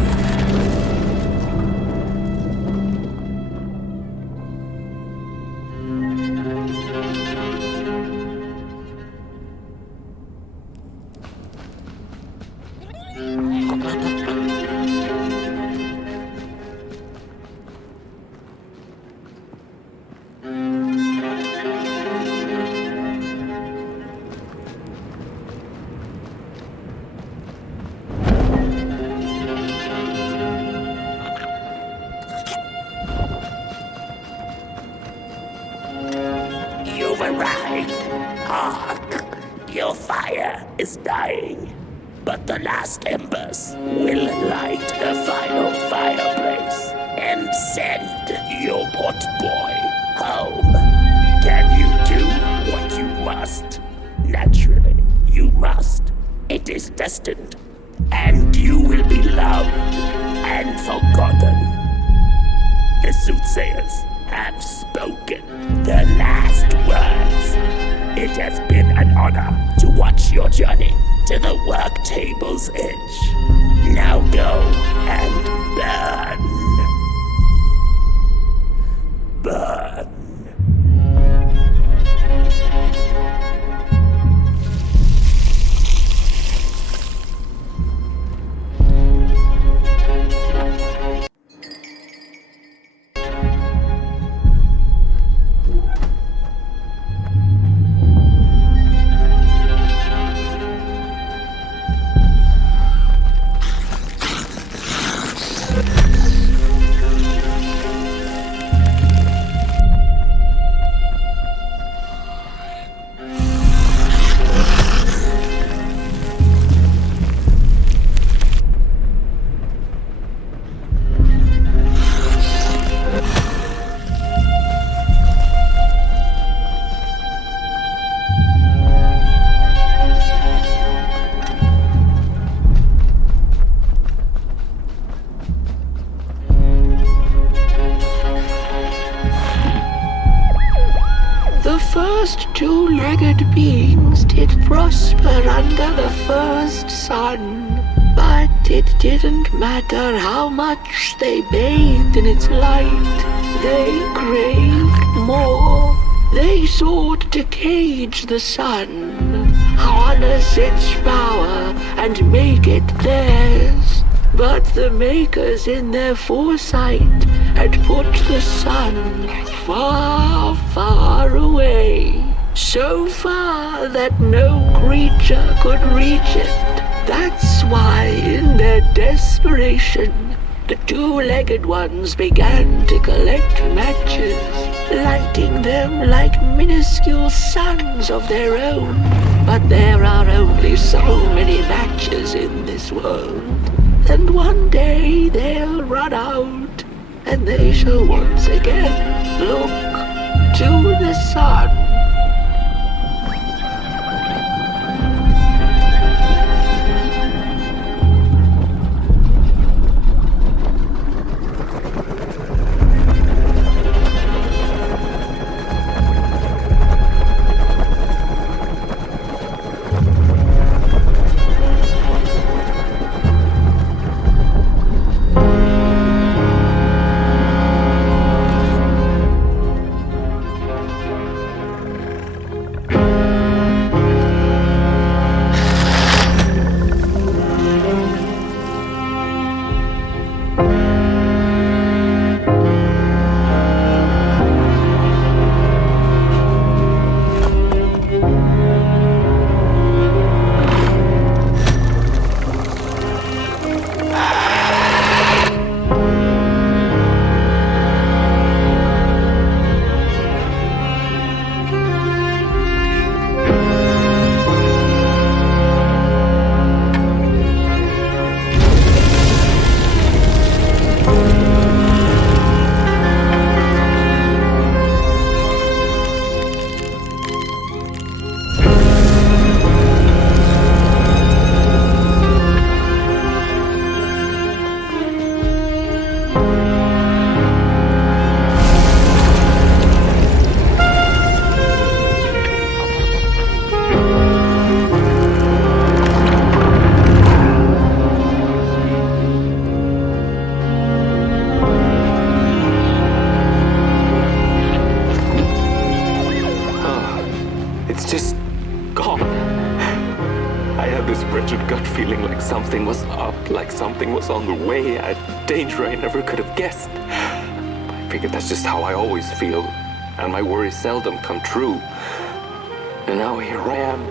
You've arrived. Hark! Your fire is dying, but the last embers will light a final fireplace and send your pot boy home. Can you do what you must? Naturally, you must. It is destined, and you will be loved and forgotten. The soothsayers have spoken the last words. It has been an honor to watch your journey to the work table's edge. Now go and burn. Burn. The first two-legged beings did prosper under the first sun, but it didn't matter how much they bathed in its light. They craved more. They sought to cage the sun, harness its power, and make it theirs. But the makers in their foresight had put the sun far, far away. So far that no creature could reach it. That's why, in their desperation, the two-legged ones began to collect matches, lighting them like minuscule suns of their own. But there are only so many matches in this world. And one day they'll run out, and they shall once again look to the sun. Something was up, like something was on the way, a danger I never could have guessed. I figured that's just how I always feel, and my worries seldom come true. And now here I am,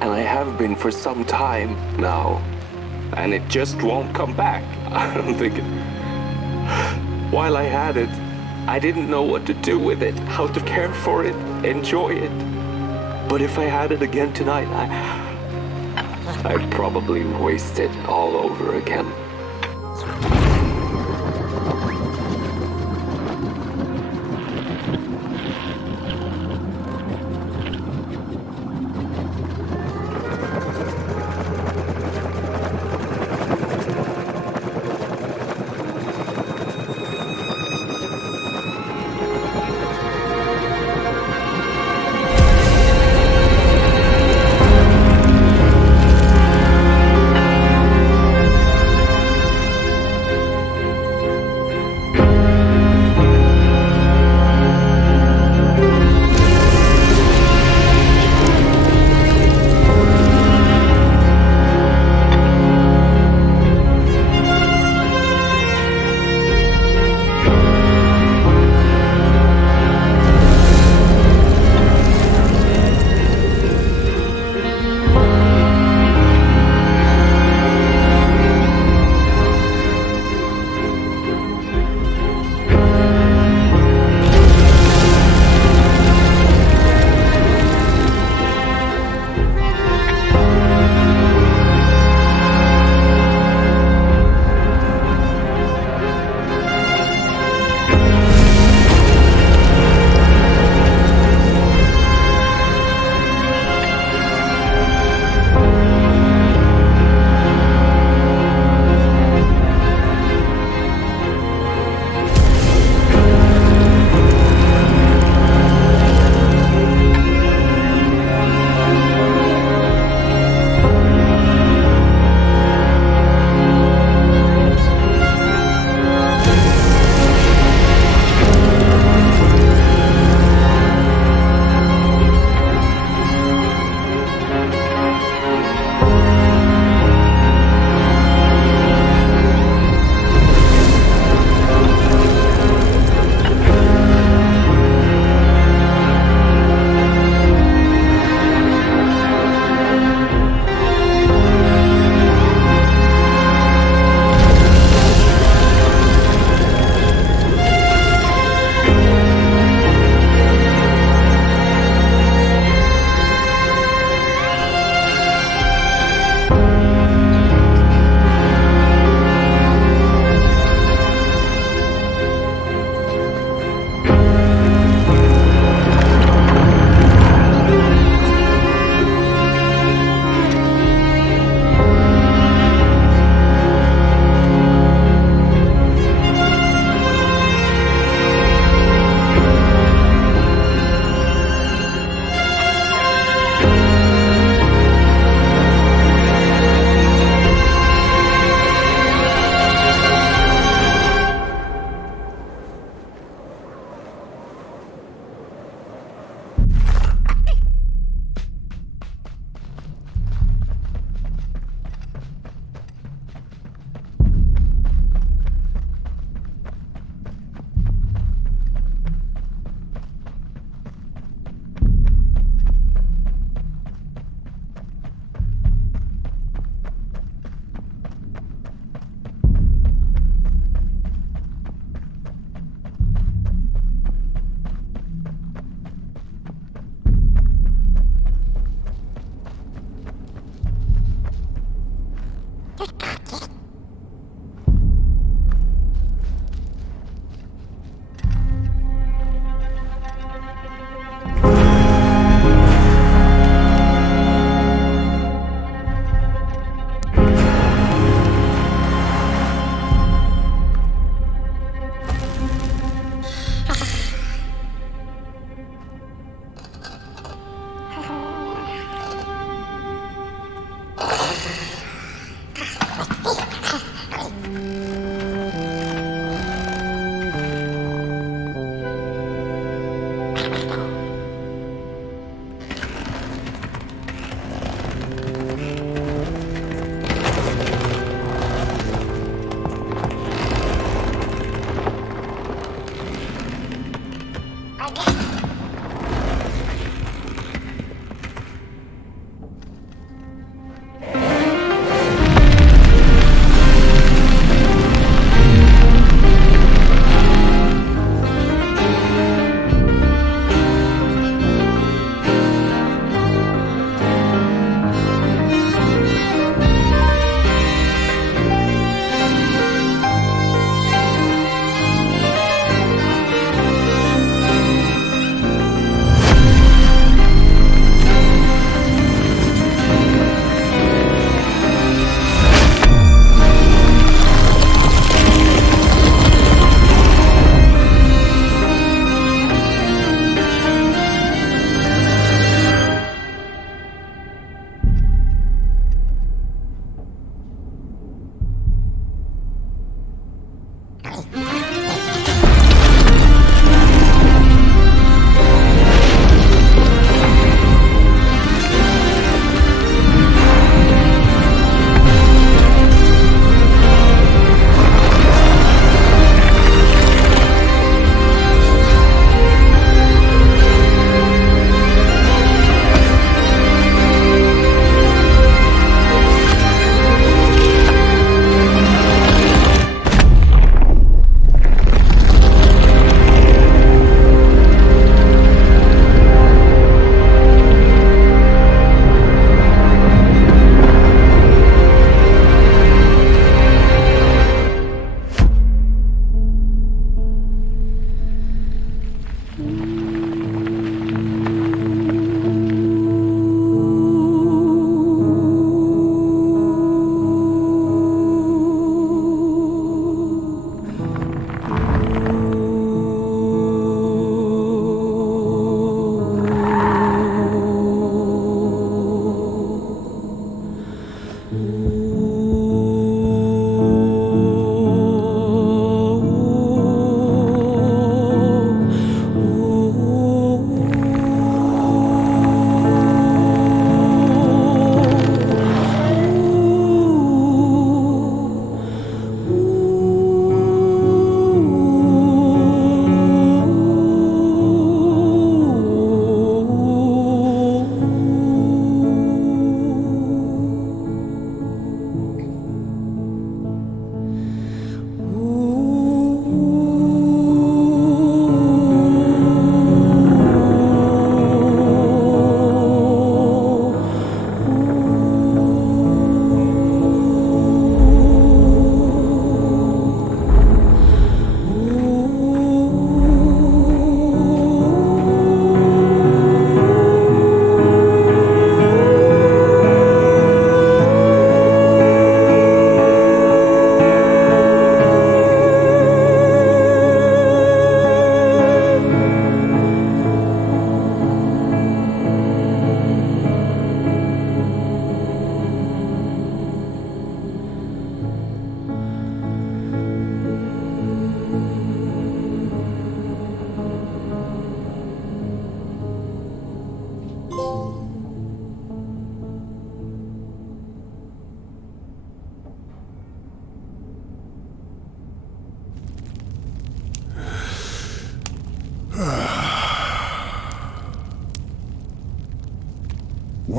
and I have been for some time now, and it just won't come back. I'm thinking, while I had it, I didn't know what to do with it, how to care for it, enjoy it. But if I had it again tonight, I'd probably waste it all over again.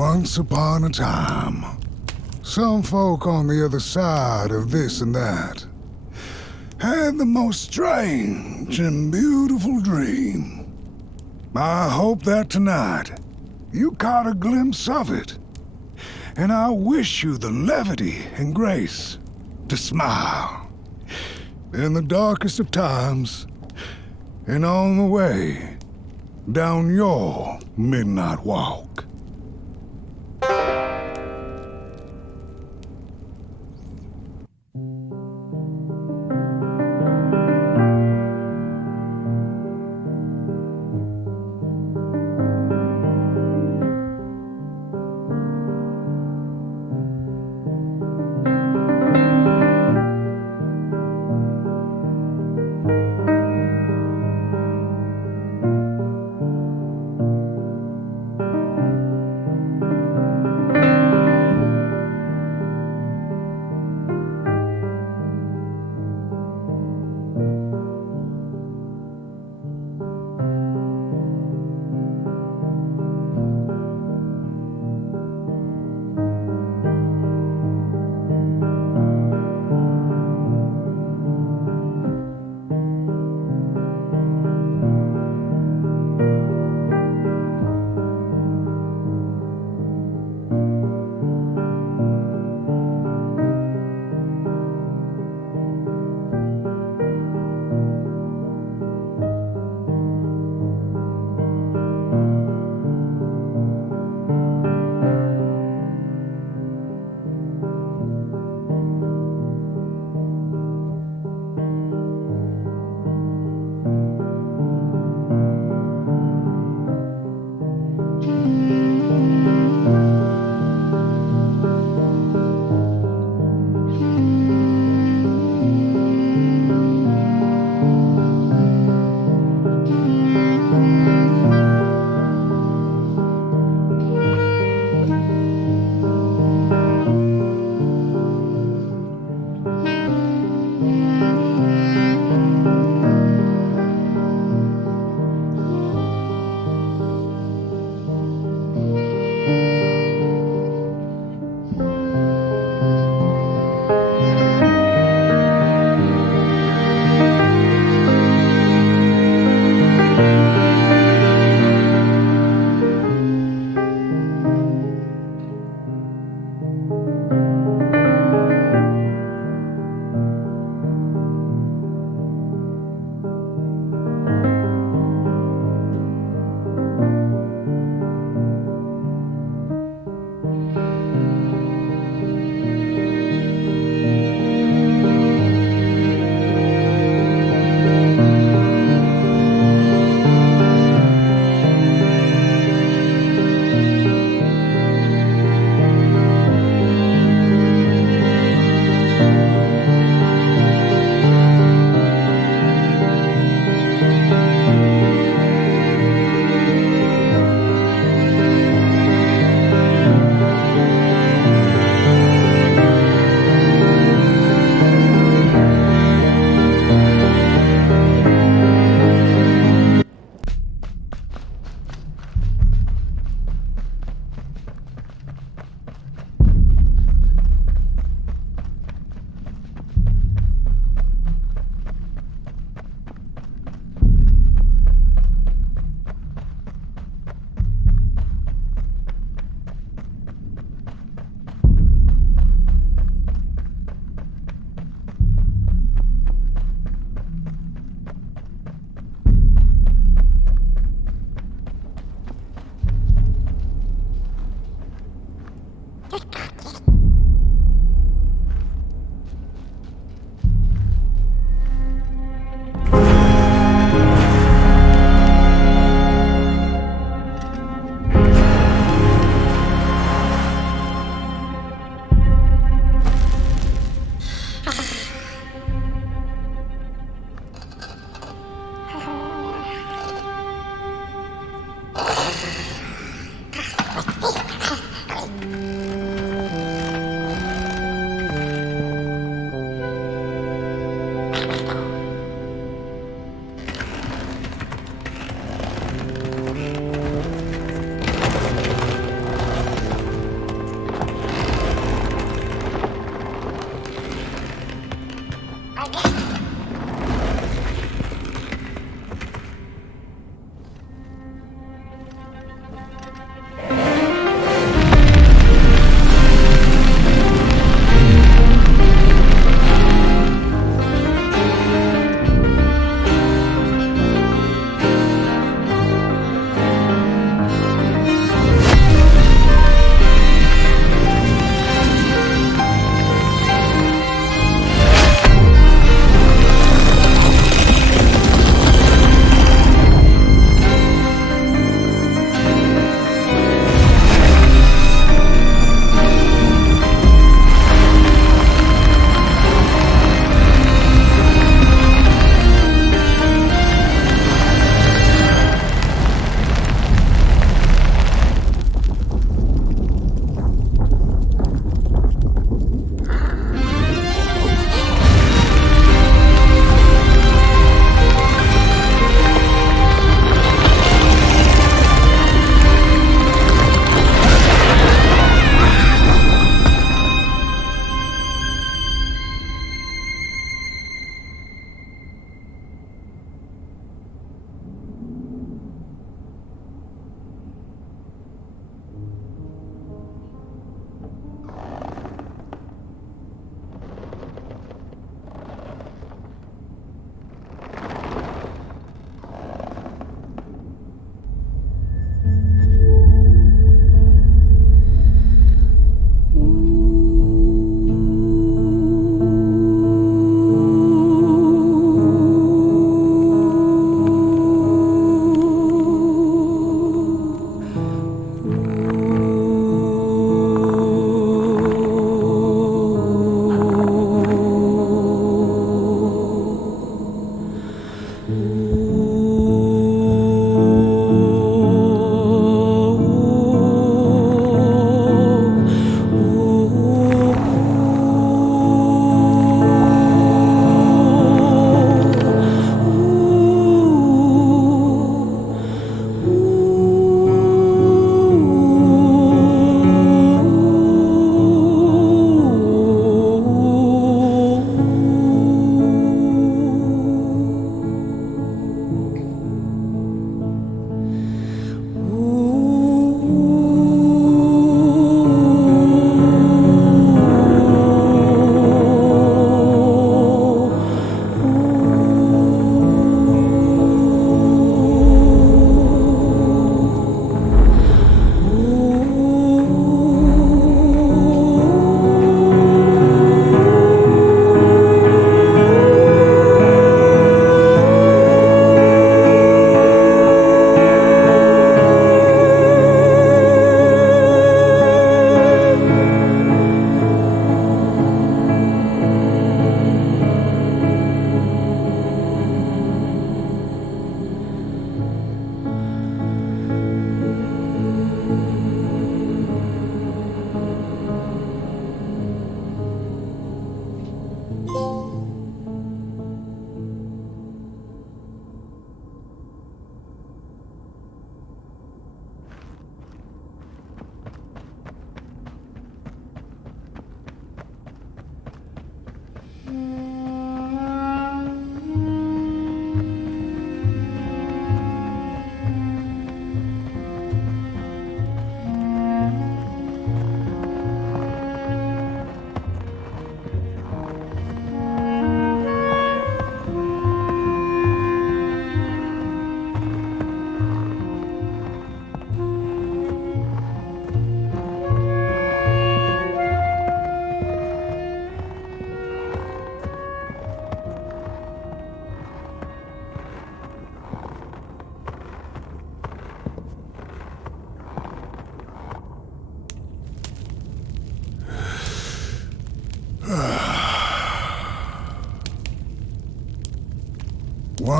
Once upon a time, some folk on the other side of this and that had the most strange and beautiful dream. I hope that tonight you caught a glimpse of it, and I wish you the levity and grace to smile in the darkest of times and on the way down your midnight walk.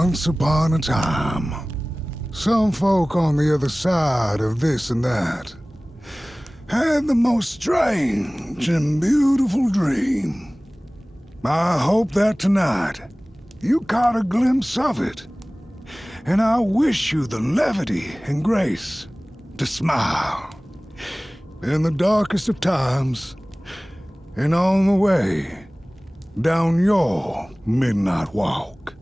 Once upon a time, some folk on the other side of this and that had the most strange and beautiful dream. I hope that tonight you caught a glimpse of it, and I wish you the levity and grace to smile in the darkest of times and on the way down your midnight walk.